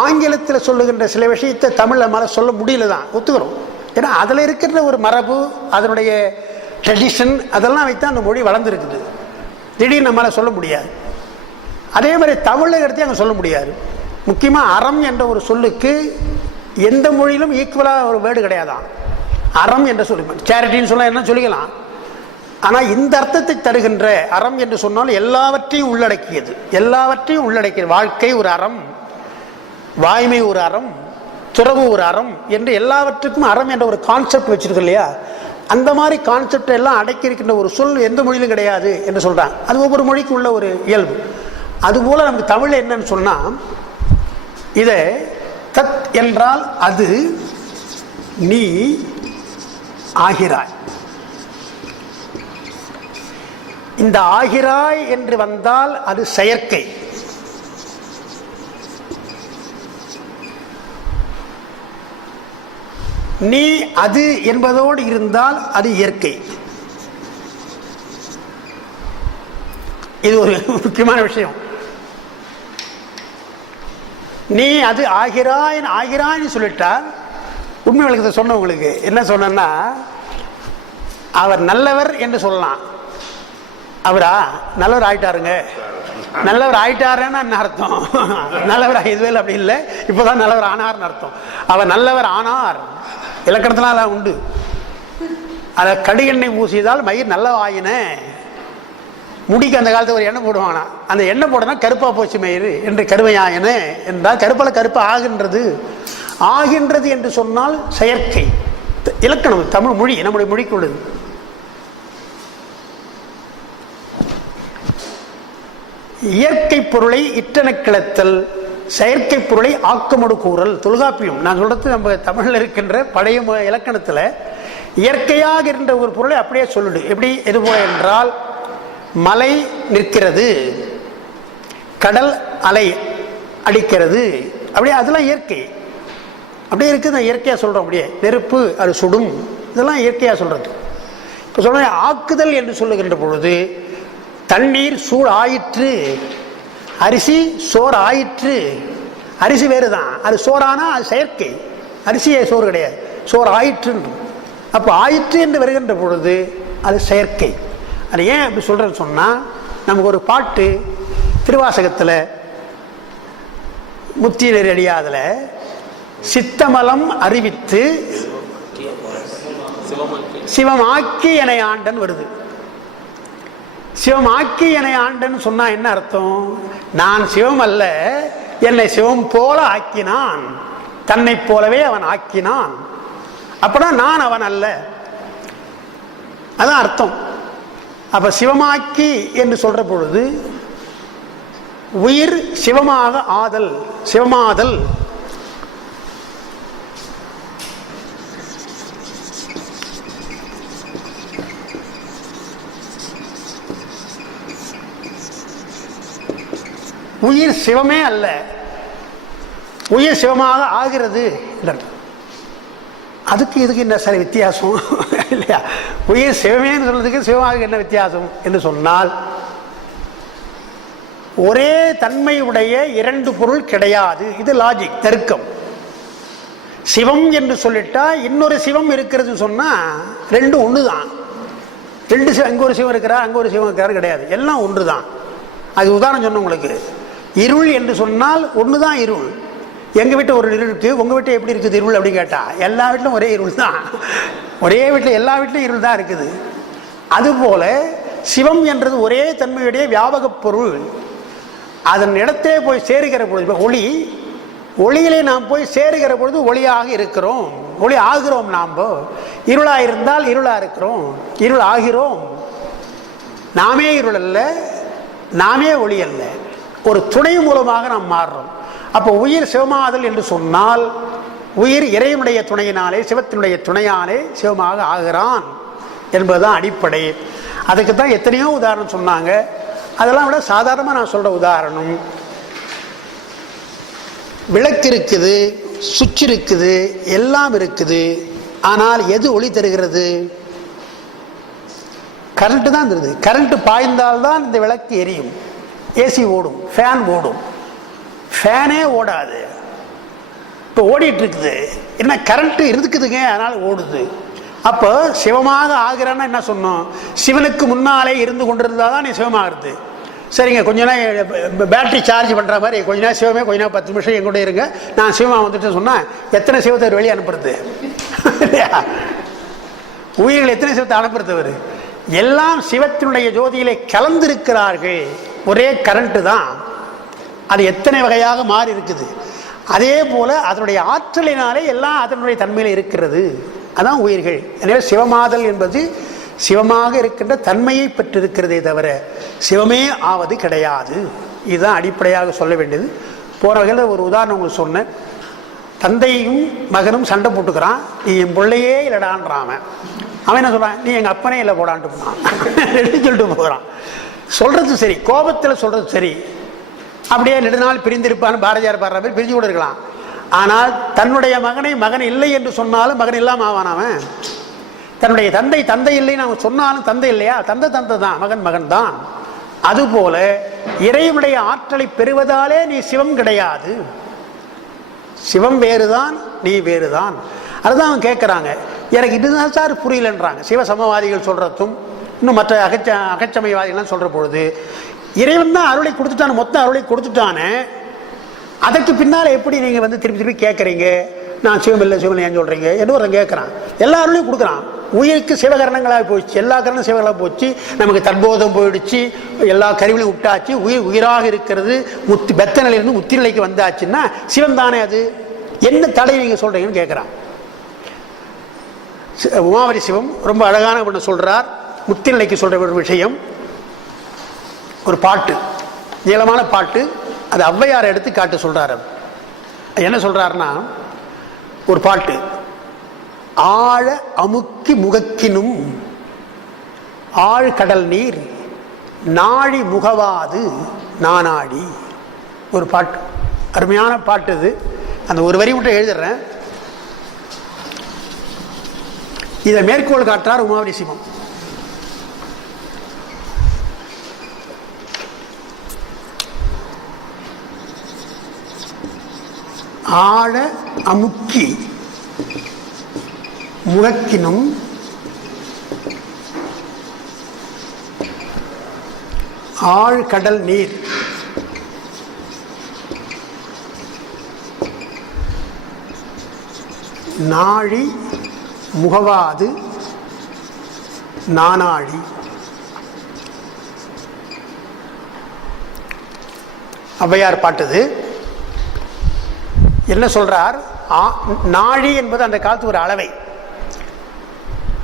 ஆங்கிலத்தில் சொல்லுகின்ற சில விஷயத்தை தமிழ்ல மேல சொல்ல முடியல தான், ஒத்துக்கிறோம். ஏன்னா அதுல இருக்கிற ஒரு மரபு, அதனுடைய ட்ரெடிஷன், அதெல்லாம் வைத்து அந்த மொழி வளர்ந்துருக்குது. திடீர்னு நம்மளால சொல்ல முடியாது. அதே மாதிரி தமிழை எடுத்து அங்கே சொல்ல முடியாது. முக்கியமாக அறம் என்ற ஒரு சொல்லுக்கு எந்த மொழியிலும் ஈக்குவலாக ஒரு வேர்டு கிடையாதான். அறம் என்று சொல்லி, சேரிட்டின்னு சொல்ல என்ன சொல்லிக்கலாம். ஆனால் இந்த அர்த்தத்தை தருகின்ற அறம் என்று சொன்னால் எல்லாவற்றையும் உள்ளடக்கியது, எல்லாவற்றையும் உள்ளடக்கியது. வாழ்க்கை ஒரு அறம், வாய்மை ஒரு அறம், துறவு ஒரு அறம் என்று எல்லாவற்றுக்கும் அறம் என்ற ஒரு கான்செப்ட் வச்சிருக்கு இல்லையா. அந்த மாதிரி கான்செப்ட் எல்லாம் அடக்கி இருக்கின்ற ஒரு சொல் எந்த மொழியிலும் கிடையாது என்று சொல்றாங்க. அது ஒவ்வொரு மொழிக்கு உள்ள ஒரு இயல்பு. அதுபோல நமக்கு தமிழ் என்னன்னு சொன்னா, இதை தத் என்றால் அது, நீ ஆகிறாய். இந்த ஆகிறாய் என்று வந்தால் அது செயற்கை. நீ அது என்பதோடு இருந்தால் அது இயற்கை. இது ஒரு முக்கியமான விஷயம். நீ அது ஆகிறாய், ஆகிறாய்னு சொல்லிட்டால் உண்மை விளக்கத்தை சொன்னவங்களுக்கு என்ன சொன்னா, அவர் நல்லவர் என்று சொல்லலாம். அவரா நல்லவர் ஆயிட்டாருங்க, நல்லவர் ஆயிட்டாருன்னா என்ன அர்த்தம்? நல்லவர் இதுவே அப்படி இல்லை, இப்போதான் நல்லவர் ஆனார்னு அர்த்தம். அவர் நல்லவர் ஆனார், இலக்கணத்தினால உண்டு. அதை கடு எண்ணெய் பூசியதால் மயிர் நல்ல ஆயின. முடிக்கு அந்த காலத்தில் ஒரு எண்ணெய் போடுவானா, அந்த எண்ணெய் போடனா கருப்பா போச்சு மயிர் என்று கருமையாயின என்றால் கருப்பால கருப்பு ஆகின்றது. ஆகின்றது என்று சொன்னால் செயற்கை. இலக்கணம் தமிழ் மொழி நம்முடைய மொழிக்கு உள்ளது. இயற்கை பொருளை இட்டன கிளத்தல், செயற்கை பொருளை ஆக்கமோடு கூறல். தொல்காப்பியம் நான் சொல்றது நம்ம தமிழில் இருக்கின்ற பழைய இலக்கணத்துல இயற்கையாக இருந்த ஒரு பொருளை அப்படியே சொல்லுடு. எப்படி எது போல என்றால், மலை நிற்கிறது, கடல் அலை அடிக்கிறது, அப்படியே அதெல்லாம் இயற்கை. அப்படியே இருக்குது, இயற்கையா சொல்றோம். அப்படியே நெருப்பு அது சுடும், இதெல்லாம் இயற்கையா சொல்றது. இப்போ சொல்ல ஆக்குதல் என்று சொல்லுகின்ற பொழுது தண்ணீர் சூழ் ஆயிற்று, அரிசி சோறு ஆயிற்று. அரிசி வேறு தான், அது சோறானா அது செயற்கை, அரிசியே சோறு கிடையாது, சோறு ஆயிற்று. அப்போ ஆயிற்று என்று வருகின்ற பொழுது அது செயற்கை. அது ஏன் அப்படி சொல்றேன்னு சொன்னால், நமக்கு ஒரு பாட்டு திருவாசகத்தில் முத்தி நெறி அடியாதுல சித்தமலம் அறிவித்து சிவமாக்கி என ஆண்டன் வருது. சிவமாக்கி என ஆண்டன் சொன்னா என்ன அர்த்தம்? நான் சிவம் அல்ல, என்னை சிவம் போல ஆக்கினான், தன்னை போலவே அவன் ஆக்கினான். அப்பதான் நான் அவன் அல்ல, அதான் அர்த்தம். அப்ப சிவமாக்கி என்று சொல்ற பொழுது உயிர் சிவமாக ஆதல், சிவமாதல். உயிர் சிவமே அல்ல, உயிர் சிவமாக ஆகிறது. அதுக்கு இதுக்கு என்ன சார் வித்தியாசம் இல்லையா? உயிர் சிவமேன்னு சொல்றதுக்கு சிவமாக என்ன வித்தியாசம் என்று சொன்னால், ஒரே தன்மையுடைய இரண்டு பொருள் கிடையாது. இது லாஜிக், தர்க்கம். சிவம் என்று சொல்லிட்டா இன்னொரு சிவம் இருக்கிறது சொன்னா ரெண்டு ஒன்று தான். ரெண்டு சிவம், அங்க ஒரு சிவம் இருக்கிறார் அங்க ஒரு சிவம் இருக்கிறார் கிடையாது, எல்லாம் ஒன்று தான். அது உதாரணம் சொன்ன உங்களுக்கு. இருள் என்று சொன்னால் ஒன்று தான் இருள். எங்கள் வீட்டில் ஒரு இருள் இருக்குது, உங்கள் வீட்டில் எப்படி இருக்குது இருள் அப்படின்னு கேட்டால் எல்லா வீட்டிலும் ஒரே இருள் தான். ஒரே வீட்டில் எல்லா வீட்டிலும் இருள் தான் இருக்குது. அதுபோல சிவம் என்றது ஒரே தன்மையுடைய வியாபக பொருள். அதன் இடத்தே போய் சேருகிற பொழுது ஒளி, ஒளியிலே நாம் போய் சேருகிற பொழுது ஒளியாக இருக்கிறோம், ஒளி ஆகிறோம். நாம் இருளா இருந்தால் இருளா இருக்கிறோம், இருள் ஆகிறோம். நாமே இருள் அல்ல, நாமே ஒளி அல்ல, ஒரு துணை மூலமாக நாம் மாறுறோம். அப்போ உயிர் சிவமாதல் என்று சொன்னால் உயிர் இறைவனுடைய துணையினாலே, சிவத்தினுடைய துணையாலே சிவமாக ஆகிறான் என்பதுதான் அடிப்படை. அதுக்கு தான் எத்தனையோ உதாரணம் சொன்னாங்க. அதெல்லாம் விட சாதாரணமாக நான் சொல்ற உதாரணம், விளக்கு இருக்குது, சுவிட்ச் இருக்குது, எல்லாம் இருக்குது. ஆனால் எது ஒளி தருகிறது? கரண்ட் தான் தருது. கரண்ட் பாய்ந்தால்தான் இந்த விளக்கு எரியும். ஏசி ஓடும், ஃபேன் ஓடும், ஃபேனே ஓடாது. இப்போ ஓடிட்டு இருக்குது, என்ன கரண்ட் இருக்குதுங்க, அதனால ஓடுது. அப்போ சிவமாக ஆகிறான்னா என்ன சொன்னோம்? சிவனுக்கு முன்னாலே இருந்து கொண்டிருந்தா தான் நீ சிவமாகிறது. சரிங்க, கொஞ்ச நேரம் பேட்டரி சார்ஜ் பண்ணுற மாதிரி கொஞ்ச நேரம் சிவமே, கொஞ்ச நேரம் 10 நிமிஷம் எங்கூட இருங்க, நான் சிவமாக வந்துட்டு சொன்னால் எத்தனை சிவத்தை வெளியே அனுப்புறது இல்லையா? உயிர்கள் எத்தனை சிவத்தை அனுப்புறவர்? எல்லாம் சிவத்தினுடைய ஜோதியிலே கலந்திருக்கிறார்கள். ஒரே கரண்ட் தான், அது எத்தனை வகையாக மாறி இருக்குது. அதே போல அதனுடைய ஆற்றலினாலே எல்லாம் அதனுடைய தன்மையில இருக்கிறது. அதான் உயிர்கள். எனவே சிவமாதல் என்பது சிவமாக இருக்கின்ற தன்மையை பெற்றிருக்கிறதே தவிர சிவமே ஆவது கிடையாது. இதுதான் அடிப்படையாக சொல்ல வேண்டியது. போன வகையில் ஒரு உதாரணம் உங்களுக்கு சொன்னேன். தந்தையும் மகனும் சண்டை போட்டுக்கிறான், நீ என் பிள்ளையே இல்லடான்றான். அவன் என்ன சொல்றான்? நீ எங்க அப்பனே இல்லை போடான்ட்டு போனான் சொல்லிட்டு போகிறான். சொல்றது சரி, கோபத்தில் சொல்றது சரி. அப்படியே நெடுநாள் பிரிந்திருப்பான்னு பாரதியார் பாடுற மாதிரி பிரிஞ்சு கூட இருக்கலாம். ஆனால் தன்னுடைய மகனை மகன் இல்லை என்று சொன்னாலும் மகன் இல்லாம ஆவான். அவன் தன்னுடைய தந்தை தந்தை இல்லைன்னு அவன் சொன்னாலும் தந்தை இல்லையா? தந்தை தந்தை தான், மகன் மகன் தான். அதுபோல இறைவனுடைய ஆற்றலை பெறுவதாலே நீ சிவம் கிடையாது. சிவம் வேறுதான், நீ வேறுதான். அதுதான் அவன் கேட்கிறாங்க. எனக்கு இதுதான் சார் புரியலன்றாங்க. சிவ சமவாதிகள் சொல்றதும் இன்னும் மற்ற அகச்சமயவாதிகள்லாம் சொல்ற பொழுது, இறைவன் தான் அருளை கொடுத்துட்டான, மொத்த அருளை கொடுத்துட்டானே, அதற்கு பின்னால எப்படி நீங்க வந்து திருப்பி திருப்பி கேட்கறீங்க? நான் சிவம் இல்லை சிவம் ஏன் சொல்றீங்க என்று ஒருத்தன் கேட்கறான். எல்லா அருளையும் கொடுக்குறான். உயிருக்கு சிவகரணங்களாக போயிடுச்சு, எல்லா கரணம் சிவகளாக போச்சு, நமக்கு தற்போதம் போயிடுச்சு, எல்லா கருவிலையும் விட்டாச்சு, உயிர் உயிராக இருக்கிறது, பெத்த நிலையிலிருந்து முத்தி நிலைக்கு வந்தாச்சுன்னா சிவம் தானே. அது என்ன தடை நீங்க சொல்றீங்கன்னு கேட்கிறான். உமாவதி சிவம் ரொம்ப அழகான ஒன்று சொல்றார். முத்தி நிலைக்கு சொல்ற ஒரு விஷயம், ஒரு பாட்டு, நீளமான பாட்டு, அது ஔவையாரை எடுத்து காட்டு சொல்றாரு. என்ன சொல்றாருன்னா, ஒரு பாட்டு, ஆழ அமுக்கி முகக்கினும் ஆழ்கடல் நீர் நாழி முகவாது நானாடி. ஒரு பாட்டு, அருமையான பாட்டு இது. அந்த ஒரு வரி மட்டும் எழுதுறேன். இதை மேற்கோள் காட்டுறார் உமாவதி சிவம். ஆழ அமுக்கி முழக்கினும் ஆழ்கடல் நீர் நாழி முகவாது நானாழி. ஔவையார் பாட்டுது. என்ன சொல்றார்? நாழி என்பது அந்த காலத்து ஒரு அளவை.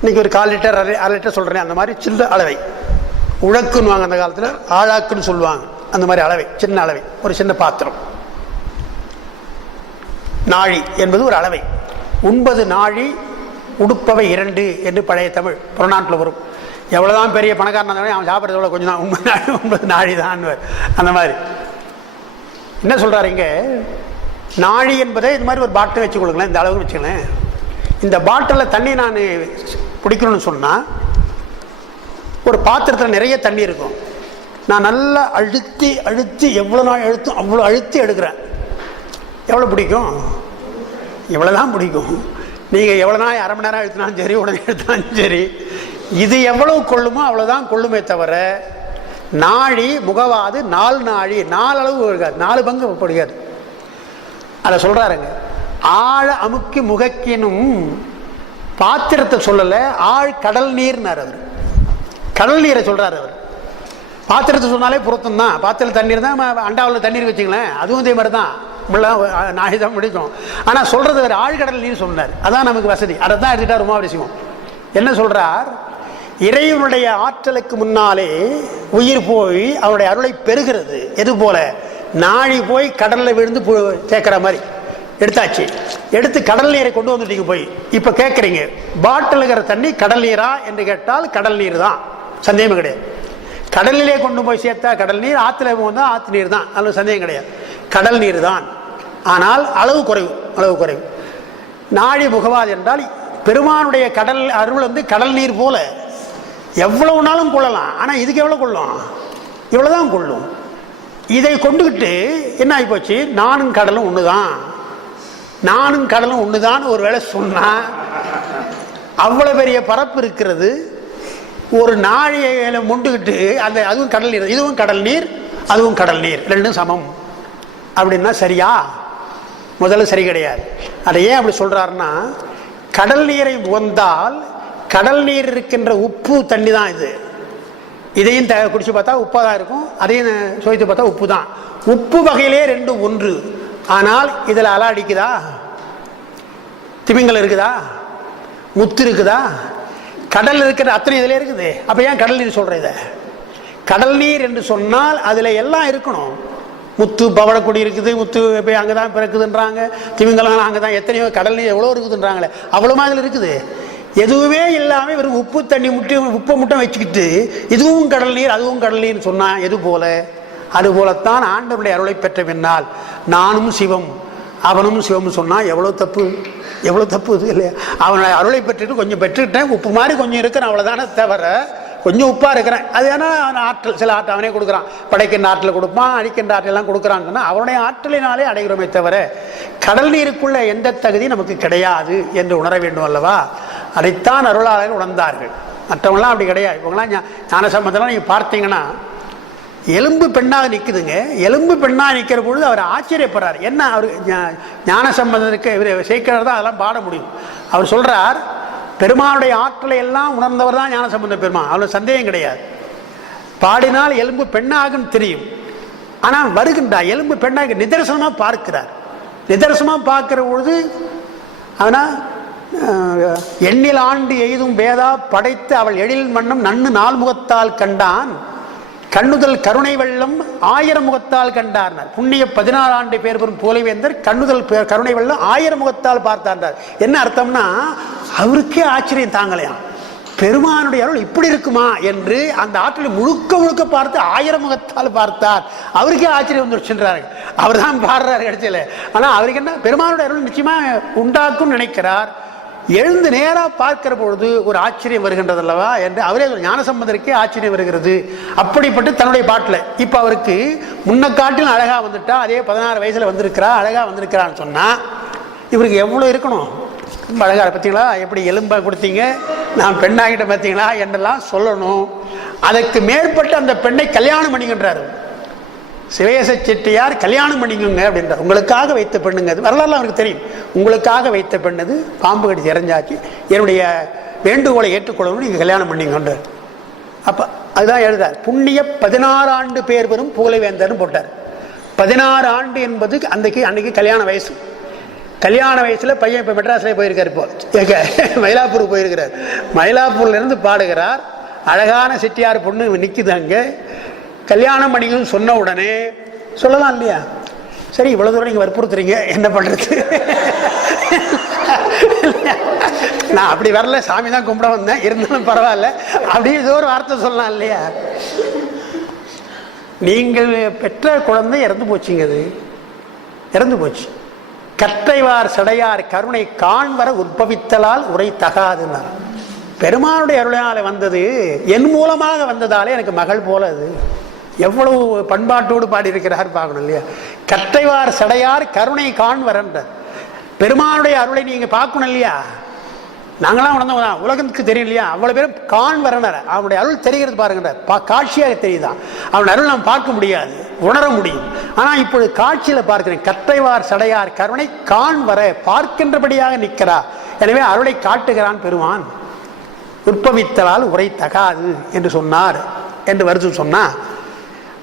இன்னைக்கு ஒரு 1/4 லிட்டர் 1/2 லிட்டர் சொல்றேன், அந்த மாதிரி சின்ன அளவை. உழக்குன்னு அந்த காலத்தில் ஆழாக்குன்னு சொல்லுவாங்க. அந்த மாதிரி அளவை, சின்ன அளவை, ஒரு சின்ன பாத்திரம். நாழி என்பது ஒரு அளவை. 9 நாழி உடுப்பவை 2 என்று பழைய தமிழ் புறநாட்டில் வரும். எவ்வளோதான் பெரிய பணக்காரன் இருந்தாலும் அவன் சாப்பிட்றது எவ்வளோ கொஞ்சம் தான், 9 நாழி தான். அந்த மாதிரி என்ன சொல்கிறாரு இங்கே? நாழி என்பதை இது மாதிரி ஒரு பாட்டில் வச்சு கொடுக்கலாம், இந்த அளவுக்கு வச்சுக்கலாம். இந்த பாட்டிலில் தண்ணி நான் பிடிக்கணும்னு சொன்னால், ஒரு பாத்திரத்தில் நிறைய தண்ணி இருக்கும். நான் நல்லா அழுத்தி அழுத்தி எவ்வளோ நாள் அழுத்தும் அவ்வளோ அழுத்தி எடுக்கிறேன். எவ்வளோ பிடிக்கும்? இவ்வளோ தான் பிடிக்கும். நீங்கள் எவ்வளோ நாள் 1/2 மணி நேரம் அழுத்தினாலும் சரி, உடனே எடுத்தாலும் சரி, இது எவ்வளவு கொள்ளுமோ அவ்வளோதான் கொள்ளுமே தவிர, நாழி முகவாது 4 நாழி 4 அளவு இருக்காது, 4 பங்கு பிடிக்காது. அதை சொல்கிறாருங்க. ஆழ அமுக்கி முகக்கினும் பாத்திரத்தை சொல்லலை, ஆழ் கடல் நீர்னார் அவர். கடல் நீரை சொல்கிறார் அவர். பாத்திரத்தை சொன்னாலே புறத்தம் தான். பாத்திரத்தில் தண்ணீர் தான், அண்டாவில் தண்ணீர் வச்சுங்களேன், அதுவும் இதே மாதிரி தான். நாழி தான் பிடிக்கும். ஆனால் சொல்கிறது வேறு, ஆழ்கடல் நீர் சொன்னார். அதான் நமக்கு வசதி. அதை தான் எடுத்துட்டார் உமாவசியம். என்ன சொல்கிறார்? இறைவனுடைய ஆற்றலுக்கு முன்னாலே உயிர் போய் அவருடைய அருளை பெறுகிறது. எது போல? நாழி போய் கடலில் விழுந்து சேர்க்கிற மாதிரி எடுத்தாச்சு. எடுத்து கடல் நீரை கொண்டு வந்துட்டீங்க போய். இப்போ கேட்குறீங்க, பாட்டில் இருக்கிற தண்ணி கடல் நீரா என்று கேட்டால் கடல் நீர் தான், சந்தேகமே கிடையாது. கடலிலே கொண்டு போய் சேர்த்தா கடல் நீர், ஆற்றுல போனால் ஆற்று நீர் தான், அதில் சந்தேகம் கிடையாது. கடல் நீர் தான். ஆனால் அளவு குறைவு, அளவு குறைவு. நாழி முகவாது என்றால் பெருமானுடைய கடல் அருள் கடல் நீர் போல எவ்வளவு நாளும் கொள்ளலாம். ஆனால் இதுக்கு எவ்வளோ கொள்ளும்? இவ்வளோதான் கொள்ளும். இதை கொண்டுகிட்டு என்ன ஆகி போச்சு? நானும் கடலும் ஒன்று தான், நானும் கடலும் ஒன்று தான் ஒரு வேளை சொன்னால், அவ்வளோ பெரிய பரப்பு இருக்கிறது. ஒரு நாழிகையில முண்டுகிட்டு அந்த அதுவும் கடல் நீர், இதுவும் கடல் நீர், அதுவும் கடல் நீர், ரெண்டும் சமம் அப்படின்னா சரியா? முதல்ல சரி கிடையாது. அதை ஏன் அப்படி சொல்றாருன்னா, கடல் நீரை உவந்தால் கடல் நீர் இருக்கின்ற உப்பு தண்ணி தான் இது. இதையும் குடிச்சு பார்த்தா உப்பாக தான் இருக்கும், அதையும் சுவைத்து பார்த்தா உப்பு தான். உப்பு வகையிலே ரெண்டும் ஒன்று. ஆனால் இதில் அலை அடிக்குதா? திமிங்கலம் இருக்குதா? முத்து இருக்குதா? கடல் இருக்கிற அத்தனை இதில் இருக்குது. அப்போ ஏன் கடல் நீர் சொல்கிற? இதை கடல் நீர் என்று சொன்னால் அதில் எல்லாம் இருக்கணும். முத்து பவளக்குடி இருக்குது, முத்து போய் அங்கே தான் பிறக்குதுன்றாங்க, திமிங்கலம் அங்கே தான், எத்தனையோ கடல் நீர் எவ்வளோ இருக்குதுன்றாங்களே, அவ்வளோமா அதில் இருக்குது. எதுவுமே இல்லாமல் வெறும் உப்பு தண்ணி உப்பை மட்டும் வச்சுக்கிட்டு இதுவும் கடல் நீர் அதுவும் கடல் நீர்னு சொன்னால் எது போல? அதுபோலத்தான் ஆண்டவருடைய அருளை பெற்ற பின்னால் நானும் சிவம் அவனும் சிவம் சொன்னால் எவ்வளோ தப்பு, எவ்வளோ தப்பு இது இல்லையா? அவனுடைய அருளை பெற்றுட்டு கொஞ்சம் பெற்றுக்கிட்டேன், உப்பு மாதிரி கொஞ்சம் இருக்கிறேன், அவ்வளோதானே தவிர கொஞ்சம் உப்பாக இருக்கிறேன். அது ஏன்னா ஆற்றல், சில ஆற்றல் அவனே கொடுக்குறான். படைக்கின்ற ஆற்றலை கொடுப்பான், அழிக்கின்ற ஆற்றலாம் கொடுக்குறான்னு சொன்னால் அவனுடைய ஆற்றலினாலே அடைகிறோமே தவிர கடல் நீருக்குள்ள எந்த தகுதி நமக்கு கிடையாது என்று உணர வேண்டும் அல்லவா? அதைத்தான் அருளாளர்கள் உணர்ந்தார்கள். மற்றவங்களாம் அப்படி கிடையாது. இவங்களாம் ஞானசம்பந்தம்லாம் நீங்கள் பார்த்தீங்கன்னா எலும்பு பெண்ணாக நிற்குதுங்க. எலும்பு பெண்ணாக நிற்கிற பொழுது அவர் ஆச்சரியப்படுறார். என்ன அவர் ஞானசம்பந்தருக்கு இவர் சேர்க்கிறார் தான் அதெல்லாம் பாட முடியும். அவர் சொல்கிறார், பெருமானுடைய ஆற்றலை எல்லாம் உணர்ந்தவர் தான் ஞானசம்பந்த பெருமான், அவ்வளோ சந்தேகம் கிடையாது. பாடினால் எலும்பு பெண்ணாகும் தெரியும். ஆனால் வருகின்றார் எலும்பு பெண்ணாக நிதர்சனமாக பார்க்கிறார். நிதர்சனமாக பார்க்கிற பொழுது அவனா எண்ணில் ஆண்டு எய்தும் வேதா படைத்து அவள் எழில் மன்னம் நன்னு 4 முகத்தால் கண்டான், கண்ணுதல் கருணை வெள்ளம் 1000 முகத்தால் கண்டார்னார். புண்ணிய 16 ஆண்டு பேர் பெறும் போலிவேந்தர் கண்ணுதல் கருணை வெள்ளம் 1000 முகத்தால் பார்த்தார். என்ன அர்த்தம்னா, அவருக்கே ஆச்சரியம் தாங்கலையாம், பெருமானுடைய அருள் இப்படி இருக்குமா என்று அந்த ஆற்றலை முழுக்க முழுக்க பார்த்து 1000 முகத்தால் பார்த்தார். அவருக்கே ஆச்சரியம் வந்துருச்சுன்றாரு. அவர் தான் பாடுறாரு கடைசியில். ஆனால் அவருக்கு என்ன, பெருமானுடைய அருள் நிச்சயமா உண்டாக்கும் நினைக்கிறார். எழுந்து நேராக பார்க்கிற பொழுது ஒரு ஆச்சரியம் வருகின்றது அல்லவா என்று அவரே ஞானசம்பந்தருக்கே ஆச்சரியம் வருகிறது. அப்படிப்பட்டு தன்னுடைய பாட்டில் இப்போ அவருக்கு முன்ன காட்டிலும் அழகா வந்துட்டா, அதே 16 வயசுல வந்திருக்கிறா, அழகா வந்திருக்கிறான்னு சொன்னா இவருக்கு எவ்வளோ இருக்கணும்? ரொம்ப அழகா பார்த்தீங்களா, எப்படி எலும்பை கொடுத்தீங்க, நான் பெண்ணாகிட்ட பார்த்தீங்களா என்றெல்லாம் சொல்லணும். அதற்கு மேற்பட்டு அந்த பெண்ணை கல்யாணம் பண்ணிக்கின்றாரு சிவேச செட்டியார். கல்யாணம் பண்ணிக்கோங்க அப்படின்றார். உங்களுக்காக வைத்த பெண்ணுங்க அது, வரலாறு அவருக்கு தெரியும். உங்களுக்காக வைத்த பெண்ணது பாம்பு கடிச்சு இறஞ்சாச்சு, என்னுடைய வேண்டுகோளை ஏற்றுக்கொள்ளணும், நீங்கள் கல்யாணம் பண்ணிக்கொண்டார். அப்போ அதுதான் எழுதார். புண்ணிய 16 ஆண்டு பேர் பெறும் புகழவேந்தர்னு போட்டார். 16 ஆண்டு என்பது அன்னைக்கு கல்யாண வயசு. கல்யாண வயசுல பையன் இப்போ மெட்ராஸ்ல போயிருக்காரு, இப்போ மயிலாப்பூர் போயிருக்கிறார். மயிலாப்பூர்ல இருந்து பாடுகிறார். அழகான செட்டியார் பொண்ணு நிற்குது அங்கே. கல்யாணம் பண்ணிக்கணும்னு சொன்ன உடனே சொல்லலாம் இல்லையா, சரி இவ்வளவு தூரம் நீங்க வற்புறுத்துறீங்க, என்ன பண்றது? நான் அப்படி வரல, சாமி தான் கும்பிட வந்தேன், இருந்தாலும் பரவாயில்ல அப்படின்னு ஏதோ ஒரு வார்த்தை சொல்லலாம் இல்லையா. நீங்கள் பெற்ற குழந்தை இறந்து போச்சுங்க, அது இறந்து போச்சு. கற்றைவார் சடையார் கருணை காண்வர உற்பவித்தலால் உரை தகாதுன்னார். பெருமானுடைய அருளால வந்தது, என் மூலமாக வந்ததாலே எனக்கு மகள் போல. அது எவ்வளவு பண்பாட்டோடு பாடியிருக்கிறார் பார்க்கணும் இல்லையா. கற்றைவார் சடையார் கருணை காண்வரன்ற பெருமானுடைய அருளை நீங்க பார்க்கணும் இல்லையா. நாங்களாம் உணர்ந்தவங்க தான், உலகத்துக்கு தெரியும் இல்லையா. அவ்வளவு பேரும் காண்வரனர், அவனுடைய அருள் தெரிகிறது பாருங்க, காட்சியாக தெரியுதான். அவன் அருள் நாம் பார்க்க முடியாது, உணர முடியும். ஆனா இப்பொழுது காட்சியில பார்க்கிறேன். கற்றைவார் சடையார் கருணை காண்வர, பார்க்கின்றபடியாக நிற்கிறார். எனவே அருளை காட்டுகிறான் பெருமான். உற்பவித்தலால் உரை தகாது என்று சொன்னார் என்று வருது சொன்னா,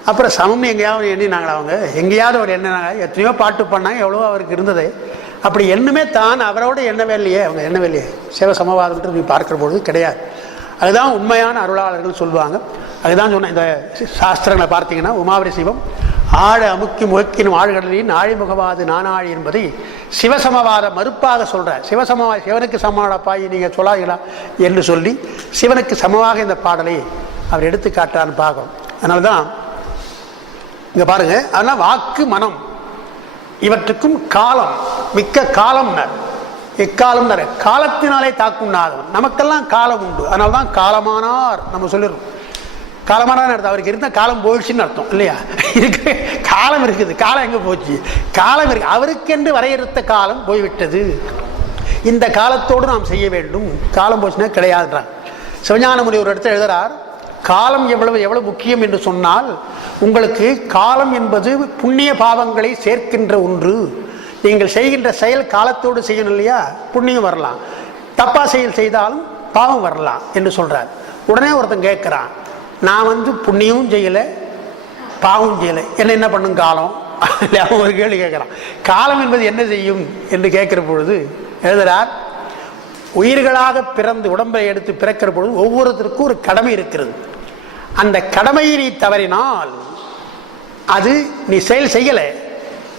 அப்புறம் சமம் எங்கேயாவது எண்ணினாங்களா அவங்க? எங்கேயாவது அவர் எண்ணினாங்க? எத்தனையோ பாட்டு பண்ணாங்க, எவ்வளவோ அவருக்கு இருந்தது. அப்படி எண்ணுமே தான் அவரோட எண்ணவே இல்லையே, அவங்க எண்ணவே இல்லையே. சிவசமவாதம் நீ பார்க்கிற பொழுது கிடையாது. அதுதான் உண்மையான அருளாளர்கள் சொல்லுவாங்க. அதுதான் சொன்ன இந்த சாஸ்திரங்களை பார்த்தீங்கன்னா, உமாவரி சிவம் ஆழ அமுக்கி முகக்கினும் ஆழ்கடலின் ஆழிமுகவாது நானாழி என்பதை சிவசமவாத மறுப்பாக சொல்றார். சிவனுக்கு சமமானப்பாய் நீங்க சொல்லாதீங்களா என்று சொல்லி சிவனுக்கு சமமாக இந்த பாடலை அவர் எடுத்து காட்டான்னு பார்க்கணும். அதனால்தான் இங்க பாருங்க, அதெல்லாம் வாக்கு மனம் இவற்றுக்கும் காலம் மிக்க காலம். எக்காலம் காலத்தினாலே தாக்கும் நாதவன். நமக்கெல்லாம் காலம் உண்டு, அதனால்தான் காலமானார் நம்ம சொல்லிடுறோம். காலமானார் அர்த்தம் அவருக்கு இருந்த காலம் போயிடுச்சுன்னு அர்த்தம் இல்லையா. இருக்கு காலம் இருக்குது, காலம் எங்க போச்சு? காலம் இருக்கு, அவருக்கென்று வரையறுத்த காலம் போய்விட்டது. இந்த காலத்தோடு நாம் செய்ய வேண்டும். காலம் போச்சுன்னா கிடையாதுன்றார் சிவஞான முனி. ஒரு இடத்துல எழுதுறார், காலம் எவ்வளவு முக்கியம் என்று சொன்னால், உங்களுக்கு காலம் என்பது புண்ணிய பாவங்களை சேர்க்கின்ற ஒன்று. நீங்கள் செய்கின்ற செயல் காலத்தோடு செய்யணும் இல்லையா, புண்ணியம் வரலாம். தப்பா செயல் செய்தாலும் பாவம் வரலாம் என்று சொல்றார். உடனே ஒருத்தன் கேட்கிறான், நான் புண்ணியமும் செய்யலை பாவம் செய்யலை, என்ன பண்ணும் காலம்? அவன் ஒரு கேள்வி கேட்கிறான். காலம் என்பது என்ன செய்யும் என்று கேட்கிற பொழுது எழுதுறார், உயிர்களாக பிறந்து உடம்பை எடுத்து பிறக்கிற பொழுது ஒவ்வொருத்தருக்கும் ஒரு கடமை இருக்கிறது. அந்த கடமையை நீ தவறினால் அது நீ செயல் செய்யலை,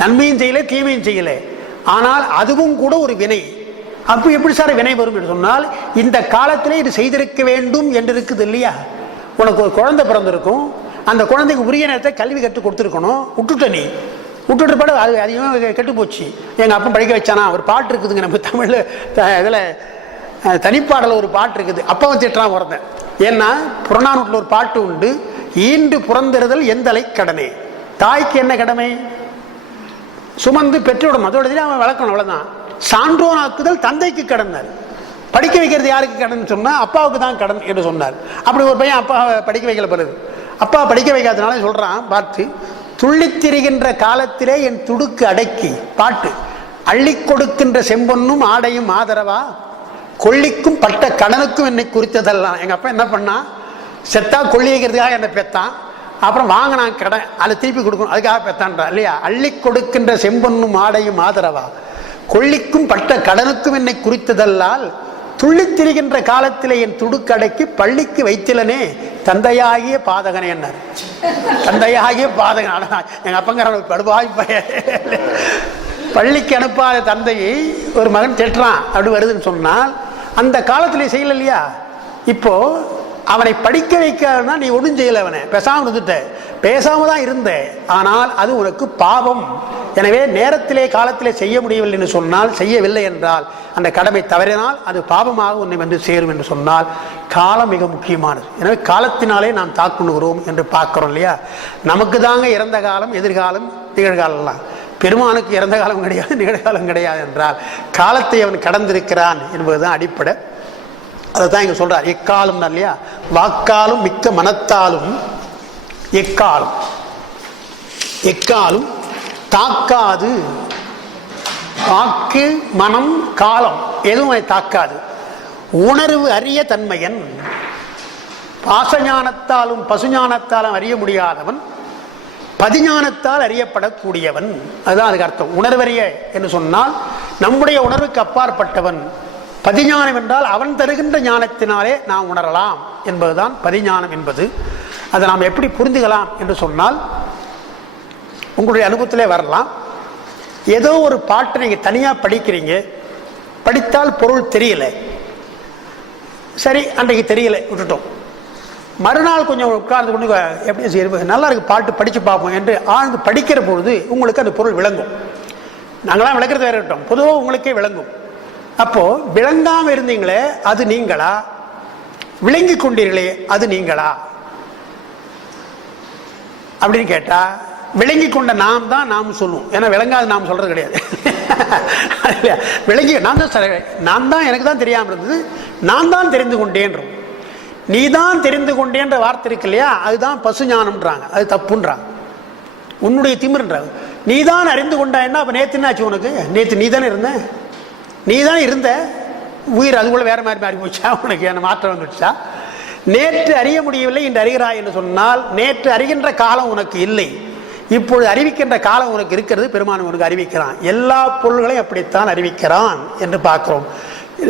நன்மையும் செய்யலை தீமையும் செய்யலை, ஆனால் அதுவும் கூட ஒரு வினை. அப்போ எப்படி சார் வினை வரும் என்று சொன்னால், இந்த காலத்திலே இது செய்திருக்க வேண்டும் என்று இருக்குது இல்லையா. உனக்கு ஒரு குழந்தை பிறந்திருக்கும், அந்த குழந்தைக்கு உரிய நேரத்தை கல்வி கற்றுக் கொடுத்துருக்கணும், நீ விட்டுட்டு பாடு அது அதிகமாக கெட்டு போச்சு. எங்கள் அப்பா படிக்க வச்சானா, ஒரு பாட்டு இருக்குதுங்க நம்ம தமிழில் இதில் தனிப்பாடல ஒரு பாட்டு இருக்குது. அப்பாவை திட்டுறான் ஒருத்தன். ஏன்னா புறநானூற்றில் ஒரு பாட்டு உண்டு, ஈண்டு புறந்தெறுதல் எந்தலை கடமை. தாய்க்கு என்ன கடமை? சுமந்து பெற்றுவிடணும், அதோட அவன் வளர்க்கணும், அவ்வளவுதான். சான்றோனாக்குதல் தந்தைக்கு கடந்தார். படிக்க வைக்கிறது யாருக்கு கடன் சொன்னா அப்பாவுக்கு தான் கடன் என்று சொன்னார். அப்படி ஒரு பையன் அப்பா படிக்க வைக்கல பிறகு, அப்பா படிக்க வைக்காதனால சொல்றான், பார்த்து துள்ளித்திரிகின்ற காலத்திலே என் துடுக்கு அடக்கி பாட்டு அள்ளி கொடுக்கின்ற செம்பொன்னும் ஆடையும் ஆதரவா கொல்லிக்கும் பட்ட கடனுக்கும் என்னை குறித்ததெல்லாம். எங்க அப்பா என்ன பண்ணா, செத்தா கொள்ளி வைக்கிறதுக்காக என்னை பெத்தான், அப்புறம் வாங்கினான் கடன், அதை திருப்பி கொடுக்கணும், அதுக்காக பெத்தான்றா இல்லையா. அள்ளி கொடுக்கின்ற செம்பொன்னும் ஆடையும் ஆதரவா கொல்லிக்கும் பட்ட கடனுக்கும் என்னை குறித்ததல்லால் துள்ளித்திரிகின்ற காலத்திலே என் துடுக்கடைக்கு பள்ளிக்கு வைத்திலனே தந்தையாகிய பாதகனே என்னார். தந்தையாகிய பாதகன். எங்க அப்பங்கார படுவாய் பள்ளிக்கு அனுப்பாத தந்தையை ஒரு மகன் திட்டுறான் அப்படி வருதுன்னு சொன்னால் அந்த காலத்திலே செய்யல இல்லையா. இப்போ அவனை படிக்க வைக்காதுன்னா நீ ஒன்றும் செய்யலை, அவனை பேசாமல் இருந்துட்ட, பேசாம தான் இருந்த, ஆனால் அது உனக்கு பாவம். எனவே நேரத்திலே காலத்திலே செய்ய முடியவில்லை என்று சொன்னால், செய்யவில்லை என்றால், அந்த கடமை தவறினால் அது பாவமாக உன்னை வந்து சேரும் என்று சொன்னால் காலம் மிக முக்கியமானது. எனவே காலத்தினாலே நாம் தாக்குணுகிறோம் என்று பார்க்கிறோம் இல்லையா. நமக்கு தாங்க இறந்த காலம், எதிர்காலம், நிகழ்காலம்லாம். பெருமானுக்கு இறந்த காலம் கிடையாது, நிகழ்காலம் கிடையாது என்றால் காலத்தை அவன் கடந்திருக்கிறான் என்பதுதான் அடிப்படை. அதைத்தான் இங்க சொல்றார். எக்காலம் தான் இல்லையா, வாக்காலும் மிக்க மனத்தாலும் எக்காலம் எக்காலும் தாக்காது. வாக்கு, மனம், காலம் எதுவும் தாக்காது. உணர்வு அறிய தன்மையன். பாசஞானத்தாலும் பசுஞானத்தாலும் அறிய முடியாதவன், பதிஞானத்தால் அறியப்படக்கூடியவன். அதுதான் அதுக்கு அர்த்தம். உணர்வறிய என்று சொன்னால் நம்முடைய உணர்வுக்கு அப்பாற்பட்டவன். பதிஞானம் என்றால் அவன் தருகின்ற ஞானத்தினாலே நாம் உணரலாம் என்பதுதான் பதிஞானம் என்பது. அதை நாம் எப்படி புரிந்துக்கலாம் என்று சொன்னால், உங்களுடைய அனுபவத்திலே வரலாம். ஏதோ ஒரு பாட்டை நீங்கள் தனியாக படிக்கிறீங்க, படித்தால் பொருள் தெரியல, சரி அன்றைக்கு தெரியல விட்டுட்டோம். மறுநாள் கொஞ்சம் உட்கார்ந்து கொண்டு எப்படி சரி நல்லா இருக்கு பாட்டு படித்து பார்ப்போம் என்று ஆழ்ந்து படிக்கிற பொழுது உங்களுக்கு அந்த பொருள் விளங்கும். நாங்களாம் விளக்குறது வேற இருக்கட்டும், பொதுவாக உங்களுக்கே விளங்கும். அப்போ விளங்காமல் இருந்தீங்களே அது நீங்களா, விளங்கி கொண்டீர்களே அது நீங்களா அப்படின்னு கேட்டா விளங்கி கொண்ட நாம் தான் நாம் சொல்லுவோம். ஏன்னா விளங்காது நாம் சொல்றது கிடையாது. விளங்கி நான் தான் எனக்கு தான் தெரியாமல் இருந்தது, நான் தான் தெரிந்து கொண்டேன்றோம். நீ தான் தெரிந்து கொண்டேன்ற வார்த்தை இருக்கு இல்லையா, அதுதான் பசு ஞானம்ன்றாங்க, அது தப்புன்றாங்க, உன்னுடைய திமிர்ன்றாங்க. நீ தான் அறிந்து கொண்டான்னா அப்ப நேற்று என்னாச்சு உனக்கு? நேற்று நீ தானே இருந்த, நீ தான் இருந்த, உயிர் அதுக்குள்ள வேற மாதிரி மாறி போச்சா, உனக்கு என்ன மாற்றம் வந்துடுச்சா? நேற்று அறிய முடியவில்லை இன்று அறிகிறாய் என்று சொன்னால் நேற்று அறிகின்ற காலம் உனக்கு இல்லை, இப்பொழுது அறிவிக்கின்ற காலம் உனக்கு இருக்கிறது. பெருமான் உனக்கு அறிவிக்கிறான், எல்லா பொருள்களையும் அப்படித்தான் அறிவிக்கிறான் என்று பார்க்கிறோம்.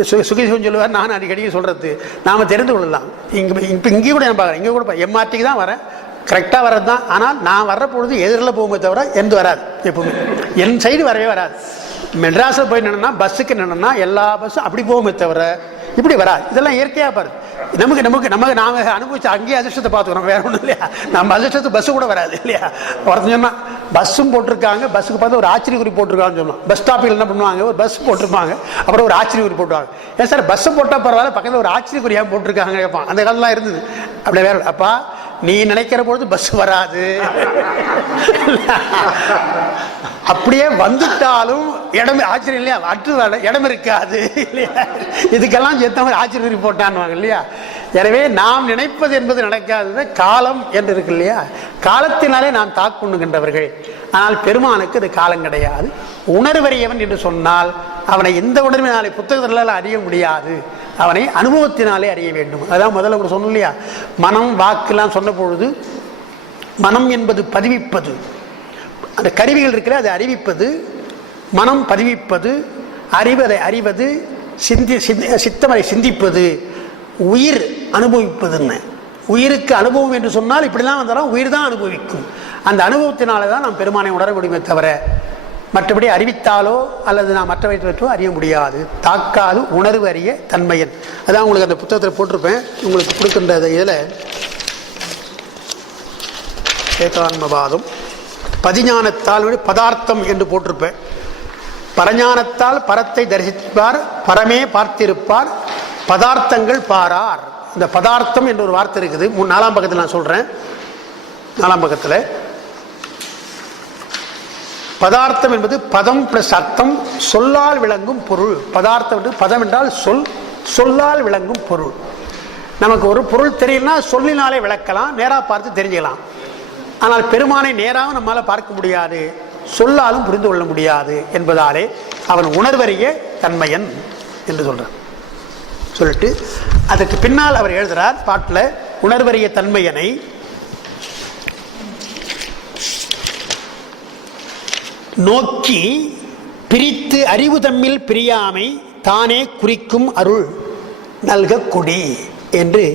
சுகீசன் சொல்லுவார், நான் அடிக்கடி சொல்றது நாம தெரிந்து கொள்ளலாம். இங்கே கூட நான் பார்க்குறேன், இங்கே கூட எம்ஆர்டிக்கு தான் வரேன், கரெக்டாக வர்றது தான். ஆனால் நான் வர்ற பொழுது எதிரில் போகும்போது தவிர எந்த வராது, எப்பவுமே என் சைடு வரவே வராது. மெட்ராஸில் போய் நின்னா பஸ்ஸுக்கு நின்னா எல்லா பஸ்ஸும் அப்படி போகுமே தவிர இப்படி வராது. இதெல்லாம் இயற்கையாக பாரு. நமக்கு நமக்கு நமக்கு நாங்கள் அனுபவிச்சு அங்கேயே அதிர்ஷ்டத்தை பார்த்துக்கிறோம், வேற ஒன்றும் இல்லையா. நம்ம அதிர்ஷ்டத்து பஸ்ஸு கூட வராது இல்லையா. ஒருத்தன் சொன்னா பஸ்ஸும் போட்டிருக்காங்க, பஸ்ஸுக்கு பார்த்து ஒரு ஆச்சரிய குறி போட்டிருக்காங்கன்னு சொல்லலாம். பஸ் ஸ்டாப்பில் என்ன பண்ணுவாங்க, ஒரு பஸ் போட்டிருப்பாங்க, அப்புறம் ஒரு ஆச்சரிய குறி போட்டுவாங்க. ஏன் சார் பஸ்ஸை போட்டால் பரவாயில்ல, பக்கத்தில் ஒரு ஆச்சரிய குறியாக போட்டிருக்காங்க கேட்பான். அந்த காலம்லாம் இருந்தது அப்படி. வேற அப்பா நீ நினைக்கிற பொழுது பஸ் வராது, அப்படியே வந்துட்டாலும் இடம் ஆச்சரியம் இல்லையா, அற்று இடம் இருக்காது இல்லையா. இதுக்கெல்லாம் சேர்த்த மாதிரி ஆச்சரிய போட்டான்னு இல்லையா. எனவே நாம் நினைப்பது என்பது நடக்காதது காலம் என்று இருக்கு இல்லையா. காலத்தினாலே நாம் தாக்குண்ணுகின்றவர்கள். ஆனால் பெருமானுக்கு அது காலம் கிடையாது. உணர்வறியவன் என்று சொன்னால் அவனை எந்த உணர்வினாலே புத்தகத்தினால அறிய முடியாது, அவனை அனுபவத்தினாலே அறிய வேண்டும். அதான் முதல்ல ஒரு சொன்னோம் இல்லையா, மனம் வாக்குலாம் சொன்ன பொழுது மனம் என்பது பதிவிப்பது, அந்த கருவிகள் இருக்கிற அதை அறிவிப்பது, மனம் பதிவிப்பது, அறிவதை அறிவது, சித்தமரை சிந்திப்பது, உயிர் அனுபவிப்பதுன்னு. உயிருக்கு அனுபவம் என்று சொன்னால் இப்படிலாம் வந்தாலும் உயிர் தான் அனுபவிக்கும். அந்த அனுபவத்தினால தான் நாம் பெருமானை உணர முடியுமே தவிர மற்றபடி அறிவித்தாலோ அல்லது நாம் மற்றவற்றோ அறிய முடியாது. தாக்காது உணர்வு அறிய தன்மையன். அதான் உங்களுக்கு அந்த புத்தகத்தில் போட்டிருப்பேன். உங்களுக்கு கொடுக்கின்ற இதில் ஏகான்மவாதம் பதிஞானத்தால் பதார்த்தம் என்று போட்டிருப்பேன். பரஞானத்தால் பரத்தை தரிசிப்பார், பரமே பார்த்திருப்பார், பதார்த்தங்கள் பாரார். இந்த பதார்த்தம் என்ற ஒரு வார்த்தை இருக்குது. 4ஆம் பக்கத்தில் நான் சொல்றேன். 4ஆம் பக்கத்தில் பதார்த்தம் என்பது பதம் பிளஸ் அர்த்தம், சொல்லால் விளங்கும் பொருள். பதார்த்தம் என்று பதம் என்றால் சொல், சொல்லால் விளங்கும் பொருள். நமக்கு ஒரு பொருள் தெரியலனா சொல்லினாலே விளக்கலாம், நேராக பார்த்து தெரிஞ்சுக்கலாம். ஆனால் பெருமானை நேராக நம்மால பார்க்க முடியாது, சொல்லாலும் புரிந்து கொள்ள முடியாது என்பதாலே அவன் உணர்வறிய தன்மையன் என்று சொல்றான். சொல்லிட்டு அதற்கு பின்னால் அவர் எழுதுறார் பாட்டில், உணர்வறிய தன்மையனை நோக்கி பிரித்து அறிவு தம்மில் பிரியாமை தானே குறிக்கும் அருள் நல்க கொடி என்று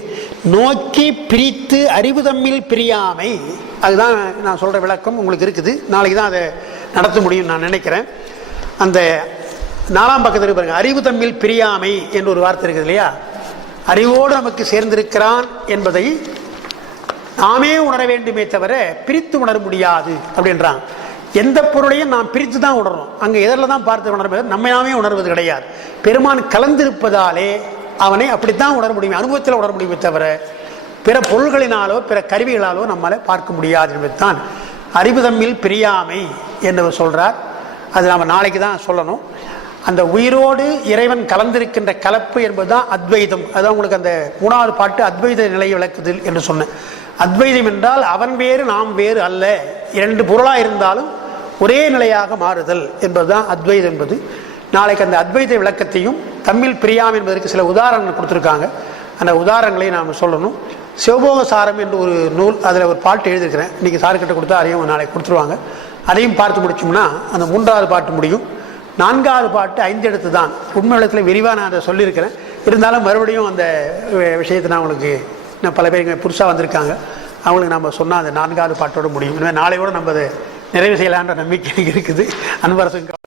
நோக்கி பிரித்து அறிவு தம்மில் பிரியாமை. அதுதான் நான் சொல்ற விளக்கம் உங்களுக்கு இருக்குது. நாளைக்கு தான் அதை நடத்த முடியும் நான் நினைக்கிறேன். அந்த 4ஆம் பக்கத்தில் பாருங்க, அறிவு தம்மில் பிரியாமை என்று ஒரு வார்த்தை இருக்குது இல்லையா. அறிவோடு நமக்கு சேர்ந்திருக்கிறான் என்பதை நாமே உணர வேண்டுமே தவிர பிரித்து உணர முடியாது அப்படின்றான். எந்த பொருளையும் நாம் பிரித்து தான் உணரணும். அங்கே எதில் தான் பார்த்து உணர்வது, நம்ம நாமே உணர்வது கிடையாது. பெருமான் கலந்திருப்பதாலே அவனை அப்படித்தான் உணர முடியும், அனுபவத்தில் உணர முடியுமே தவிர பிற பொருள்களினாலோ பிற கருவிகளாலோ நம்மளை பார்க்க முடியாது என்பதுதான் அறிவு தம்மில் பிரியாமை என்று சொல்றார். அது நாம் நாளைக்கு தான் சொல்லணும். அந்த உயிரோடு இறைவன் கலந்திருக்கின்ற கலப்பு என்பதுதான் அத்வைதம். அதான் உங்களுக்கு அந்த 3வது பாட்டு அத்வைத நிலையை விளக்குதல் என்று சொன்னேன். அத்வைதம் என்றால் அவன் வேறு நாம் வேறு அல்ல, 2 பொருளாக இருந்தாலும் ஒரே நிலையாக மாறுதல் என்பதுதான் அத்வைதம் என்பது. நாளைக்கு அந்த அத்வைத விளக்கத்தையும் தம்மில் பிரியாமை என்பதற்கு சில உதாரணங்கள் கொடுத்துருக்காங்க. அந்த உதாரணங்களை நாம் சொல்லணும். சிவபோக சாரம் என்று ஒரு நூல், அதில் ஒரு பாட்டு எழுதியிருக்கிறேன். இன்றைக்கி சாருக்கிட்ட கொடுத்தா அதையும் நாளைக்கு கொடுத்துருவாங்க. அதையும் பார்த்து முடிச்சோம்னா அந்த 3வது பாட்டு முடியும். 4வது பாட்டு 5 எழுத்து தான். உண்மை இடத்துல விரிவாக நான் அதை சொல்லியிருக்கிறேன். இருந்தாலும் மறுபடியும் அந்த விஷயத்தை நான் உங்களுக்கு பல பேர் இங்கே புதுசாக வந்திருக்காங்க, அவங்களுக்கு நம்ம சொன்னால் அந்த 4வது பாட்டோடு முடியும். இனிமேல் நாளையோடு நம்ம அதை நிறைவு செய்யலான்ற நம்பிக்கை இருக்குது. அன்பரசு